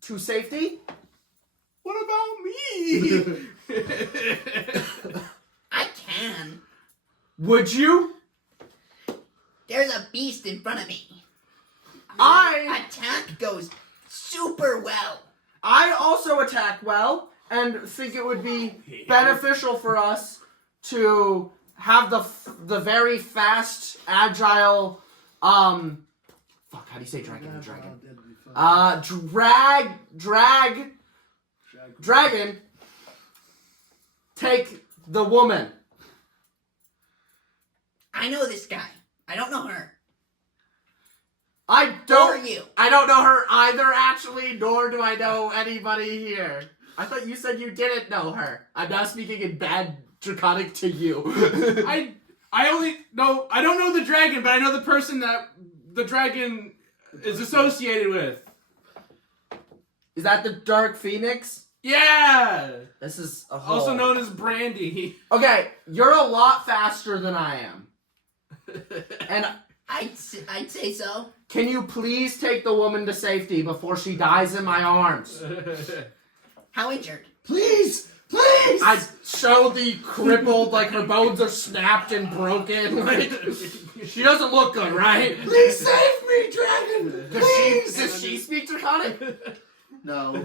to safety? What about me? I can. Would you? There's a beast in front of me. Attack goes super well. I also attack well and think it would be beneficial for us to have the very fast, agile, fuck, how do you say dragon? Dragon take the woman. I know this guy. I don't know her. I Or don't you. I don't know her either, actually, nor do I know anybody here. I thought you said you didn't know her. I'm now speaking in bad Draconic to you. I only know, I don't know the dragon, but I know the person that the dragon is associated with. Is that the Dark Phoenix? Yeah! This is a whole... Also known as Brandy. Okay, you're a lot faster than I am. And I'd say so. can you please take the woman to safety before she dies in my arms? How injured? Please! Please! I show the crippled, like her bones are snapped and broken. Like, she doesn't look good, right? Please save me, dragon! Please! Does she speak Draconic? No.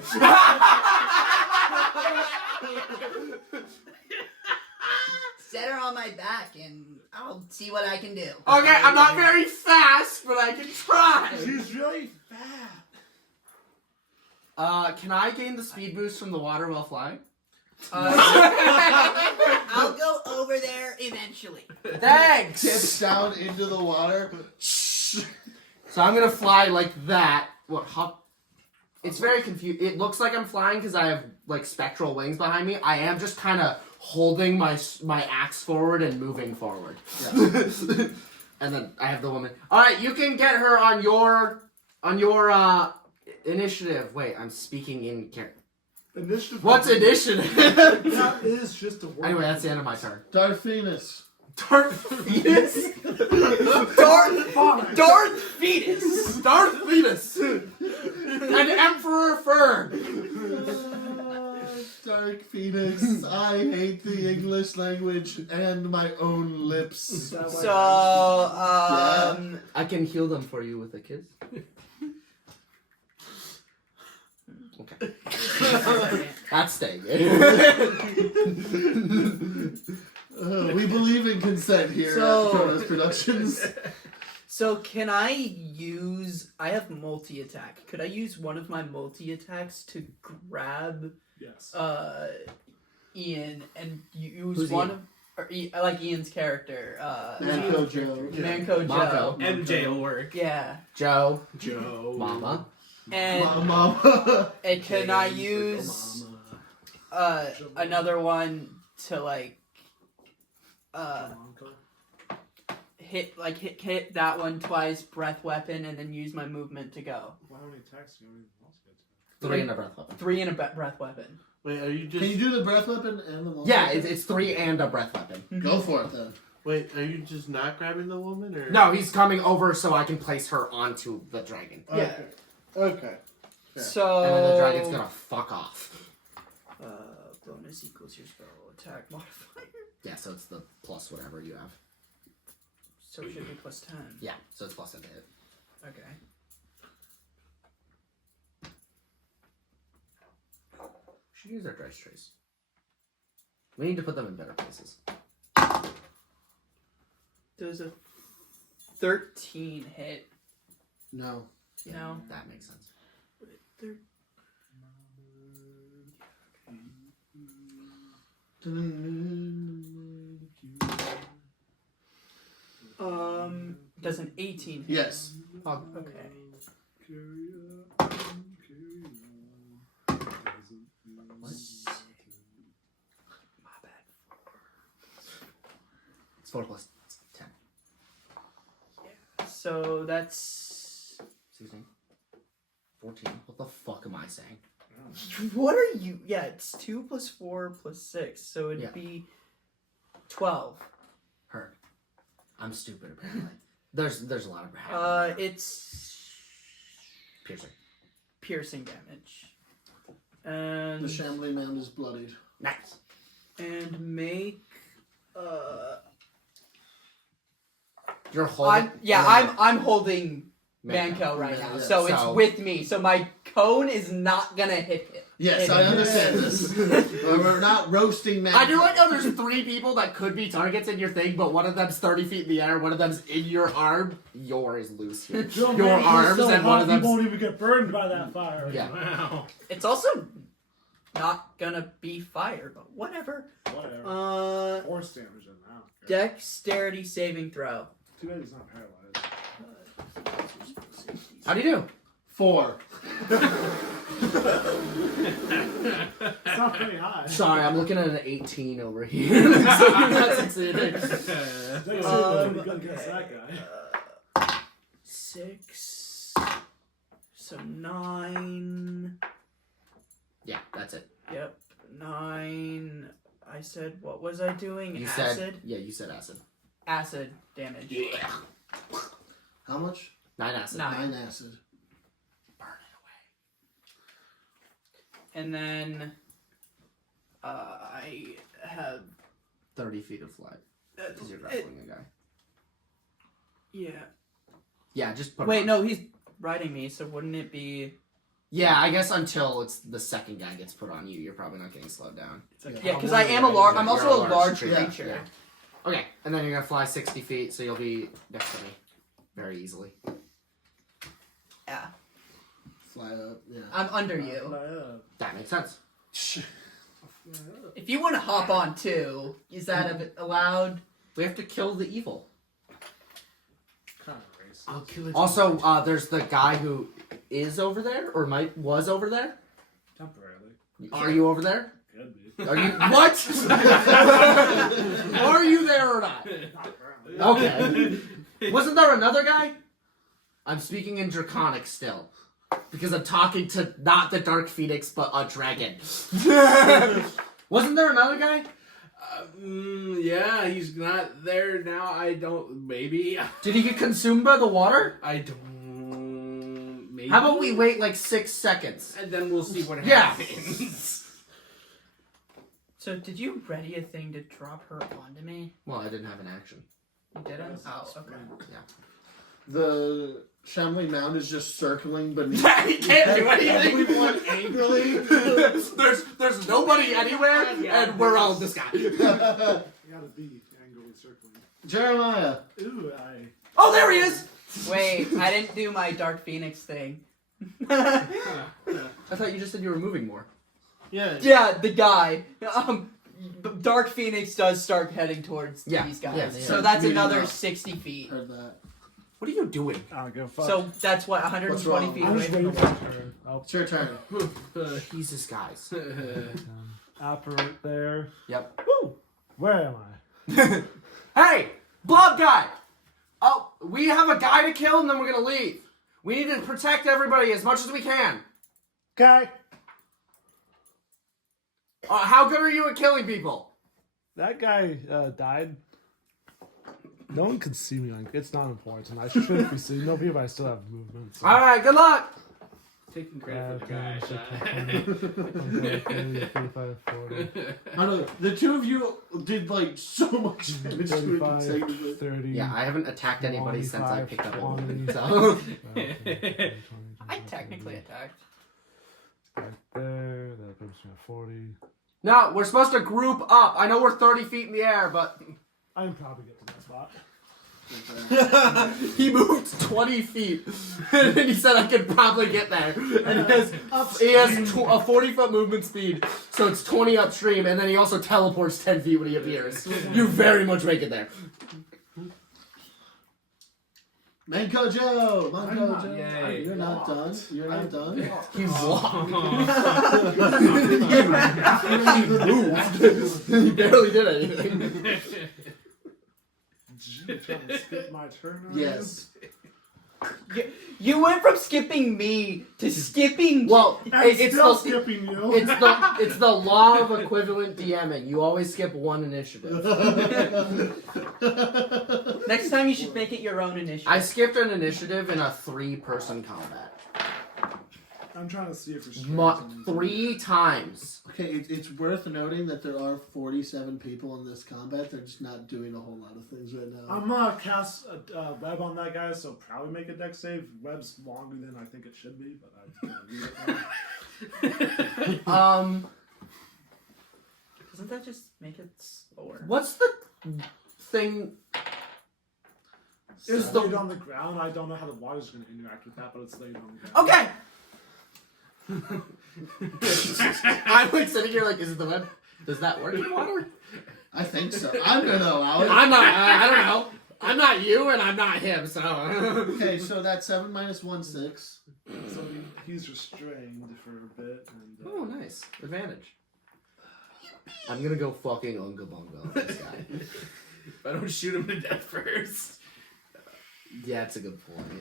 Set her on my back and I'll see what I can do. Okay, I'm not very fast, but I can try. She's really fat. Can I gain the speed boost from the water while flying? I'll go over there eventually. Thanks! Tips down into the water. So I'm gonna fly like that. What, hop? It's very confused. It looks like I'm flying because I have, like, spectral wings behind me. I am just kind of holding my axe forward and moving forward. Yeah. And then I have the woman. Alright, you can get her on your initiative. Wait, I'm speaking in character. Initiative. What's initiative? That is just a word. Anyway, that's the end of my turn. Darth Phoenix. Darth Fetus? Darth Fetus! Darth Fetus! An Emperor Fur! Dark Phoenix, I hate the English language and my own lips. So, I can heal them for you with a kiss. Okay. That's staying. We believe in consent here So- at Kronos Productions. So can I use? I have multi-attack. Could I use one of my multi-attacks to grab Yes. Ian and use Who's one Ian? of? I like Ian's character. Manco Joe. Manco Joe. Manco. MJ will work. Yeah. Joe, Joe. Mama. And Mama. and can I use another one to like hit that one twice, breath weapon, and then use my movement to go. How many attacks do you want to get to? 3 and a breath weapon. 3 and a breath weapon. Wait, are you just? Can you do the breath weapon and the multi- Yeah, it's 3 and a breath weapon. Go for it then. Wait, are you just not grabbing the woman, or? No, he's coming over so I can place her onto the dragon. Yeah. Okay. Yeah. So And then the dragon's gonna fuck off. bonus equals your spell attack modifier. Yeah, so it's the plus whatever you have. So it should be plus 10. Yeah, so it's plus 10 to hit. Okay. We should use our dice trace. We need to put them in better places. Does a 13 hit? No. Yeah, No. that makes sense. Does an 18 hit? Yes. Oh, okay. What? My bad. It's 4 plus 10. So that's 16. 14. What the fuck am I saying? what are you? Yeah, it's 2 plus 4 plus 6, so it'd Yeah. be 12. Her. I'm stupid apparently. There's a lot of It's piercing. piercing damage, and The shambling man is bloodied. Nice. and make You're holding. I'm holding Manco right Yeah, now, yeah. so it's So- with me. So my cone is not gonna hit it. Yes, I understand this. We're not roasting man. I do like how there's 3 people that could be targets in your thing, but one of them's 30 feet in the air, one of them's in your arm. Yours is loose here. Your arms and one of them. them's. You won't even get burned by that fire. Yeah. Wow. It's also not gonna be fire, but whatever. Whatever. Force damage in now. Dexterity saving throw. Too bad he's not paralyzed. How do you do? 4. It's not very high. Sorry, I'm looking at an 18 over here. So you're not succeeding. That's pretty good against that guy. 6. So 9. Yeah, that's it. Yep. 9. I said, what was I doing? You Acid? said. Yeah, you said acid. Acid damage. Yeah. How much? 9 acid. 9. 9 acid. Burn it away. And then I have 30 feet of flight. Because you're it, grappling a guy. yeah. Yeah, just put it Wait, on. no, he's riding me, so wouldn't it be? Yeah, I guess until it's the second guy gets put on you, you're probably not getting slowed down. Yeah, because I am a large. I'm Yeah, also you're a large creature. creature. Yeah. Okay, and then you're gonna fly 60 feet, so you'll be next to me very easily. Yeah. Fly up. Yeah. I'm under you. That makes sense. If you want to hop on too, is that allowed? We have to kill the evil. Kind of racist. I'll kill it. Also, there's the guy who is over there, or was over there. Temporarily. Are you over there? Could be. Are you what? Are you there or not? Not currently. Okay. Wasn't there another guy? I'm speaking in Draconic still. Because I'm talking to not the Dark Phoenix, but a dragon. Wasn't there another guy? Yeah, he's not there now. I don't. Maybe. Did he get consumed by the water? I don't. Maybe. How about we wait like 6 seconds? And then we'll see what Yeah. happens. So did you ready a thing to drop her onto me? Well, I didn't have an action. You didn't? Oh, okay. The Shamley Mound is just circling beneath. He can't do anything. Everyone angrily. there's nobody anywhere, and we're all this guy. You gotta be angrily circling. Jeremiah. Ooh, Oh, there he is! Wait, I didn't do my Dark Phoenix thing. I thought you just said you were moving more. Yeah. Yeah, the guy. Dark Phoenix does start heading towards these guys. Yeah, so that's Moving another up. 60 feet. Heard that. What are you doing? I don't give a fuck. So that's what, 120 wrong? feet I'm away just from waiting the for my turn. Oh, It's your turn. Jesus, guys. Apper there. Yep. Woo! Where am I? Hey, blob guy. Oh, we have a guy to kill, and then we're gonna leave. We need to protect everybody as much as we can. Okay. How good are you at killing people? That guy died. No one can see me. It's not important. I shouldn't be seeing nobody, but I still have movement. So. All right, good luck. Taking credit for the guy. 35, 40, I don't know. The two of you did like so much damage to it 35, consecutively. 30. Yeah, I haven't attacked anybody since I 25, picked up a 20. woman. So. I technically attacked. Right there. That brings me to 40. No, we're supposed to group up. I know we're 30 feet in the air, but I can probably get to that spot. he moved 20 feet, and he said I could probably get there. And he has a 40-foot movement speed, so it's 20 upstream, and then he also teleports 10 feet when he appears. You very much make it there. Manco Joe! Manco Joe! Yay. You're not done. You're not done. He walked. He moved. He barely did anything. You're trying to skip my turn already? Yes. You went from skipping me to skipping. Well, I'm it's still the skipping you. it's the law of equivalent DMing. You always skip one initiative. Next time you should make it your own initiative. I skipped an initiative in a 3-person combat. I'm trying to see if you're 3 times. Okay, it's worth noting that there are 47 people in this combat. They're just not doing a whole lot of things right now. I'm gonna cast a web on that guy, so probably make a dex save. Web's longer than I think it should be, but I'm gonna read it now. Doesn't that just make it slower? What's the thing? It's the- laid on the ground. I don't know how the water's gonna interact with that, but it's laid on the ground. Okay. I'm like sitting here like, is it the web? Does that work in water? I think so. I'm gonna allow it. I'm not. I don't know. I'm not you, and I'm not him. So. Okay, so that's 7 minus 1, 6. So he's restrained for a bit. And, Oh, nice advantage. I'm gonna go fucking unga bunga on this guy. If I don't shoot him to death first. Yeah, it's a good point.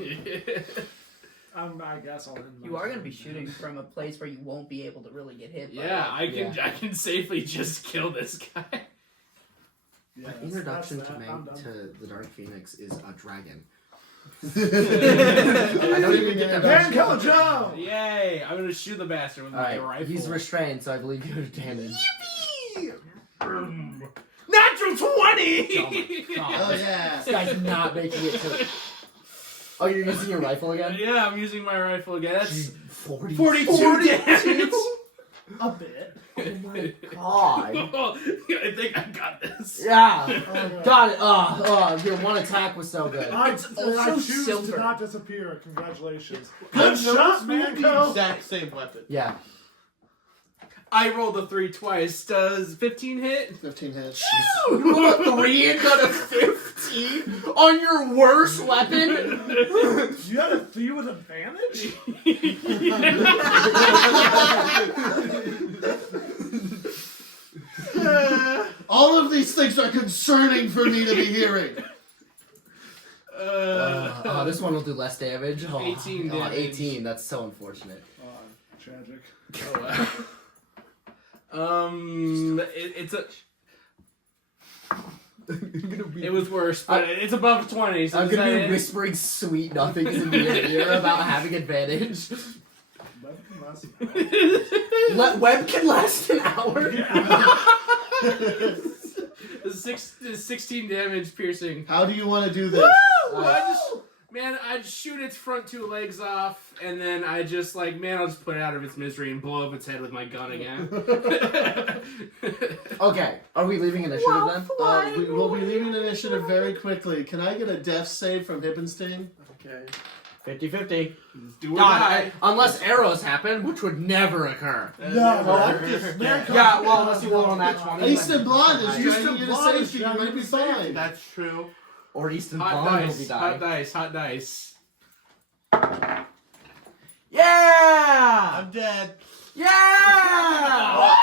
I guess I'll end my You are going to turn be now. shooting from a place where you won't be able to really get hit. By Yeah, it. I can safely just kill this guy. Yeah, My that's introduction that. to I'm done. the Dark Phoenix is a dragon. I don't even get that much. Manco Joe! Yay! I'm gonna shoot the bastard with my Alright, rifle. he's restrained, so I believe you have advantage. Natural 20! Oh, yeah. This guy's not making it to. Oh, you're using your rifle again? Yeah, I'm using my rifle again. That's 42 42 damage! A bit. Oh my god. I think I got this. Yeah. Oh, Got it. Your one attack was so good. I also choose silver. to not disappear. Congratulations. Good shot, Manco! Exact same weapon. Yeah. I rolled a 3 twice. Does 15 hit? 15 hits. You rolled a 3 and got a 15 on your worst weapon? You got a 3 with advantage? All of these things are concerning for me to be hearing. This one will do less damage. 18 damage. 18. That's so unfortunate. Tragic. Oh, wow. It's a. It was worse, but it's above 20. So I'm is gonna that be it? whispering sweet nothings in your ear about having advantage. Web can last an hour. 16 damage piercing. How do you want to do this? I'd shoot its front 2 legs off, and then I just I'll just put it out of its misery and blow up its head with my gun again. Okay, are we leaving initiative then? We will be leaving initiative very quickly. Can I get a death save from Hippinsten? Okay. 50-50. Do or die. Unless arrows happen, which would never occur. Yeah, well, unless you roll on that 20. Eastern Blonde is Eastern trying to get a Blonde is safety. You trying might be to save fine. That's true. Or Eastern Hot Blonde will be dice, dying. hot dice, hot dice. Yeah! I'm dead. Yeah!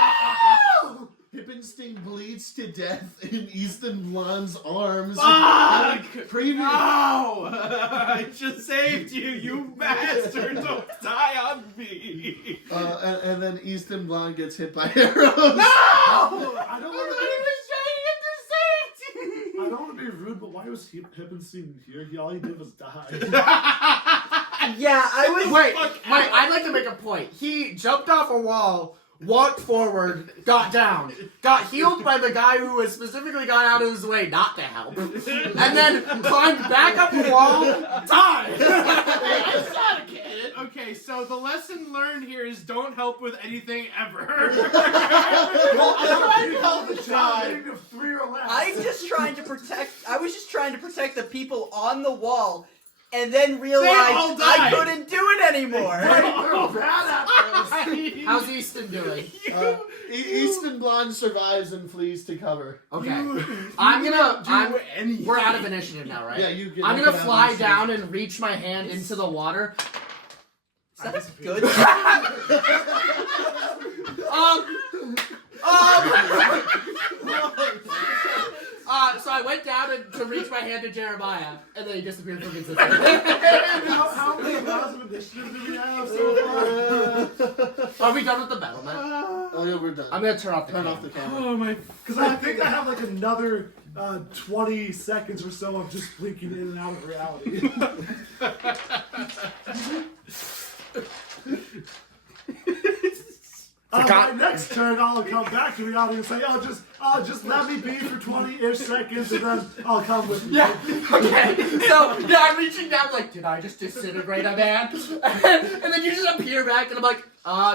Hippinsten bleeds to death in Eastern Blonde's arms. Fuck! Previous. No! I just saved you, you bastard! Don't die on me! And then Eastern Blonde gets hit by arrows. No! I don't want to be. I I don't want to be rude, but why was Hippinsten here? All he did was die. Yeah, I was. Wait, I'd like to make a point. He jumped off a wall, walked forward, got down, got healed by the guy who was specifically gone out of his way not to help, and then climbed back up the wall, died. I saw it, kid. Okay, so the lesson learned here is don't help with anything ever. I was just trying to protect the people on the wall, and then realized all died. I couldn't do it anymore. How's Easton doing? Eastern Blonde survives and flees to cover. Okay. Anything. We're out of initiative now, right? Yeah, you get. I'm get gonna out of fly initiative. down and reach my hand into the water. Is that a good? So I went down to reach my hand to Jeremiah, and then he disappeared from existence. How many rounds of initiative do we have so far? Are we done with the battle, man? Oh yeah, we're done. I'm gonna turn off the Turn camera. off the camera. Oh my. Because I think I have like another 20 seconds or so of just blinking in and out of reality. My next turn, I'll come back to reality and say, just let me be for 20-ish seconds, and then I'll come with you. Yeah, okay. So, yeah, I'm reaching down like, did I just disintegrate a man? And then you just appear back, and I'm like,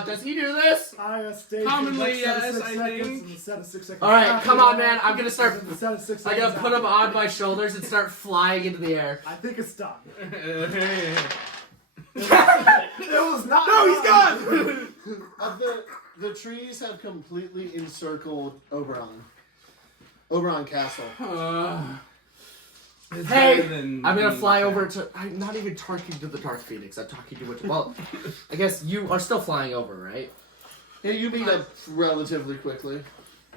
does he do this? I stayed Commonly, for the next yes, 6 I seconds, think. and the set of 6 seconds. Alright, after come on, that, man. I'm gonna start. and the set of 6 I seconds gotta put him after on my shoulders and start flying into the air. I think it's done. It It was not. No, he's done. gone! The trees have completely encircled Oberon Castle. Hey, I'm gonna fly over to. I'm not even talking to the Dark Phoenix. I'm talking to which. Well, I guess you are still flying over, right? Yeah, you meet up relatively quickly.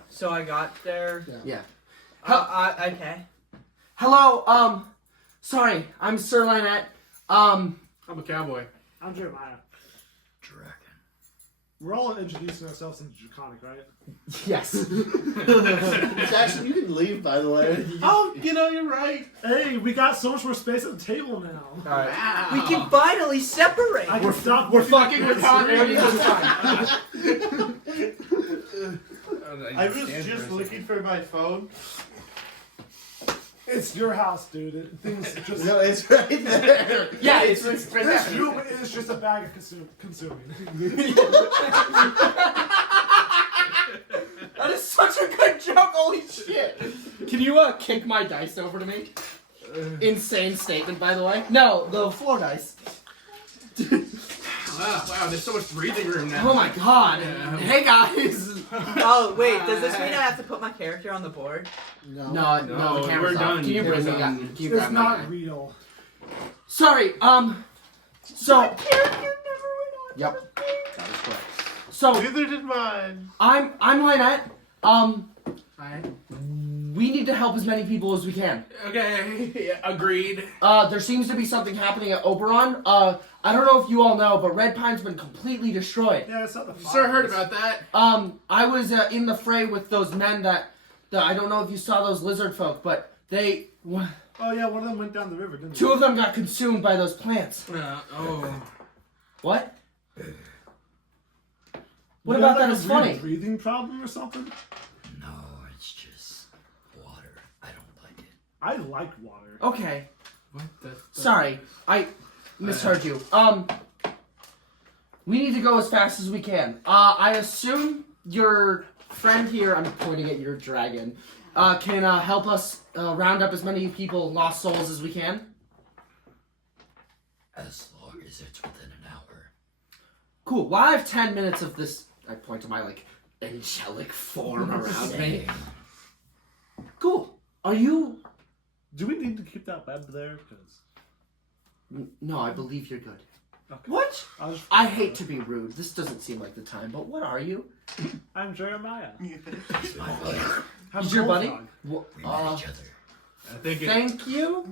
So I got there. Yeah. Okay. Hello. Sorry, I'm Sir Lynette. I'm a cowboy. I'm Jeremiah. Dragon. We're all introducing ourselves in Draconic, right? Yes. Jackson, you can leave, by the way. Oh, you're right. Hey, we got so much more space at the table now. All right. We can finally separate. I can stop. We're looking at fucking this retarded. screen. It's fine. I was just looking for my phone. It's your house, dude. Things just. No, it's right there. Yeah, it's right This there. room is just a bag of consuming. That is such a good joke. Holy shit. Can you kick my dice over to me? Insane statement, by the way. No, the floor dice. Wow, there's so much breathing room now. Oh my god. Yeah. Hey guys. Oh wait, does this mean I have to put my character on the board? No. No, No, the camera's we're off. done. Can you bring We're me done. Can you It's grab my not guy? real. Sorry, so Character never went on. Yep. That is correct. So Neither did mine. I'm Lynette. Hi. We need to help as many people as we can. Okay, yeah, agreed. There seems to be something happening at Oberon. I don't know if you all know, but Red Pine's been completely destroyed. Yeah, it's not the fire. Sir, heard about that. I was in the fray with those men that I don't know if you saw those lizard folk, but they... Oh yeah, one of them went down the river, didn't they? Two of them got consumed by those plants. Oh. What? What You about have, that is funny? Breathing problem or something? No, it's just water. I don't like it. I like water. Okay. What the? Sorry. I misheard you. We need to go as fast as we can. I assume your friend here, I'm pointing at your dragon, can help us round up as many people, lost souls, as we can? As long as it's within an hour. Cool. Well, I have 10 minutes of this. I point to my, like, angelic form around me. Same. Cool. Are you... Do we need to keep that web there? Because No, I believe you're good. okay. What? I hate to be rude. This doesn't seem like the time, but what are you? I'm Jeremiah. It's my buddy. I'm He's your buddy? Bullfrog. We met each other. I think it. Thank you.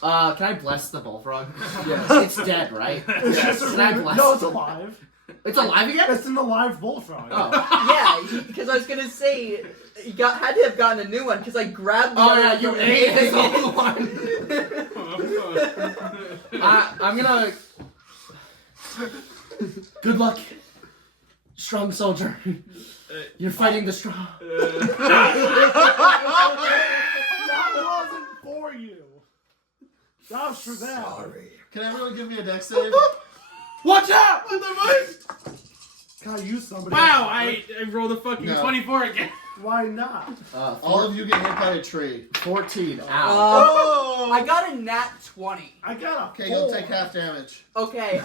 Can I bless the bullfrog? Yes. It's dead, right? It's Yes. just a Can I river- bless No, it's alive. It's alive again? It's an alive bullfrog. Oh. Yeah, because I was gonna say you had to have gotten a new one because I grabbed. The Oh other yeah, one you from ate his the old one. I'm gonna... Good luck, strong soldier. You're fighting the strong. That wasn't for you. That was for them. Sorry. Can everyone give me a dex save? Watch out! Can I use somebody? Wow, I rolled a fucking No. 24 again. Why not? All of you get hit by a tree. 14. Ow. Oh! I got a nat 20. I got a Okay, you'll take half damage. Okay.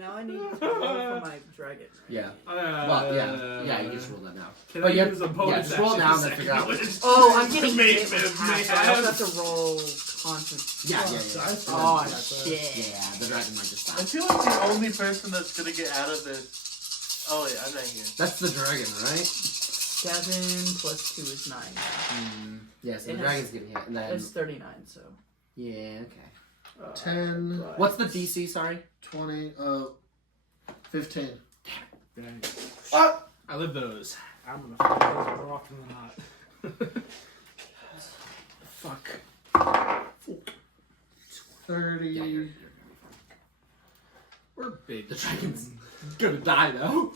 Now I need to roll for my dragon. Yeah. Well, yeah, you just roll that now. Can But I yeah, use a bonus just roll it action now to and then figure out second which. which- Oh, I'm getting May- hit with may- half, so I also have to roll constant. Yeah. Oh, Yeah. shit. Yeah, the dragon might just I die. feel like the only person that's gonna get out of this. Oh wait, I'm not here. That's the dragon, right? 7 plus 2 is 9. Yeah, so It the has- dragon's getting hit. And then... That's 39, so. Yeah, okay. 10, What's the DC, sorry? 20, 15. Dang. Oh! I live those. I'm gonna find those more often than not. Fuck. 30. Yeah, you're We're big. The dragon's gonna die, though.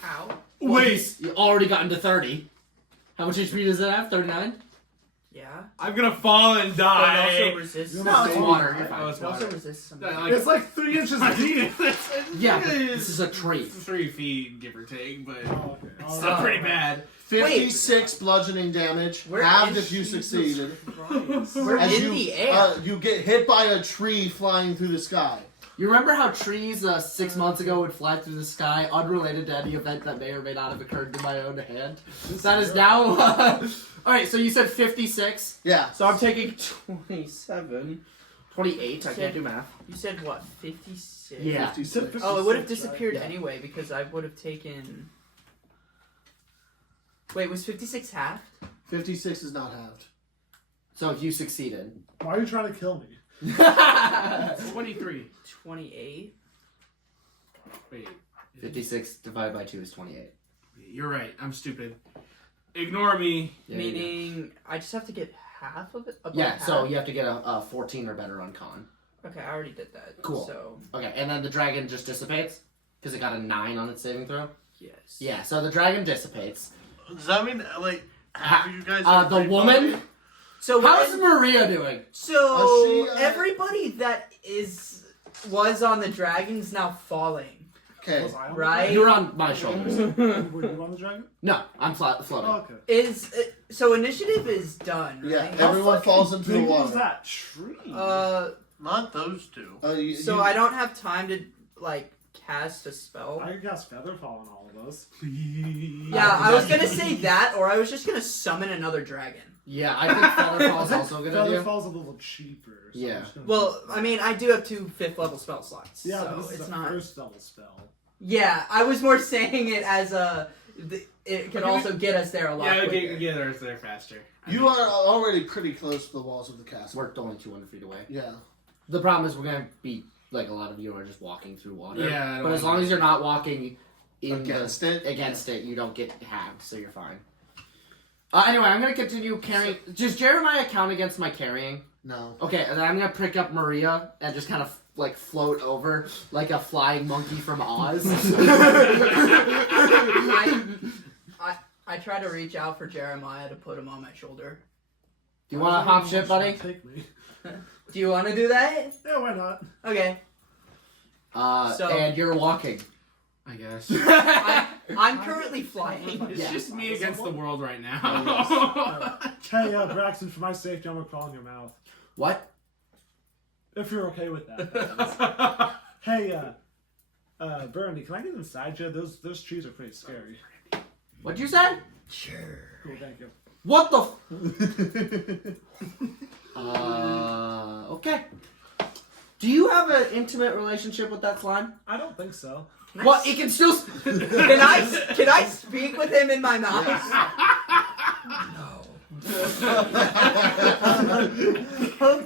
How? Wait! You already got into 30. How much HP does it have? 39? Yeah. I'm gonna fall and But it die. also resists. You No, almost it's made water. me. You're fine. Oh, it's It also water. resists some. Like- It's like 3 inches deep. Yeah, but this is a tree. 3 feet, give or take, but Oh, okay. it's still pretty bad. 56 bludgeoning damage. Where Halved is if you Jesus succeeded. We're As in you, the air. you get hit by a tree flying through the sky. You remember how trees 6 months ago would fly through the sky, unrelated to any event that may or may not have occurred in my own hand? That is now... Alright, so you said 56. Yeah. So I'm taking 27. 28, I can't do math. You said what? 56? Yeah. 56. Oh, it would have disappeared Yeah. anyway because I would have taken. Wait, was 56 half? 56 is not halved. So if you succeeded... Why are you trying to kill me? 23. 28. Wait. 56 divided by 2 is 28. You're right. I'm stupid. Ignore me. Yeah, Meaning, I just have to get half of it? Above Yeah, half? so you have to get a 14 or better on con. Okay, I already did that. Cool. So, Okay, and then the dragon just dissipates? Because it got a 9 on its saving throw? yes. Yeah, so the dragon dissipates. Does that mean like half of you guys? Are The woman? So, How's when- Maria doing? so she, everybody that was on the dragon's now falling. Okay. Was I on Right? You're on my shoulders. The dragon? Were you on the dragon? No, I'm floating. Oh, okay. So initiative is done, right? Yeah, everyone falls into the Big was water. that tree? Not those two. So I don't have time to, like, cast a spell. I cast Featherfall on all of those. Yeah, I was gonna say that, or I was just gonna summon another dragon. Yeah, I think Featherfall's also a good idea. Featherfall's a little cheaper. So Yeah. I'm just gonna- Well, I mean, I do have 2 5th level spell slots, yeah, so but this is it's the not. first level spell. Yeah, I was more saying it as it could Okay, also get us there a lot Yeah, quicker. get ours there faster. You are already pretty close to the walls of the castle. We're only 200 feet away. Yeah. The problem is we're going to be, like, a lot of you are just walking through water. Yeah, I don't But as wanna- long as you're not walking Against it? Against it, you don't get hacked, so you're fine. Anyway, I'm gonna continue carrying. Does Jeremiah count against my carrying? No. Okay, and then I'm gonna pick up Maria and just kind of like float over like a flying monkey from Oz. I try to reach out for Jeremiah to put him on my shoulder. Do you want to hop ship, buddy? Take me. Do you want to do that? Yeah, why not? Okay. And you're walking. I guess. I'm currently flying. It's just me against the world right now. Hey, Braxton, for my safety, I'm gonna crawl in your mouth. What? If you're okay with that. Hey, Bernie, can I get inside you? Those trees are pretty scary. What'd you say? Sure. Cool, thank you. What the? Okay. Do you have an intimate relationship with that slime? I don't think so. What? It can still. Can I speak with him in my mouth? No.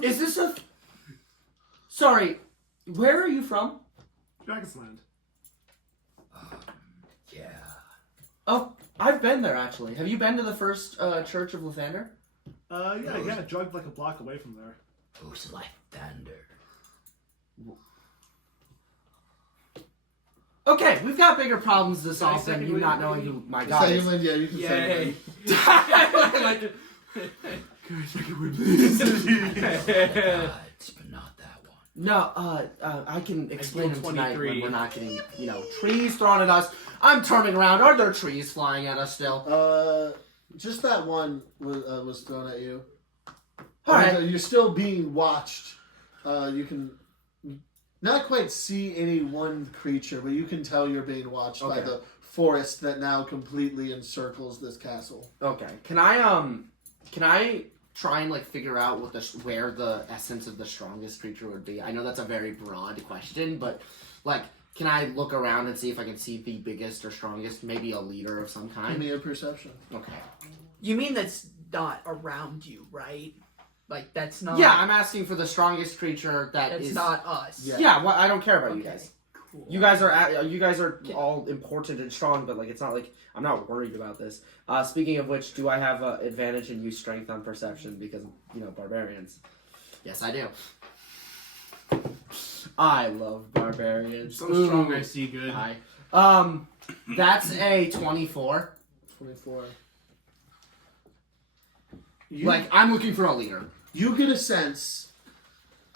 Is this a? Sorry, where are you from? Dragon's Land. Yeah. Oh, I've been there actually. Have you been to the first church of Lathander? Yeah, drugged like a block away from there. Who's like thunder? Okay, we've got bigger problems this Can I off than second you win? not knowing who my god is. Second, yeah, you can say Yay. that. Can I second win, please? Gods, but not that one. No, I can explain them rolled tonight when 23. we're not getting, trees thrown at us. I'm turning around. Are there trees flying at us still? Just that one was thrown at you. All right. You're still being watched. You can not quite see any one creature, but you can tell you're being watched by Okay. the forest that now completely encircles this castle. Okay. Can I try and figure out where the essence of the strongest creature would be? I know that's a very broad question, but can I look around and see if I can see the biggest or strongest, maybe a leader of some Give kind? me a perception. Okay. You mean that's not around you, right? That's not. Yeah, I'm asking for the strongest creature That's is not us. Yeah. Yeah, well, I don't care about you Okay. guys. Cool. You guys are all important and strong, but it's not like I'm not worried about this. Speaking of which, do I have advantage in use strength on perception because barbarians? Yes, I do. I love barbarians. So strong I see good. Hi. That's a 24. 24. I'm looking for a leader. You get a sense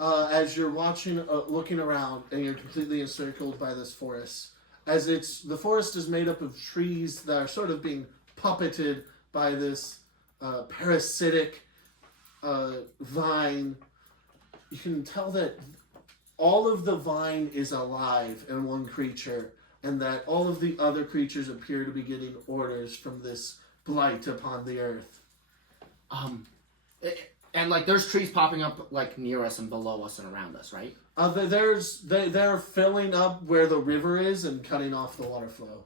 as you're watching, looking around, and you're completely encircled by this forest. As the forest is made up of trees that are sort of being puppeted by this parasitic vine. You can tell that all of the vine is alive in one creature, and that all of the other creatures appear to be getting orders from this blight upon the earth. And there's trees popping up near us and below us and around us, right? They're filling up where the river is and cutting off the water flow.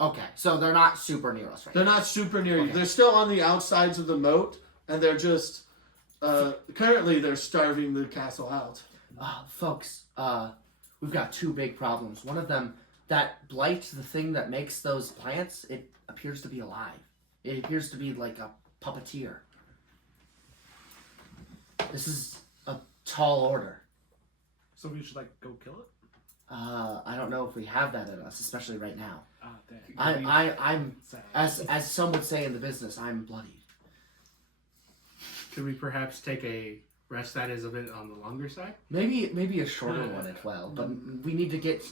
Okay, so they're not super near us, right? They're not super near you. Okay. They're still on the outsides of the moat, and they're just currently they're starving the castle out. Folks, we've got two big problems. One of them, that blight, the thing that makes those plants, it appears to be alive. It appears to be like a puppeteer. This is a tall order. So we should go kill it? I don't know if we have that in us, especially right now. Ah, dang. I'm Sad. as some would say in the business, I'm bloodied. Could we perhaps take a rest that is a bit on the longer side? Maybe a shorter one as well, but we need to get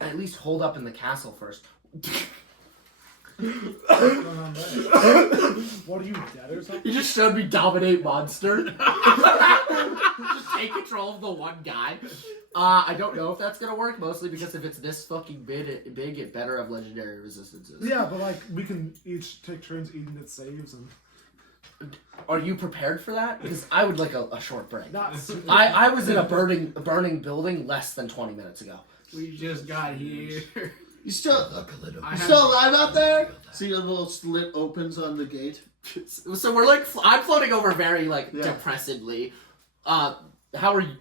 at least hold up in the castle first. What's going on there? What are you, dead or something? You just showed me dominate monster. Just take control of the one guy. I don't know if that's gonna work, mostly because if it's this fucking big, it better have legendary resistances. Yeah, but we can each take turns eating its saves and Are you prepared for that? Because I would like a short break. not super. I was in a burning building less than 20 minutes ago. We just got here. You still Look a little. you still alive out there? See a little slit opens on the gate. So we're I'm floating over very Yeah. depressively. How are you?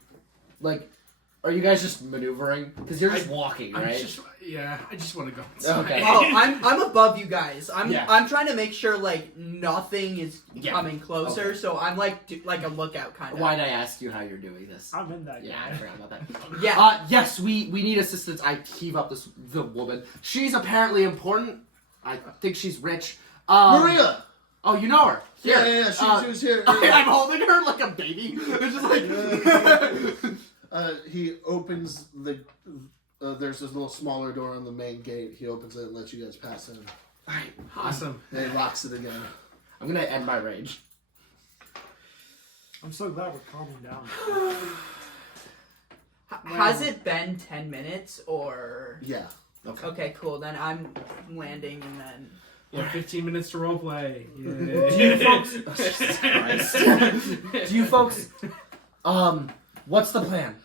Are you guys just maneuvering? Because you're just walking, right? I just want to go inside. Okay. Oh, I'm above you guys. Yeah. I'm trying to make sure like nothing is Yeah. coming closer. Okay. So I'm like like a lookout kind of. Why'd I ask you how you're doing this? I'm in that Yeah, I guy. forgot about that. Yeah. Yes, we need assistance. I heave up the woman. She's apparently important. I think she's rich. Maria! Oh, you know her. Here. Yeah. She was here. I'm holding her like a baby. It's just like. He opens the. There's this little smaller door on the main gate. He opens it and lets you guys pass in. Alright, Awesome. And he locks it again. I'm gonna end my rage. I'm so glad we're calming down. Has it been 10 minutes or? Yeah. Okay. Okay, cool. Then I'm landing and then. You have 15 minutes to roleplay. Do you folks? What's the plan?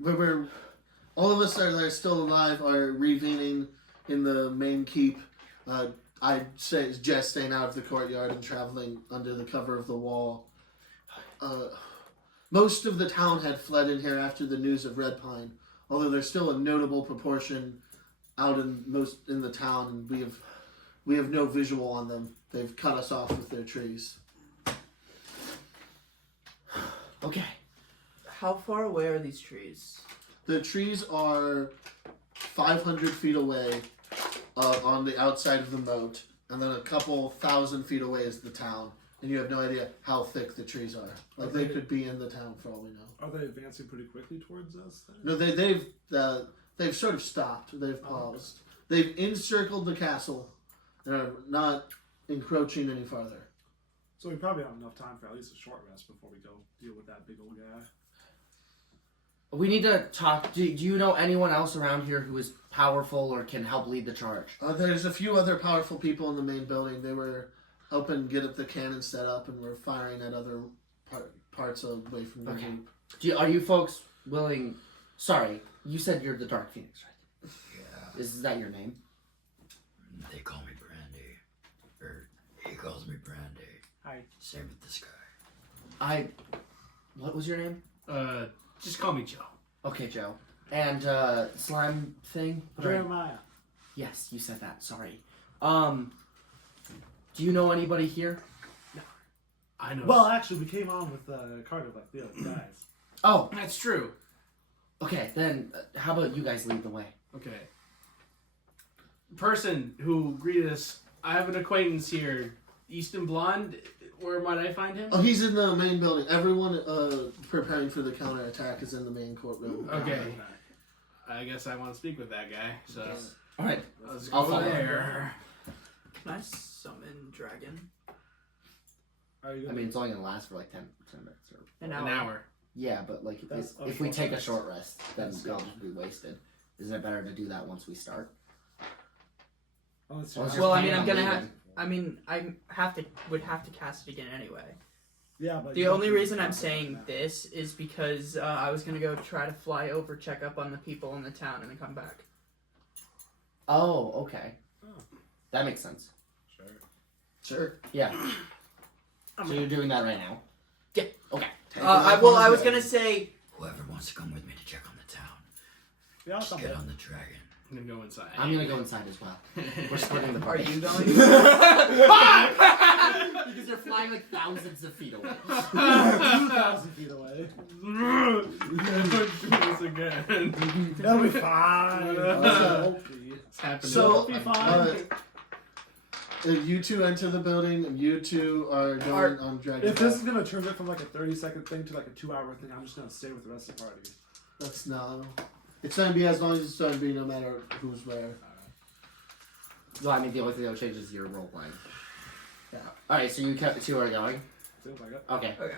We're all of us that are still alive are revening in the main keep. I'd say it's just staying out of the courtyard and traveling under the cover of the wall. Most of the town had fled in here after the news of Red Pine, although there's still a notable proportion out in the town, and we have no visual on them. They've cut us off with their trees. Okay. How far away are these trees? The trees are 500 feet away on the outside of the moat, and then a couple thousand feet away is the town. And you have no idea how thick the trees are. Like they could be in the town for all we know. Are they advancing pretty quickly towards us? Then? No, they've sort of stopped. They've paused. They've encircled the castle and are not encroaching any farther. So we probably have enough time for at least a short rest before we go deal with that big old guy. We need to talk. Do you know anyone else around here who is powerful or can help lead the charge? There's a few other powerful people in the main building. They were helping get up the cannon set up and were firing at other parts away from the group. Are you folks willing? Sorry, you said you're the Dark Phoenix, right? Yeah. Is that your name? They call me Brandy. Or he calls me Brandy. Hi. Same with this guy. What was your name? Just call me Joe. Okay, Joe. And slime thing? Jeremiah. Yes, you said that. Sorry. Do you know anybody here? I know. Well, actually, we came on with Carter like the other guys. Oh, That's true. okay. Then how about you guys lead the way? Okay. Person who greeted us, I have an acquaintance here. Easton Blonde, where might I find him? Oh, he's in the main building. Everyone preparing for the counterattack is in the main courtroom. Okay. I guess I want to speak with that guy, so All right. let's I'll go follow. there. Can I summon dragon? Are you I gonna mean, it's only gonna last for like 10 minutes. Or... An An hour. Yeah, but like That's a if we short take a rest. short rest, then That's they'll good. just be wasted. Isn't it better to do that once we start? Oh, it's Well, just- you're Well, I planning mean, I'm on gonna leaving. have. I mean, would have to cast it again anyway. yeah, but The you only have to- reason I'm saying this is because I was gonna go try to fly over, check up on the people in the town, and then come back. Oh, okay. Oh. That makes sense. Sure. Sure. Yeah. So you're doing that right now? Yeah. Okay. I was gonna say. Whoever wants to come with me to check on the town, Yeah, I'll just come get back. on the dragon. I'm gonna go inside. I'm gonna go inside as well. We're splitting the Are party. you going? Because you're flying like thousands of feet away. 2,000 feet away. Do this again. That'll be fine. It's happening. So, Be fine. you two enter the building, and you two are going on dragon. If this is gonna turn it from like a 30-second thing to like a 2-hour thing, I'm just gonna stay with the rest of the party. That's no. It's going to be as long as it's going to be, no matter who's where. Well, I mean, the only thing that would change is your role playing. Yeah. Alright, so you two are going? Seems like it. Okay. Okay.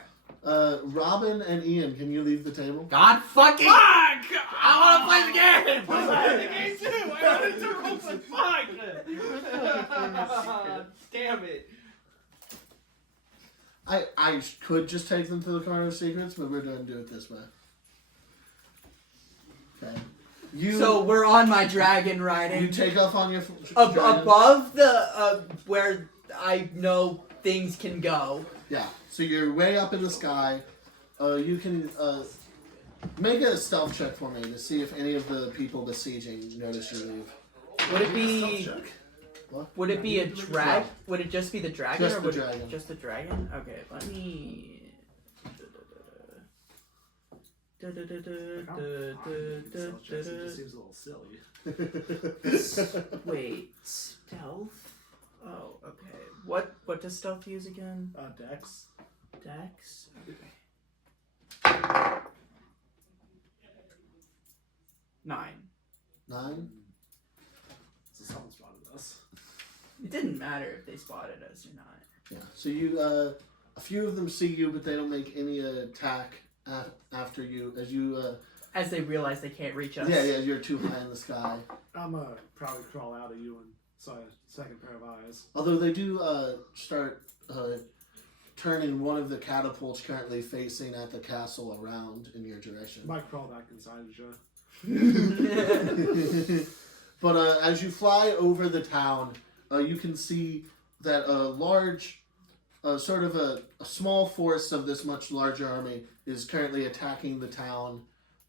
Robin and Ian, can you leave the table? God fucking! Fuck! I wanna play the game! I wanted the game too! I wanted to roleplay. Fuck! Damn it. I could just take them to the Corner of Secrets, but we're going to do it this way. Okay. So we're on my dragon riding. You take off on your dragon. Above the where I know things can go. Yeah. So you're way up in the sky. You can Make a stealth check for me to see if any of the people besieging notice you leave. Would it be? Stealth check? Would it be a drag? Would it just be the dragon? Just or the would dragon. Just the dragon? Okay, let me. Stealth check just seems a little silly. Wait, stealth? Oh, okay. What does stealth use again? Dex. Dex? Okay. 9. 9? So someone spotted us. It didn't matter if they spotted us or not. Yeah. So you, a few of them see you, but they don't make any attack after you. As they realize they can't reach us. Yeah, you're too high in the sky. I'm probably crawl out of you and saw a second pair of eyes. Although they do start turning one of the catapults currently facing at the castle around in your direction. Might crawl back inside you. But as you fly over the town, you can see that a large, sort of a small force of this much larger army is currently attacking the town,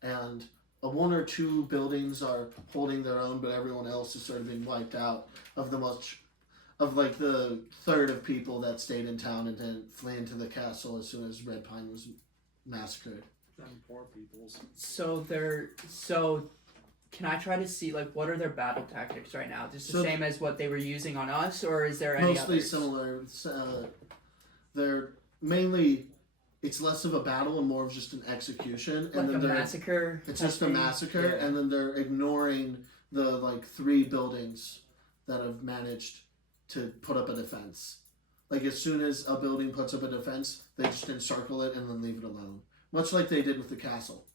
and one or two buildings are holding their own, but everyone else is sort of being wiped out of the third of people that stayed in town and then flee into the castle as soon as Red Pine was massacred. Them poor peoples. So can I try to see what are their battle tactics right now? Just the So- same as what they were using on us, or is there any Mostly others? similar. They're mainly, it's less of a battle and more of just an execution. Like And a then massacre? it's type just a thing? massacre, Yeah. and then they're ignoring the 3 buildings that have managed to put up a defense. Like as soon as a building puts up a defense, they just encircle it and then leave it alone. Much like they did with the castle.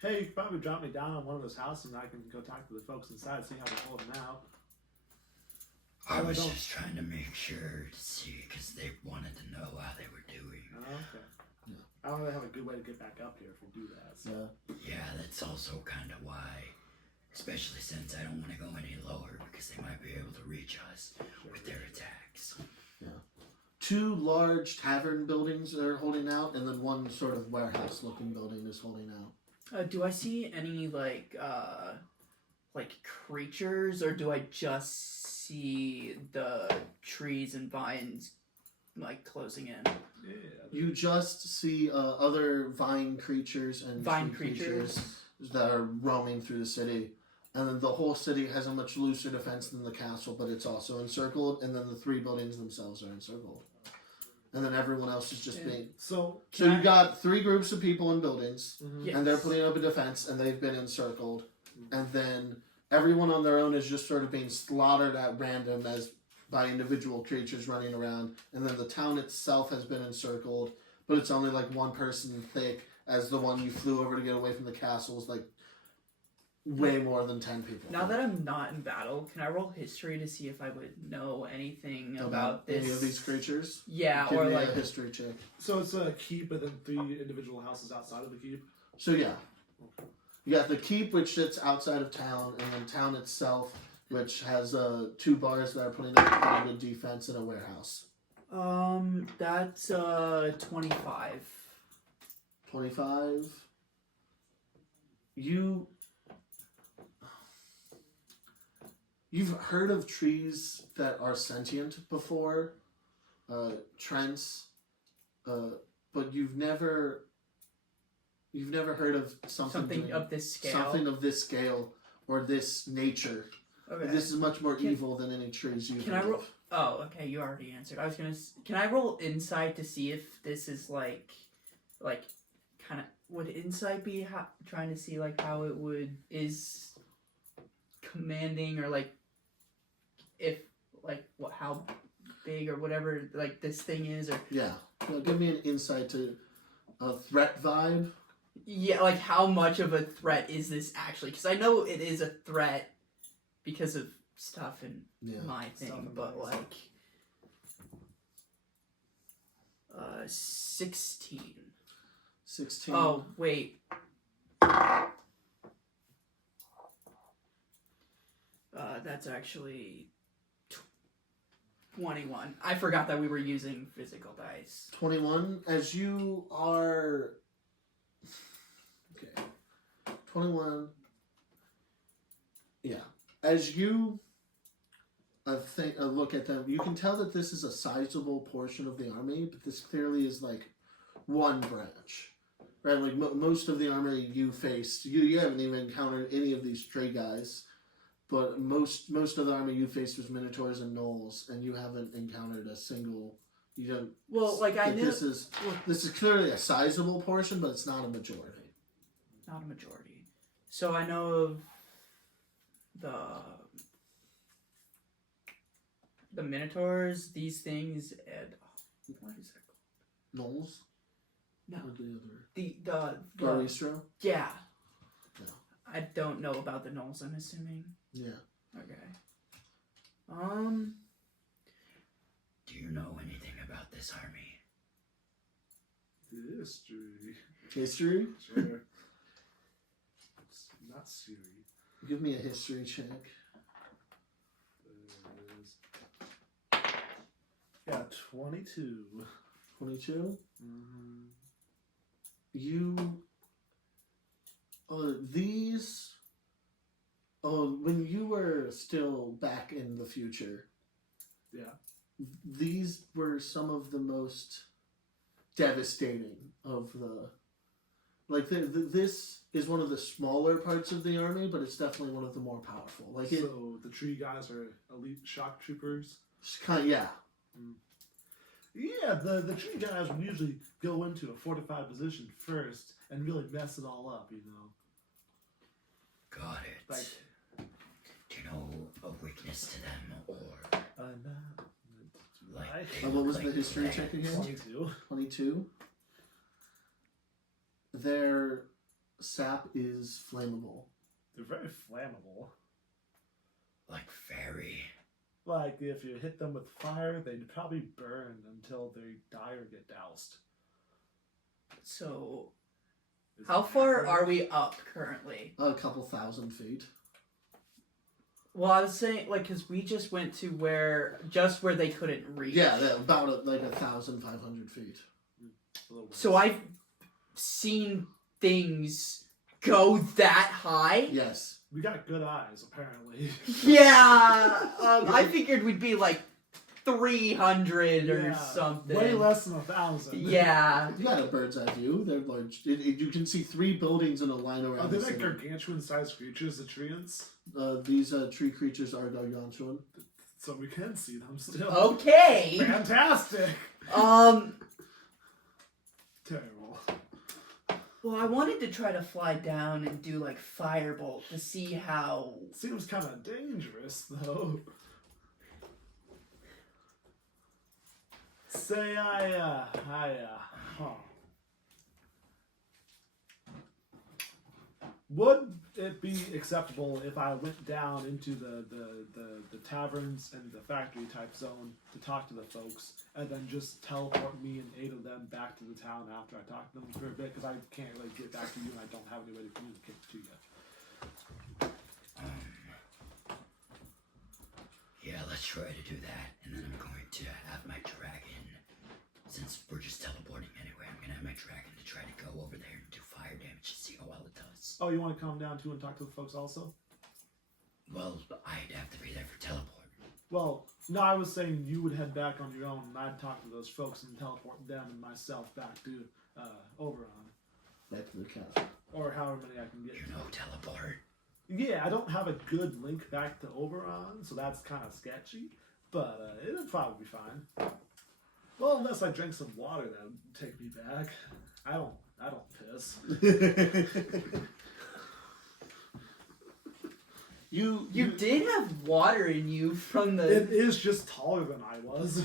Hey, you could probably drop me down on one of those houses and I can go talk to the folks inside, see how they're holding out. I was Don't- just trying to make sure to see because they wanted to know how they were doing. Oh, okay. I don't really have a good way to get back up here if we do that. So. Yeah, that's also kind of why. Especially since I don't want to go any lower because they might be able to reach us with their attacks. 2 large tavern buildings are holding out, and then 1 sort of warehouse-looking building is holding out. Do I see any creatures, or do I just see the trees and vines closing in? Yeah. You just see other vine creatures and Vine tree creatures. that are roaming through the city. And then the whole city has a much looser defense than the castle, but it's also encircled, and then the 3 buildings themselves are encircled. And then everyone else is just Yeah. being... So So you got 3 groups of people in buildings, Yes. and they're putting up a defense, and they've been encircled. And then everyone on their own is just sort of being slaughtered at random by individual creatures running around. And then the town itself has been encircled, but it's only 1 person thick, as the one you flew over to get away from the castle is way more than 10 people. Now that I'm not in battle, can I roll history to see if I would know anything about this? any of these creatures? Yeah, Give or me a history check. So it's a keep and then 3 individual houses outside of the keep? So yeah, you got the keep, which sits outside of town, and then town itself, which has 2 bars that are putting up pretty good defense, and a warehouse. That's 25. 25. You've heard of trees that are sentient before, Trents, but you've never heard of something doing- of this scale. something of this scale or this nature. Okay. This is much more Can- evil than any trees you've Can heard I roll? of. Oh, okay. You already answered. I was gonna. Can I roll insight to see if this is kind of would insight be trying to see how it is commanding, or if how big or whatever this thing is, or Yeah. Well, give me an insight to a threat vibe. yeah, how much of a threat is this actually? Because I know it is a threat because of stuff and Yeah. my Stuff thing, and but mine. 16. 16. Oh wait. That's actually 21. I forgot that we were using physical dice. 21. As you are... Okay. 21. Yeah. As you look at them, you can tell that this is a sizable portion of the army, but this clearly is like one branch. Right? Like most of the army you faced, you haven't even encountered any of these stray guys, but most of the army you faced was Minotaurs and Gnolls, and you haven't encountered a single. You don't. Well, like I knew. This is clearly a sizable portion, but it's not a majority. Not a majority. So I know of the Minotaurs, these things, and what is that called? Gnolls? No. Or the other? The Garcia? yeah. No. I don't know about the Gnolls, I'm assuming. Yeah. Okay. Do you know anything about this army? History. History? Sure. It's not Siri. Give me a history check. There it is. Yeah, 22. 22? Mm-hmm. When you were still back in the future, Yeah. these were some of the most devastating of this is one of the smaller parts of the army, but it's definitely one of the more powerful. So the tree guys are elite shock troopers? It's kind of, yeah. Yeah, the tree guys would usually go into a fortified position first and really mess it all up, you know. Got it. Like, Do you know a weakness to them, or no. like? What was like the history legs? check again? 22. 22. Their sap is flammable. They're very flammable. Like fairy. Like, if you hit them with fire, they'd probably burn until they die or get doused. So, Is how that far accurate? are we up currently? A couple thousand feet. Well, I was saying, like, because we just went to where they couldn't reach. Yeah, about 1,500 feet. A little So ways. I've seen things go that high. Yes. We got good eyes, apparently. Yeah, I figured we'd be like 300 or Yeah, something. Way less than 1,000. Yeah. You got a bird's eye view. They're large. You can see 3 buildings in a line Are around they the like city. gargantuan-sized creatures, the treants? These tree creatures are gargantuan. So we can see them still. Okay. Fantastic! Terrible. Well, I wanted to try to fly down and do like firebolt to see how. Seems kind of dangerous, though. Say Would it be acceptable if I went down into the taverns and the factory type zone to talk to the folks and then just teleport me and 8 of them back to the town after I talk to them for a bit, because I can't really get back to you and I don't have any way to communicate to you. Yeah, let's try to do that, and then I'm going to have my dragon. Since we're just teleporting anyway, I'm gonna have my dragon to try to go over there and do fire damage to see how well it does. Oh, you want to come down too and talk to the folks also? Well, I'd have to be there for teleport. Well, no, I was saying you would head back on your own, and I'd talk to those folks and teleport them and myself back to Oberon. Back to the castle. Or however many I can get. You know, teleport. Yeah, I don't have a good link back to Oberon, so that's kind of sketchy, but it'll probably be fine. Well, unless I drink some water that would take me back. I don't piss. You did have water in you from the. It is just taller than I was.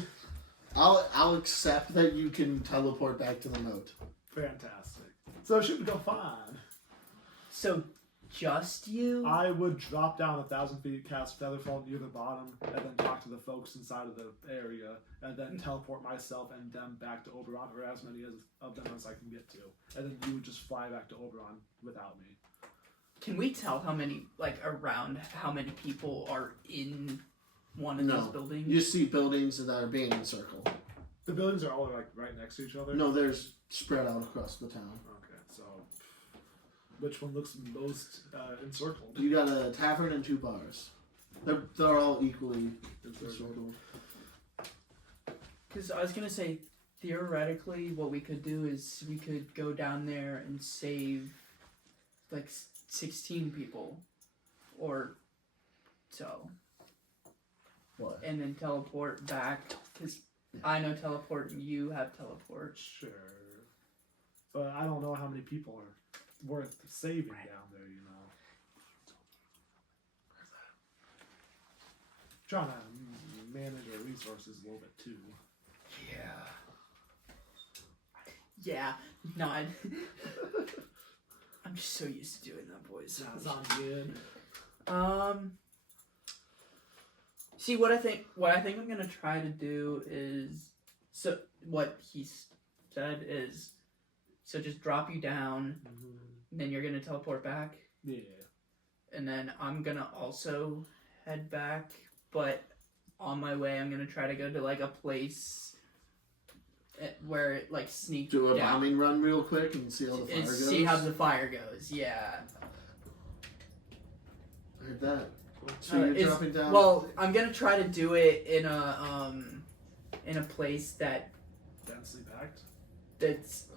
I'll accept that you can teleport back to the moat. Fantastic. So it should go fine. So, just you? I would drop down 1,000 feet, cast Featherfall near the bottom, and then talk to the folks inside of the area, and then teleport myself and them back to Oberon, or as many of them as I can get to. And then you would just fly back to Oberon without me. Can we tell how many people are in one of those buildings? You see buildings that are being encircled. The buildings are all like right next to each other? No, there's spread out across the town. Okay, so Which one looks most encircled? You got a tavern and 2 bars. They're all equally encircled. Because I was gonna say, theoretically, what we could do is we could go down there and save like 16 people, or so. What? And then teleport back, because I know teleport and you have teleport. Sure. But I don't know how many people are worth saving down there, you know. Trying to manage our resources a little bit too. Yeah. Yeah, no, I'm just so used to doing that, boys. Sounds good. See, what I think I'm gonna try to do is, so what he said is, so just drop you down, and then you're gonna teleport back, Yeah. and then I'm gonna also head back, but on my way I'm gonna try to go to like a place where it like sneak Do a down. bombing run real quick and see how the fire And goes. see how the fire goes, yeah. I heard that. So you're It's- dropping down. Well, I'm gonna try to do it in a place that's Densely packed.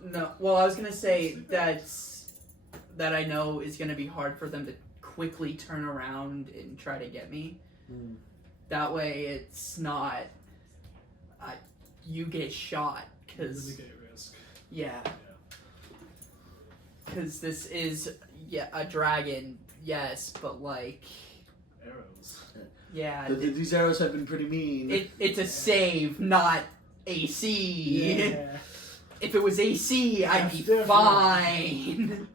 no. Well, I was gonna say that I know is gonna be hard for them to quickly turn around and try to get me. That way, it's not you get shot because Mitigate risk. yeah, because this is a dragon, yes, but like Arrows. yeah. These arrows have been pretty mean. It's a save, not AC. Yeah. If it was AC, I'd That's be different. fine.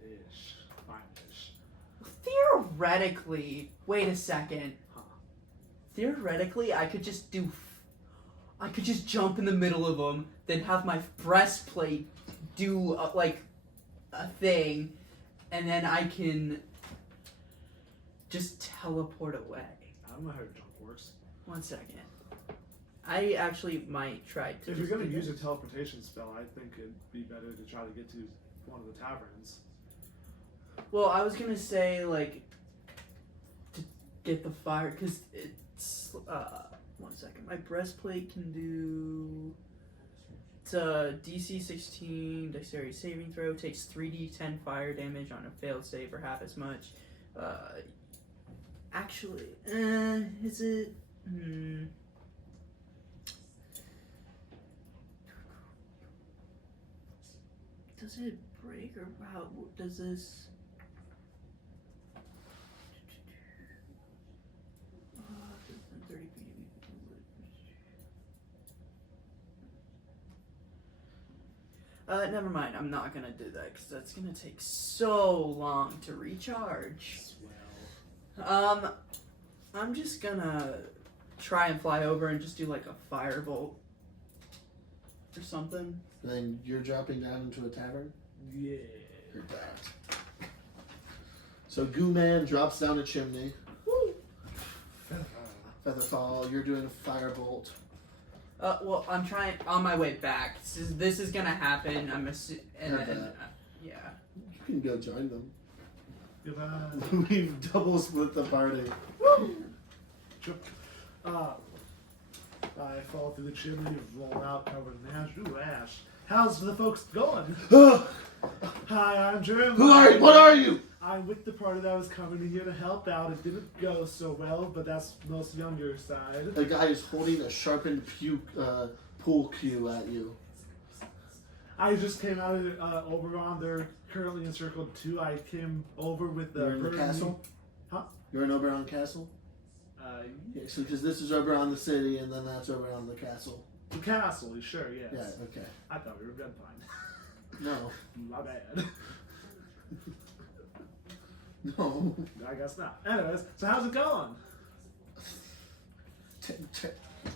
Ish. Fine-ish. Theoretically, wait a second. Huh. Theoretically, I could just jump in the middle of them, then have my breastplate do like a thing, and then I can just teleport away. I don't know how your jump works. 1 second. I actually might try to. If you're just gonna do use a that. teleportation spell, I think it'd be better to try to get to one of the taverns. Well, I was gonna say like to get the fire because it's 1 second. My breastplate can do. It's a DC 16 dexterity saving throw. Takes 3d10 fire damage on a failed save or half as much. Actually, is it? Does it break or how does this? Never mind. I'm not gonna do that because that's gonna take so long to recharge. Swell. I'm just gonna try and fly over and just do like a firebolt or something. Then you're dropping down into a tavern? Yeah. Heard that. So Goo Man drops down a chimney. Featherfall, you're doing a firebolt. Well, I'm trying on my way back. This is gonna happen. I'm and Heard then that. yeah. You can go join them. Goodbye. We've double split the party. Sure. I fall through the chimney, roll out, covered in ash. Ooh, ash. How's the folks going? Hi, I'm Jeremy. Who are you? What are you? I'm with the party that was coming in here to help out. It didn't go so well, but that's most younger side. The guy is holding a sharpened pool cue at you. I just came out of Oberon. They're currently encircled too. I came over with the You're in the burning- castle? Huh? You're in Oberon Castle? Uh, Yeah, so because this is Oberon the city, and then that's Oberon the castle. the castle, sure, yes. Yeah, okay. I thought we were good fine. No. My bad. No. I guess not. Anyways, so how's it going?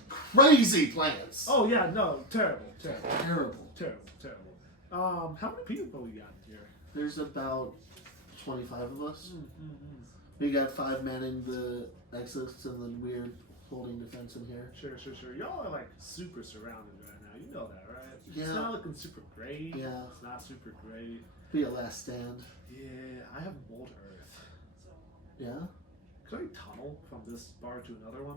Crazy plans. Oh yeah, no, terrible, terrible, Terrible. terrible, terrible. How many people we got here? There's about 25 of us. We got 5 manning the exits and then weird holding defense in here. Sure. Y'all are like super surrounded right now. you know that, right? Yeah. It's not looking super great. Yeah. It's not super great. Be a last stand. Yeah, I have mold earth. Yeah. Could I tunnel from this bar to another one?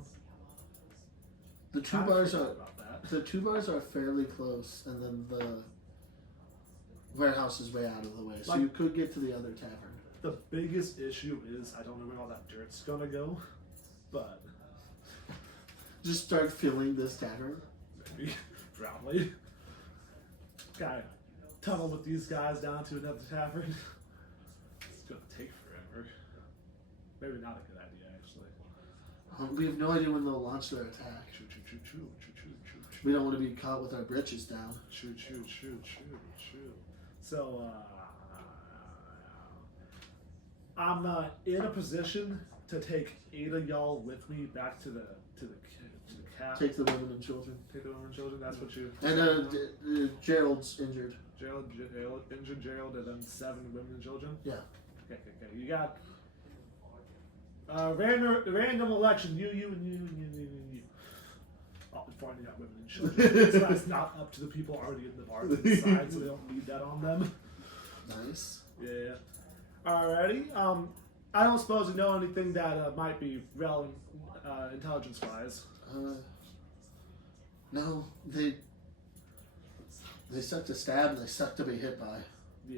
The two I bars forgot are about that. the two bars are fairly close, and then the warehouse is way out of the way, so Like- you could get to the other tavern. The biggest issue is I don't know where all that dirt's gonna go, but Just start filling this tavern. maybe, probably. Gotta tunnel with these guys down to another tavern. It's gonna take forever. Maybe not a good idea, actually. We have no idea when they'll launch their attack. Choo choo choo choo choo choo choo choo. We don't want to be caught with our britches down. Choo choo choo choo choo. So I'm in a position to take 8 of y'all with me back to the cat. Take the women and children. Take the women and children. That's what you. And Gerald's injured. Gerald, injured Gerald, and then 7 women and children. Yeah. Okay. You got random election. You, and you. Oh, finally got women and children. So that's not up to the people already in the bar inside, so they don't need that on them. Nice. Yeah. Alrighty. I don't suppose you know anything that might be relevant intelligence-wise. No, they suck to stab and they suck to be hit by. Yeah.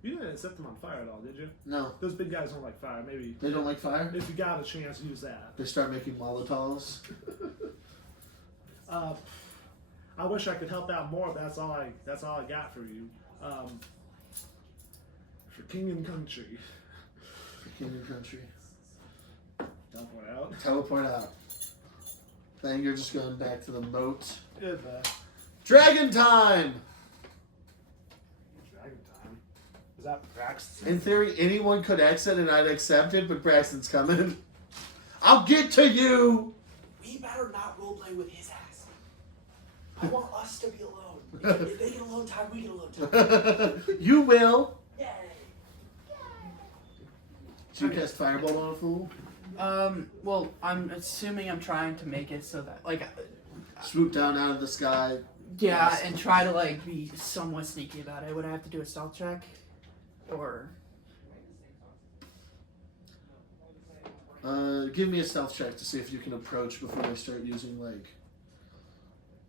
You didn't set them on fire at all, did you? No, Those big guys don't like fire. Maybe they don't like fire. if you got a chance, use that. They start making Molotovs. I wish I could help out more. But that's all I got for you. For king and country. King and country. Teleport out. Teleport out. Then you're just going back to the moat. Goodbye. Dragon time! Dragon time. Is that Braxton? In theory, anyone could exit and I'd accept it, but Braxton's coming. I'll get to you! We better not roleplay with his ass. I want us to be alone. If they get alone time, we get alone time. You will. Yay! Did you cast Firebolt on a fool? Well, I'm assuming I'm trying to make it so that, like, Swoop down out of the sky. yeah, and try to, like, be somewhat sneaky about it. Would I have to do a stealth check? Or... Give me a stealth check to see if you can approach before they start using, like,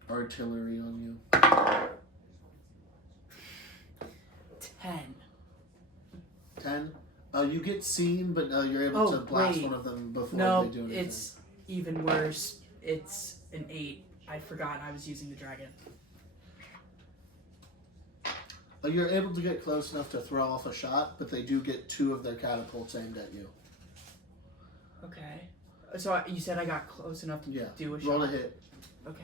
artillery on you. 10. 10? You get seen, but you're able to blast wait. one of them before No, they do anything. it's even worse. It's an 8. I forgot I was using the dragon. You're able to get close enough to throw off a shot, but they do get 2 of their catapults aimed at you. Okay. So you said I got close enough to Yeah. do a shot? Roll a hit. Okay.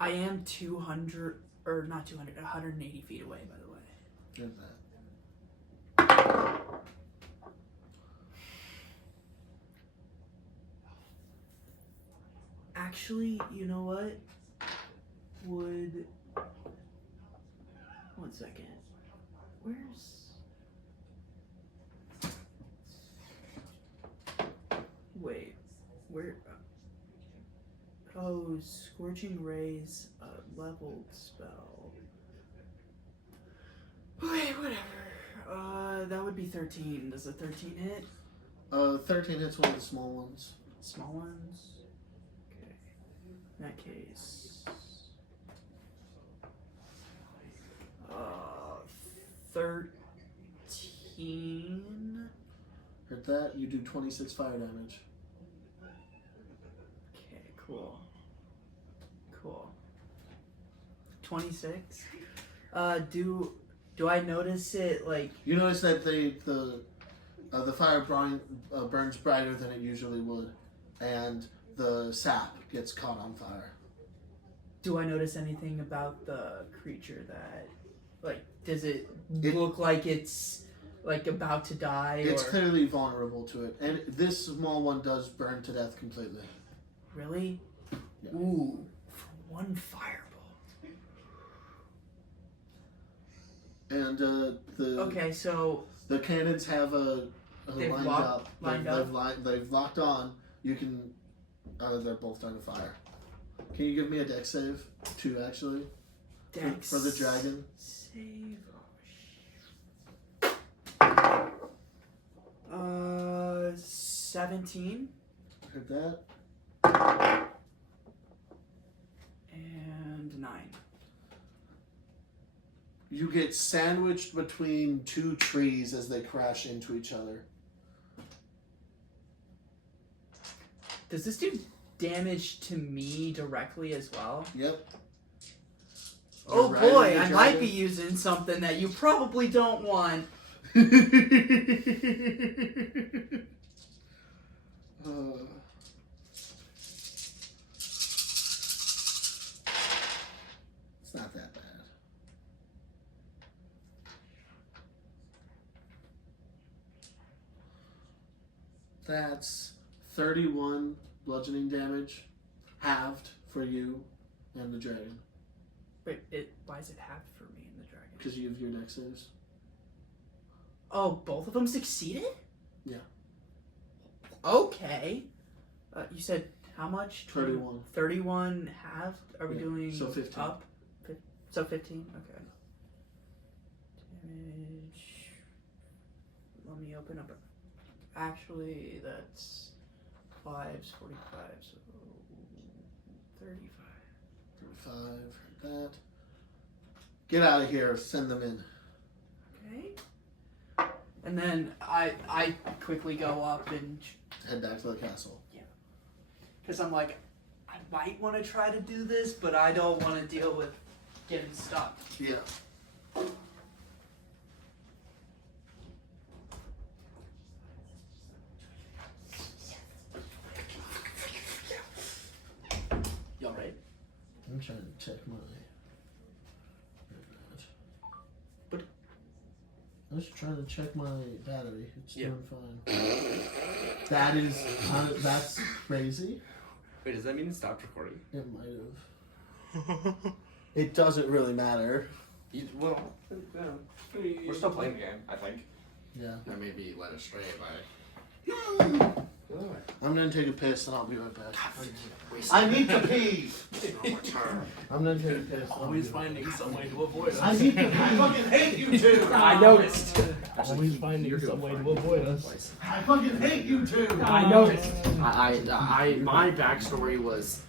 I am 200, or not 200, 180 feet away, by the way. Good that. Actually, you know what? Would... One second. Where's... Wait. Where... Oh, Scorching Rays, leveled spell. Wait, whatever. That would be 13. Does a 13 hit? 13 hits one of the small ones. Small ones? Okay. In that case... 13... Hit that, you do 26 fire damage. Okay, cool. Cool. 26? Do I notice it, like... You notice that the fire burns brighter than it usually would, and the sap gets caught on fire. Do I notice anything about the creature that... Like, does it look like it's, like, about to die, It's or... clearly vulnerable to it, and this small one does burn to death completely. Really? Yeah. Ooh. For one firebolt. And Okay, so... the cannons have They've lined locked- up. lined They've locked on. You can. They're both starting to fire. Can you give me a dex save? 2 actually. Dex For the dragon. save. 17 Heard that. and 9. You get sandwiched between 2 trees as they crash into each other. Does this do damage to me directly as well? Yep. Oh You're riding boy, the I might dragon. be using something that you probably don't want. It's not that bad. That's 31 bludgeoning damage, halved for you and the dragon, Wait, why is it half for me and the dragon? because you have your dex saves. Oh, both of them succeeded? Yeah. Okay. You said how much? 31. 31 halved? Are we Yeah, doing so 15. up? So 15? Okay. Damage. Let me open up. Actually, that's 5's 45, so 35. 35, heard that. Get out of here, send them in. Okay. And then I quickly go up and Head back to the castle. because I'm like, I might want to try to do this, but I don't want to deal with getting stuck. Yeah. You all right? I'm trying to check my. But- I was trying to check my battery. It's Yeah. doing fine. That's crazy. Wait, does that mean it stopped recording? It might have. It doesn't really matter. Well, we're still playing the game, I think. Yeah. I may be led astray by I'm gonna take a piss and I'll be right back. I I need to pee. turn. I'm gonna take a piss. Always finding some way to avoid us. I need to. I fucking hate you two. I noticed. Always finding some way to avoid us. I fucking hate you two. I noticed. My backstory was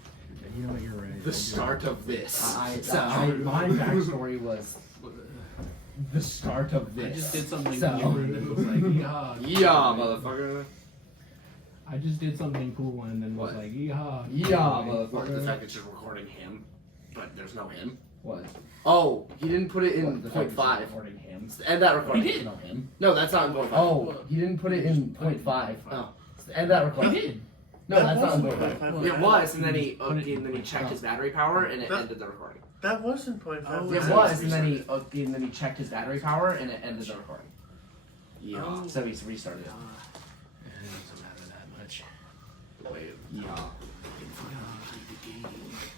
You know what? You're right. the start of this. My backstory was the start of this. I just did something So- cool and then was like, Yeah, motherfucker. I just did something cool and then was What? like, yeehaw. What, the fact that you're recording him, but there's no him. What? Oh, he didn't put it in What, the fact that 0.5. you're recording him. End that recording. He did. No, him. No, that's not in 0.5. Oh, he didn't put it in 0.5. Oh. End that recording. He did. No, that's not in 0.5. It was, and then he checked his battery power, and it That- ended the recording. That wasn't 0.5. It was, and then he checked his battery power, and it ended the recording. Yeah. Oh. So he's restarted it. It doesn't matter that much. Yeah.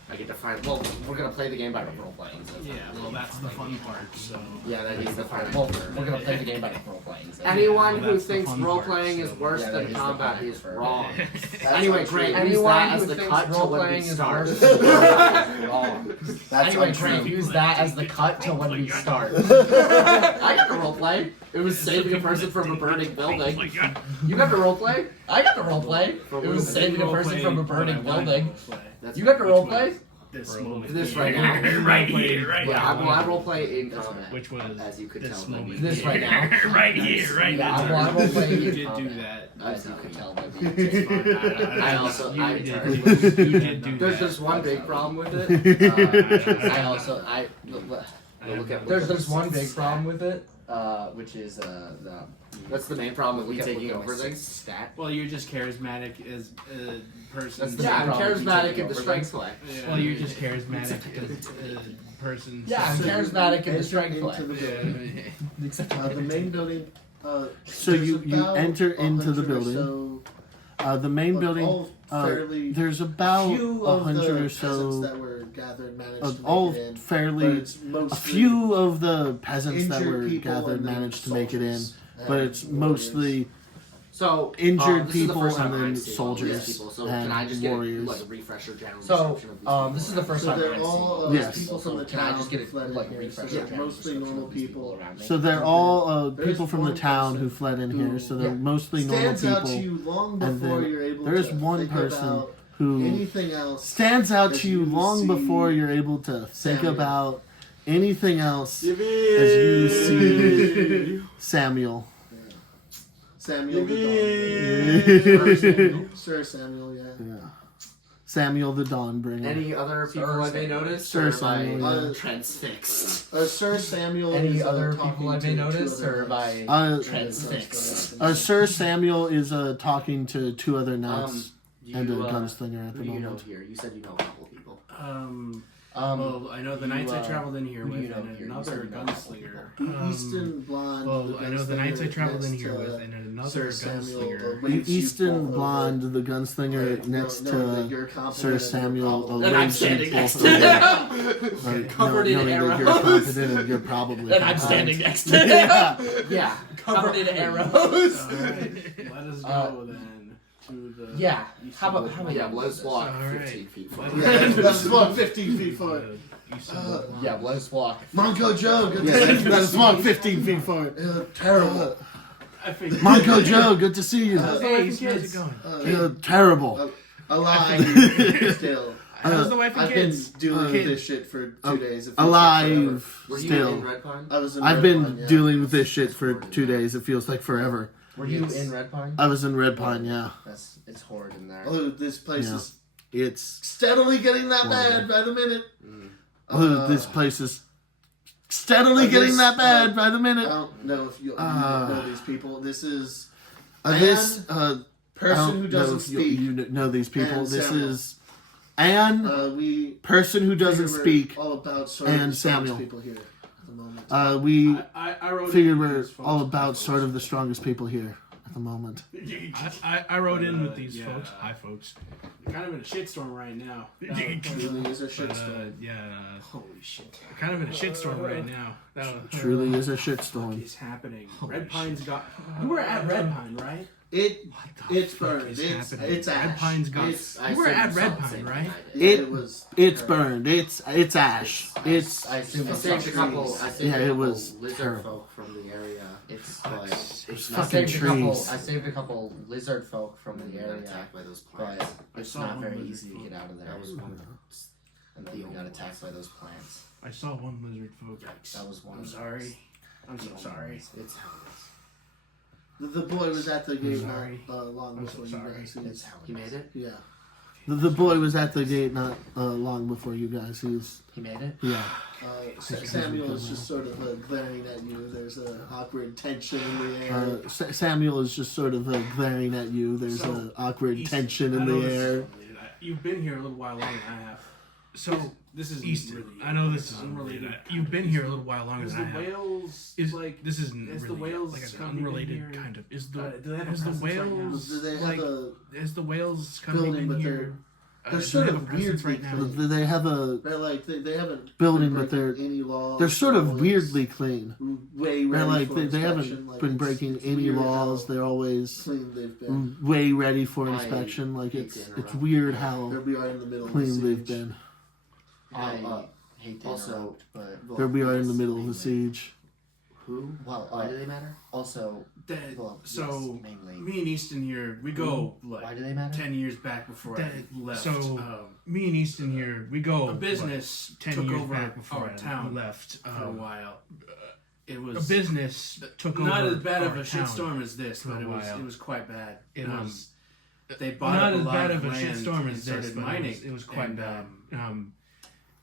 I get to find. Well, we're gonna play the game by role playing. So yeah, well, that's the fun part, so. yeah, that is the fun. Well, we're gonna play the game by role playing. So. Anyone Yeah, who that's the thinks fun role part, playing so- is worse Yeah, that than is the combat fun is part. wrong. That's Anyway, untrue. great. Use Anyone that who as the thinks cut to when we role-playing is start. worse Wrong. That's Anyway, untrue. great. Use that as the cut to when we start. I got the role play. It was saving a person from a burning building. You got the role play. I got the role play. It was saving a person from a burning building. You got the role play. This moment. This right now. Right here, right Yeah, I role play in combat. Which was As you could this tell by moment. me. this right now. Right here, right Yeah, now. I role play You in did do combat. that. As you could tell by me. It's fine. I also You I did. turned. You did do There's that. just one big problem with it. I also look at. There's one big problem with it, which is that's the main problem with me taking over things. Stat. Well, you're just charismatic as a person. That's the Yeah, main I'm problem with me charismatic taking in the over strength things. play. Well, you're just charismatic as a person. Yeah, I'm charismatic in the strength Into play. the building. Except The main building. So there's you about enter 100 into the or building. So, The main but building. all fairly. There's about few of 100 the or peasants so. that were gathered managed Of to all make it in. But fairly. it's A mostly few of the peasants that injured were people gathered and then managed to make it in, soldiers but and it's warriors. mostly So injured this is the people first and time then I'm seeing soldiers all these people. So and can I just warriors. get like a refresher general So, description of these people? this is the first So time they're I'm all seeing. people Yes. from the Can I town just get who a fled like in here. refresher So general mostly description normal of these people. around me? So they're all There's people from the one town person who fled in who here. So they're Yeah. mostly normal stands out to people. you long Oh, before And then you're able there's to one think person about who anything else stands out as to you you long see before you're able to think Samuel. about anything else Give as you me- see Samuel. Samuel Give the me- Sir Samuel, yeah. Samuel the Dawnbringer. Any other people I may notice? Sir Or Samuel, am I yeah. transfixed? Sir Samuel Any is other talking people I to may two notice, other or knights. by Transfixed. Sir Samuel is talking to two other knights You, and a gunslinger at who the do you know moment. here? You said you know a couple of people. Well, I know the you, knights I traveled in here who do with, you know and here? You another said you know a couple gunslinger. The Eastern Blonde. Well, the I know the knights I gunslinger traveled in next here to, with, and another Sir Samuel, gunslinger. the waves you Eastern both Blonde, the gunslinger Right, next knowing that to you're confident Sir of Samuel. your and I'm standing next to him. Covered in Knowing that you're arrows. confident of your probably. And I'm standing next to him. Yeah. Yeah, covered in arrows. Alright, let us go then to the. yeah. How about Yeah, let's walk Alright. 15 feet forward. Yeah, let's walk 15 feet forward. yeah? Let's walk. Manco Joe, good to see you. Let's walk 15 feet forward. Terrible. I figured. Manco Joe, good to see you. Hey, how's it going? Terrible. Alive still. How's the wife and I've kids? been dealing with Kid. this shit for 2 days. It feels like forever. Alive Were you still. in Red Pine? I was in I've Red been Pine, yeah. dealing with this shit for 2 days. It feels like forever. Were you in Red Pine? I was in Red Pine, yeah. It's horrid in there. Oh, this place Yeah. is It's steadily getting that bad by the minute. this place is steadily getting that bad by the I minute. don't know if you know these people. This is This person I who don't doesn't know if speak. You know these people. and This Samuel. is Anne, We person who doesn't figure we're speak. all about sort and of the strongest Samuel. people here at the moment. We I wrote figured in we're these folks. all about sort of the strongest people here at the moment. I wrote in with these yeah. folks. Hi, folks. Kind of in a shitstorm right now. Really is a shitstorm. Holy shit. Kind of in a shitstorm right now. Truly is a What shitstorm. is happening? Red Pine's got. You were at Red Pine, right? It's burned. is It's happening? it's ash. Red Pine's got. It's, You were at Red Pine, right? It was. It's burned. It's ash. It's I assume I it's saved a couple. trees. I saved Yeah, a it couple was lizard terrible. folk from the area. It's But It's I fucking saved a couple. trees. I saved a couple lizard folk from the we got area, attacked by those plants. but it's saw not one very lizard easy to folk. get out of there. That was one. And then we got attacked by those plants. I saw one lizard folk. That was one. I'm sorry. I'm so sorry. It's how it is. The boy was at the gate sorry. not long I'm so before you sorry. guys. It's how He it made is. it. Yeah. The boy was at the gate not long before you guys. He was, He made it. yeah. Samuel is just sort of glaring at you. There's an awkward tension in the air. Samuel is just sort of glaring at you. There's So, an awkward East- tension I in know the this is air. unrelated. You've been here a little while longer than I have. So, This is Easton. really. I know this is unrelated. unrelated. You've been here a little while longer Is than the I have. whales Is like? this isn't is the really whales like an company been unrelated here? kind of? Is the Do they have a is the presence right now? whales Do they have like a? is the whales company building, been but here? They're do sort they have of a presence weirdly right now. clean. They have a. They're like they haven't Building, been but they're- breaking any laws. They're sort of always weirdly clean. way They're ready like for they inspection. haven't Like, been it's- breaking it's any weird laws. how They're always clean they've been. way ready for I inspection. Like hate it's to it's interrupt. weird Here how we are in the middle. clean of the they've siege. been. I hate to also- interrupt, but There we are in the middle of the siege. Who? well, Why do they matter? also, That, well, so yes, mainly. me and Easton here, we go Why like do they matter? 10 years back before I That- left. so, Me and Easton here, we go a business what, 10 took years over back before our I town left. for a while. It A was business took not over as bad of our a town. shitstorm as this, for but a it while. was quite bad. It was they bought not up as a lot bad of of a land shitstorm and as this, started but mining. it was quite and, bad.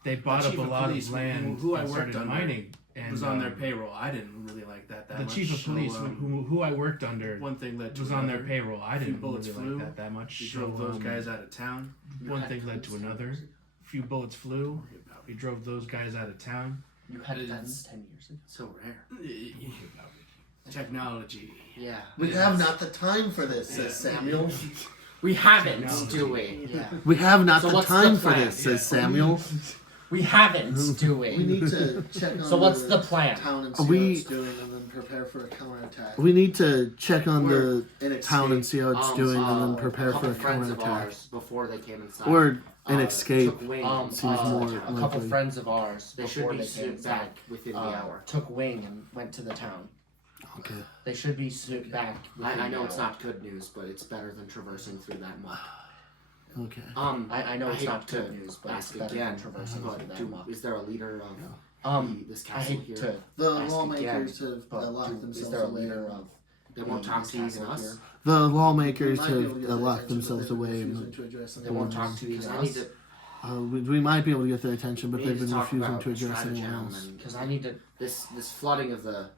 They bought the up chief a of lot police, of land who I and worked started under, mining. And was on their payroll. I didn't really like that The much. chief of police, so, who I worked under, one thing led to was on their another. payroll. I few didn't bullets really flew. like that much. We drove so, those guys out of town. One thing led to another. A few bullets flew. We drove those guys out of town. You had It guns is- 10 years ago. So rare. Technology. Yeah. We have not the time for this, says Samuel. We haven't, Technology. do we? Yeah. We have not So the what's time the for plan? this, says Samuel. We haven't, do we? We need to check on So what's the plan? town and see We- how it's doing, and then prepare for a counterattack. We need to check on Or the an town and escape. see how it's doing, and then prepare for a friends of counterattack. ours before they came inside. Or an escape. Took wing. seems more a couple likely. friends of ours They should before be they came sent inside back within the hour. took wing and went to the town. Okay. They should be sent back. within I the know it's hour. not good news, but it's better than traversing through that muck. Okay. I know I it's hate not to good news, but it's ask better again, than traversing but through that do, muck. is there a leader of this I castle hate here? to The ask lawmakers again, have but locked is themselves there a away. leader of They won't the talk to even castle us. here? The lawmakers Might be able to have get their locked attention, but themselves they've been away. refusing And, to address They won't talk to Because even I need us. to. we might be able to get their attention, but we they've need to been talk refusing about to address anyone stratagem else. and Because I need to. this flooding of the.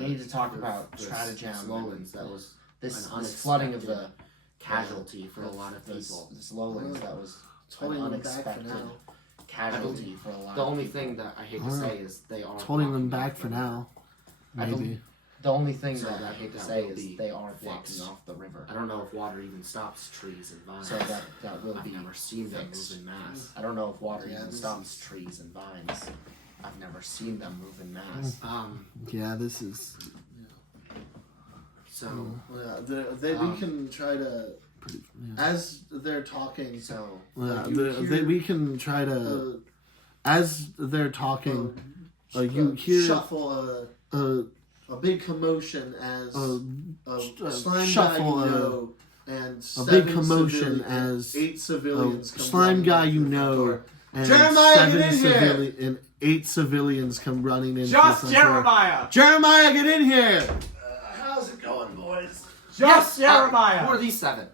We need to talk about the stratagem. lowlands. That was This an flooding of the casualty for a lot of people. This lowlands that was It's holding an them back for unexpected now. casualty for a lot. The of only people. thing that I hate to Alright. say is they are It's holding them blocking back off for the- now. I don't- Maybe. The only thing So that I that- hate to that say will is be they are fixed. blocking off the river. I don't know if water even stops trees and vines. So that will I've be never seen them fixed. move in mass. I don't know if water Yeah, even this stops is- trees and vines. I've never seen them move in mass. Yeah, this is So Yeah, we can try to, pretty. Yeah. as they're talking. so Yeah, you hear- we can try to. As they're talking, you a hear shuffle, a big commotion as a slime shuffle, guy you know, and a big 7 commotion civilians, as 8 civilians a come slime running guy into you the front know, door. and Jeremiah, get 7 in here! civilians and 8 civilians come running into the Just front door. Jeremiah! Jeremiah, get in here! How's it going, boys? Just Jeremiah! who are these 7?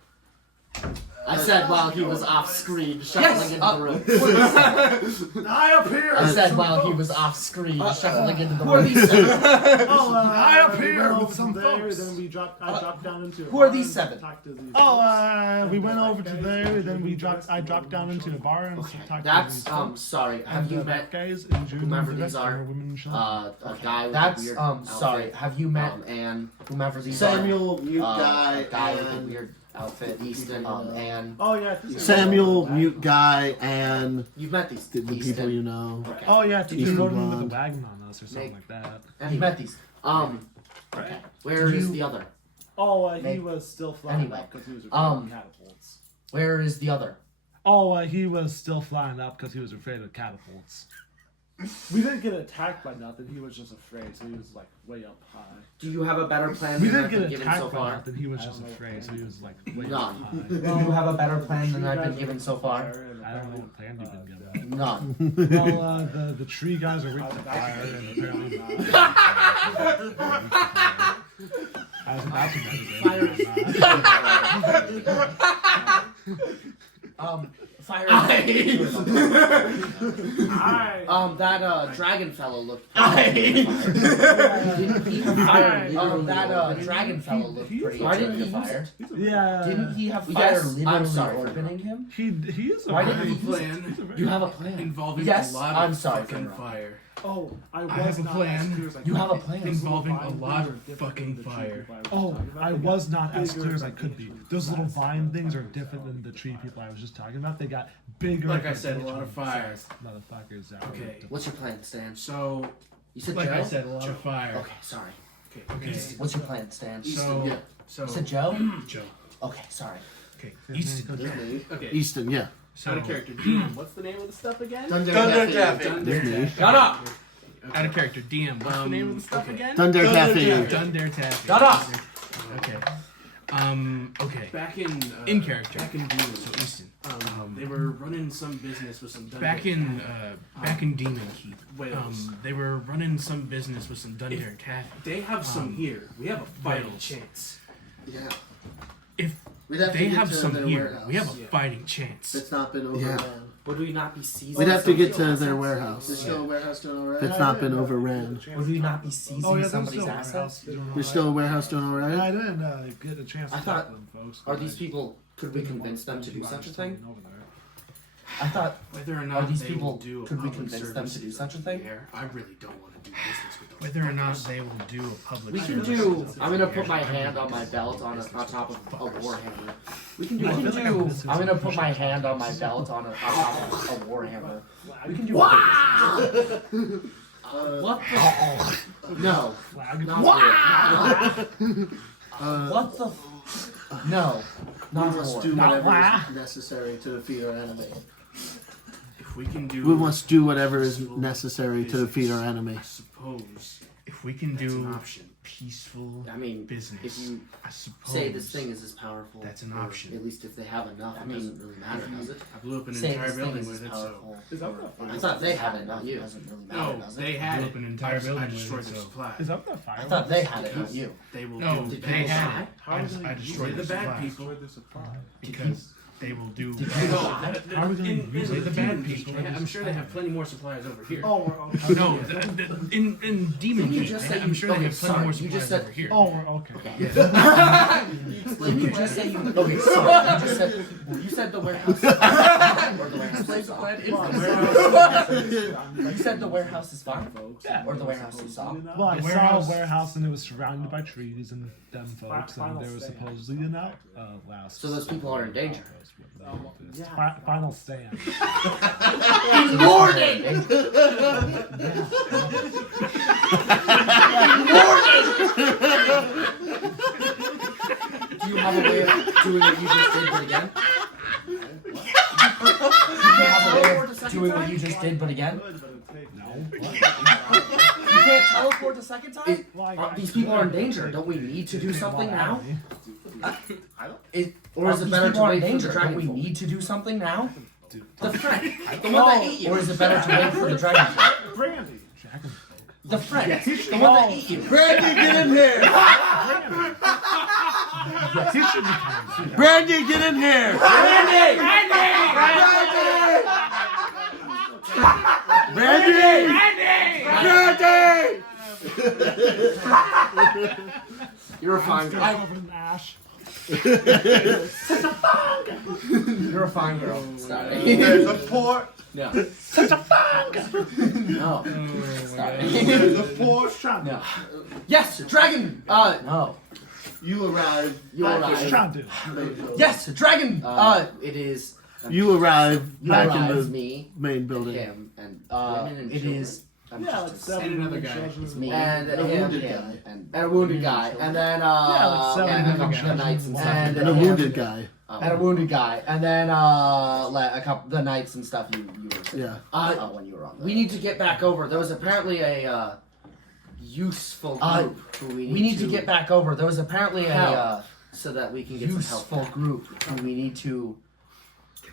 I said while he was off screen shuffling into the room. I appear. I said while he was off screen shuffling into the Who are room. these 7? I appear with with some some there, folks. then we dropped. I dropped down into. Who are these 7? We went over to there, then we dropped. I dropped down into a bar and Okay, talked that's to these folks. sorry. Have you met guys and whomever these are? a guy with a That's weird sorry. outfit? Have you met and whomever these Samuel, mute are? guy, A guy with a and weird outfit. Easton, And Oh yeah, Samuel, mute guy, and you've met these the people Easton. you know. Okay. Oh yeah, he Eastern rode in with Blonde. a wagon on us or something Make- like that. you Anyway, met these. okay. Where is the other? Oh, he Make- was still flying Anyway, up because he was afraid um, of catapults. Where is the other? Oh, he was still flying up because he was afraid of catapults. We didn't get attacked by nothing. He was just afraid, so he was like way up high. Do you have a better plan We than didn't I've get been given attacked so by far? nothing. He was I just don't know afraid, what so he was like way None. up high. Do you have a better plan than I've been guys given were so far? I don't know what plan you've been given. None. Well, the tree guys are weak to fire, and apparently I was about to Fire. That dragon fellow looked. Aye. Didn't he have fire? That dragon fellow looked pretty. Why didn't he fire? Yeah. Didn't he have fire Yes, literally I'm sorry. orbiting him? He is a Why very- didn't he plan You have a plan. involving Yes, a lot I'm of sorry for fucking interrupting. fire. Oh, I was have a not plan. as clear as I You could have a be. plan. Those little Involving vine a things lot are of different fucking than the tree fire. people I was Oh, talking about. I They was got not as bigger clear as I could be. Those little vine things are different than the tree people I was just talking about. They got bigger. Like I said, a lot of fire. Motherfuckers. Okay. What's your plan, Stan? So, You said Like Joe? I said, a lot of fire. Okay, sorry. okay. What's your plan, Stan? Easton, yeah. So, You said Joe? Joe. Okay, sorry. Okay. Easton. okay. Easton, yeah. Out of character. DM. What's the name of the stuff again? Dunder Dunder Cafe. Cafe. Shut up! Out of character. DM. What's the name of the stuff okay. again? Dunder Cafe. Dunder Taffy. Shut up! Okay. Okay. Back in character. Back in Demon. So Easton. They were running some business with some Dunder Back in Demon Keep. Wales. They were running some business with some Dunder Taffy. They have some here. We have a fighting Wales. chance. Yeah. If We'd have they to get have to some their here, warehouse. we have a Yeah. fighting chance. It's not been overran. Would we not be seizing? We'd have to get to somebody's their assets? warehouse. There's still a warehouse doing alright. That's not been overran. Would we not be seizing Oh yeah, there's somebody's still a assets? warehouse doing There's still a warehouse doing Yeah, alright? I didn't get a chance to I talk thought- to them, folks. Are these people? Could we convince them to do such a thing? Over there. I thought. Whether or Are not these they people? will do a Could we public convince them to service do is such a up in thing? the air. I really don't want to do business with those Whether or not fuckers. they will do a public We can service do. is I'm gonna up in put the my air. hand on my belt on top of a warhammer. We can do. I We feel can like I'm do. missing I'm gonna some put my push-ups. hand on my belt on top of a warhammer. We can do. What the? No. Flag. Not here. What the? No. We Not must more. do Not whatever wah. is necessary to defeat our enemy. If we can do, We must do whatever is necessary to defeat our enemy. I suppose If we can that's an do option. peaceful I mean, business, if you I suppose say this thing is as powerful, That's an or option. At least if they have enough, it doesn't really matter, does it? I blew up an Say entire this thing building is with as it, so powerful. Is that what I thought they had it, not you. Doesn't really matter, no, does it? they had Blew it. up an entire I building destroyed with it, their so- supply. Is that the fire? I thought they had it, not you. They will No, do they bad had shit. it. How are they I destroyed They're the their bad supply. people. the supply? because they will do. Did bad you shit. know? How are we gonna use They're it? the bad people. I'm sure they have plenty more supplies over here. Oh, No, in Demon Didn't you King, just say I'm you- sure they okay, have plenty sorry, more you just supplies said- over here. Oh, okay. Didn't you just say you? Okay, sorry. You just said. You said the warehouse. Or the warehouse is fine. You said the warehouse is fine, or the warehouse you saw. Well, I The saw warehouse- a warehouse and it was surrounded by trees and them folks, Final and there was stand. supposedly an outlast. So those people are in danger. Final stand. Morning. Do you have a way of doing what you just did, but again? Do you have a way of doing what you just did, but again? No. You can't teleport a second time? These people are in danger. Don't we need to do something now? Or is it better to wait for the dragon? Don't we need to do something now? The friend, the one that ate you. Or is it better to wait for the dragon? Brandy. The friend, the one that ate you. Brandy, get in here! Yes, he should be coming. Brandy, get in here! Brandy! You're a fine girl. Over in ash. You're a fine girl. Starry. There's a port. No. Such a fun. No. Starry. There's a port. No. Yes, dragon. No. You arrive. You back arrive. in Trying to. the- Yes, dragon. It is. You arrive You back arrive, in the me, main building. him, and women and it children. is- I'm Yeah, like just seven and another women, guy. children, it's me a and him, wounded him, guy. and a wounded guy, and then like seven and a wounded couple of guys. knights and stuff, And And a him, wounded guy. and a wounded guy, and then like a couple the knights and stuff. You were Yeah. when you were on. We need to get back over. There was apparently a useful group who we need to get back over. There was apparently a so that we can get some help. Useful group who we need to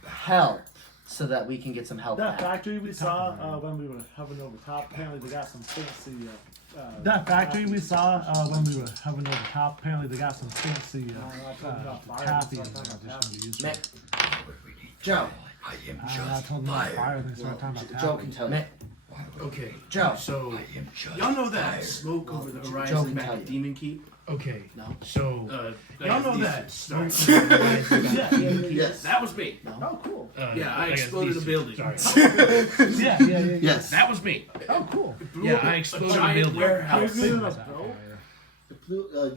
help so that we can get some help. That back. factory we saw when we were hovering over top. Apparently, they got some fancy. That factory we saw when we were hovering over top. Apparently, they got some fancy taffy in there. Ma- Joe. I am I just told them about fire. fire and they started talking about Joe taffy. can tell you. Okay, Joe. so I am just y'all know that fire. smoke over the Joe horizon can back tell at you. Demon Keep? Okay, No. so Y'all know these- that smoke sorry. over the horizon back at Demon Keep? Yes. That was me. Oh, cool. Yeah, I guess exploded these a two. building. Sorry. Yeah. Yes. That was me. Oh, cool. Blew Yeah, up I exploded a giant building. warehouse. Bigger than a boat.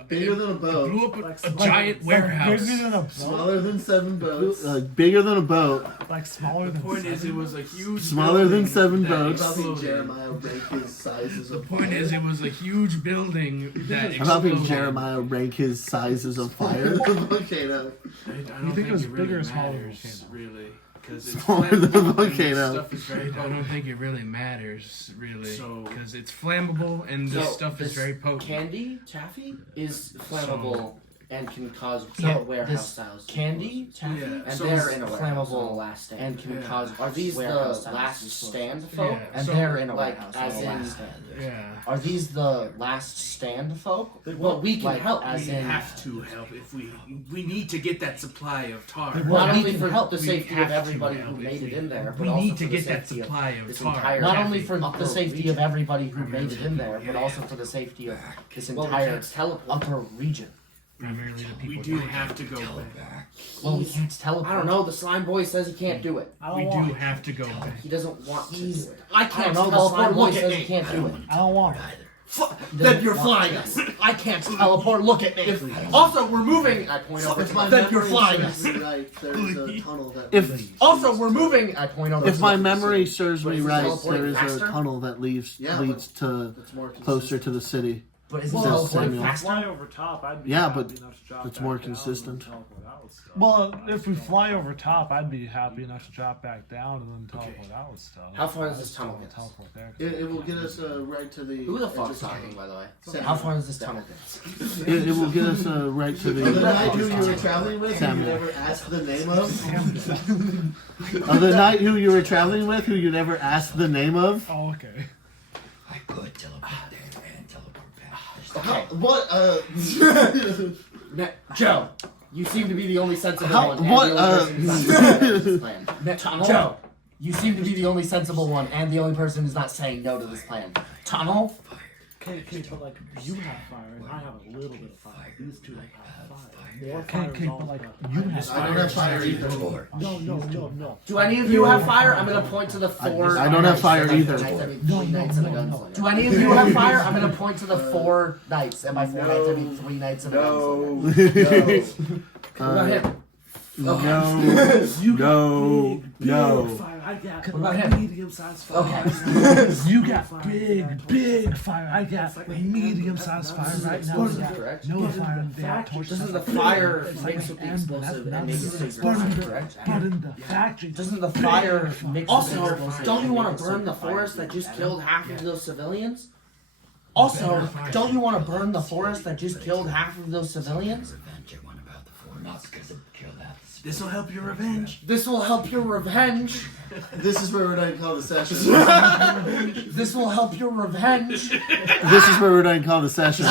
Bigger than a boat. Blew up Like a giant warehouse. Bigger than a boat. Smaller than 7 boats. Bigger than a boat. Like smaller The than point is, it seven. was a huge. Smaller than building 7 that boats. I think exploded. Jeremiah rank his sizes The of point is, fire. it was a huge building that I'm helping exploded. Jeremiah rank his sizes of fire. the volcano. I don't You think it was really bigger or smaller than matters, volcano? really, because it's Smaller than flammable and volcano. Stuff is very I don't potent. think it really matters, really, So- because it's flammable and this stuff is very potent. Candy taffy is flammable and can cause Yeah, warehouse styles. Candy taffy, Yeah, and so they're it's in a flammable last stand and can Yeah. cause. Are these the last stand folk? Yeah, And so- they're in a like, warehouse. as in in- Yeah. Are these the last stand folk? Well, we can like, help. as We in- have to help if we need to get that supply of tar. Not we only can for help, the we safety have of to everybody help who if made it we- in there, but We also need for to the get that safety of supply of this tar. entire. Not only taffy. for the safety of everybody who made it in there, but also for the safety of this entire upper region. primarily the people. We do have to go Tell back. back. Well, we can't teleport. I don't know. The slime boy says he can't do it. I don't We want do have to go back. He doesn't want to do it. I I can't don't know. The slime teleport. boy Look at says he me. can't do it. I don't want it. Either. Then you're flying us. I can't teleport. Look at me. Also, we're moving. I point over If to my the. memory you're flying serves me right, there's a tunnel that If- leads Also, we're moving. I point over. If to my the- memory serves What, me is it right, teleporting there is faster? a tunnel that leads to It's more consistent. closer to the city. But is it Well, teleporting Samuel. faster? Fly over top, I'd be Yeah, happy but enough to drop it's back more down and consistent. teleport out still. Well, if we fly over top, I'd be happy enough to drop back down and then teleport out still. How far does I'd this still tunnel wanna get? teleport there. It will get us right to the. Who the edge fuck's of town. talking, by the way? Samuel. How far does this tunnel get? It will get us right to The night who you were the. traveling with, who you Samuel. never asked the name of. The night who you were traveling with, who you never asked the name of. Oh, okay. I could teleport there and teleport back. Okay. What? Joe, you seem to be the only sensible How- one. what, And the only person who's not saying no to this plan. Tunnel? Joe, you seem to be the only sensible one and the only person who's not saying no to this plan. Tunnel? Okay, but like you have fire and I have a little bit of fire. These two have fire. More Okay, fire okay, is but all like about- you have I don't have fire either. No. Do any of you have fire? I'm gonna point to the four. I don't have fire either. Knights, I mean, three knights and a gunslinger. Do any of you have fire? I'm gonna point to the four knights. And by four knights, I mean three knights and a gunslinger. What about him? No, You no, big no. fire. I got What about him? medium-sized fire. Okay. You got big fire. I got medium-sized fire right now. I got Correct. no fire in there. Doesn't the fire It's like mix an with the ember, explosive that's and make it nothing. super But in hot, the- correct? But in the factory, Doesn't the fire mix with the Also, explosive don't and you want make to it burn super the fire forest that makes just it killed better? half of those civilians? Also, don't you want to burn the forest that just killed half of those civilians? Revenge I want about the forest. Not because it killed half the This will help your revenge. This will help your revenge. This is where we're going to call the session. This will help your revenge. This is where we're done calling the session.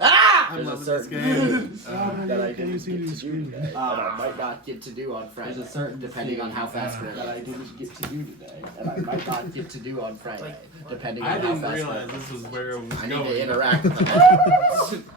I'm loving this game. That I didn't get to do today. That I might not get to do on Friday. There's a certain depending on how fast we're that I didn't get to do today, and I might not get to do on Friday, depending on I how didn't fast realize we're this was where it was I need going. to interact with them.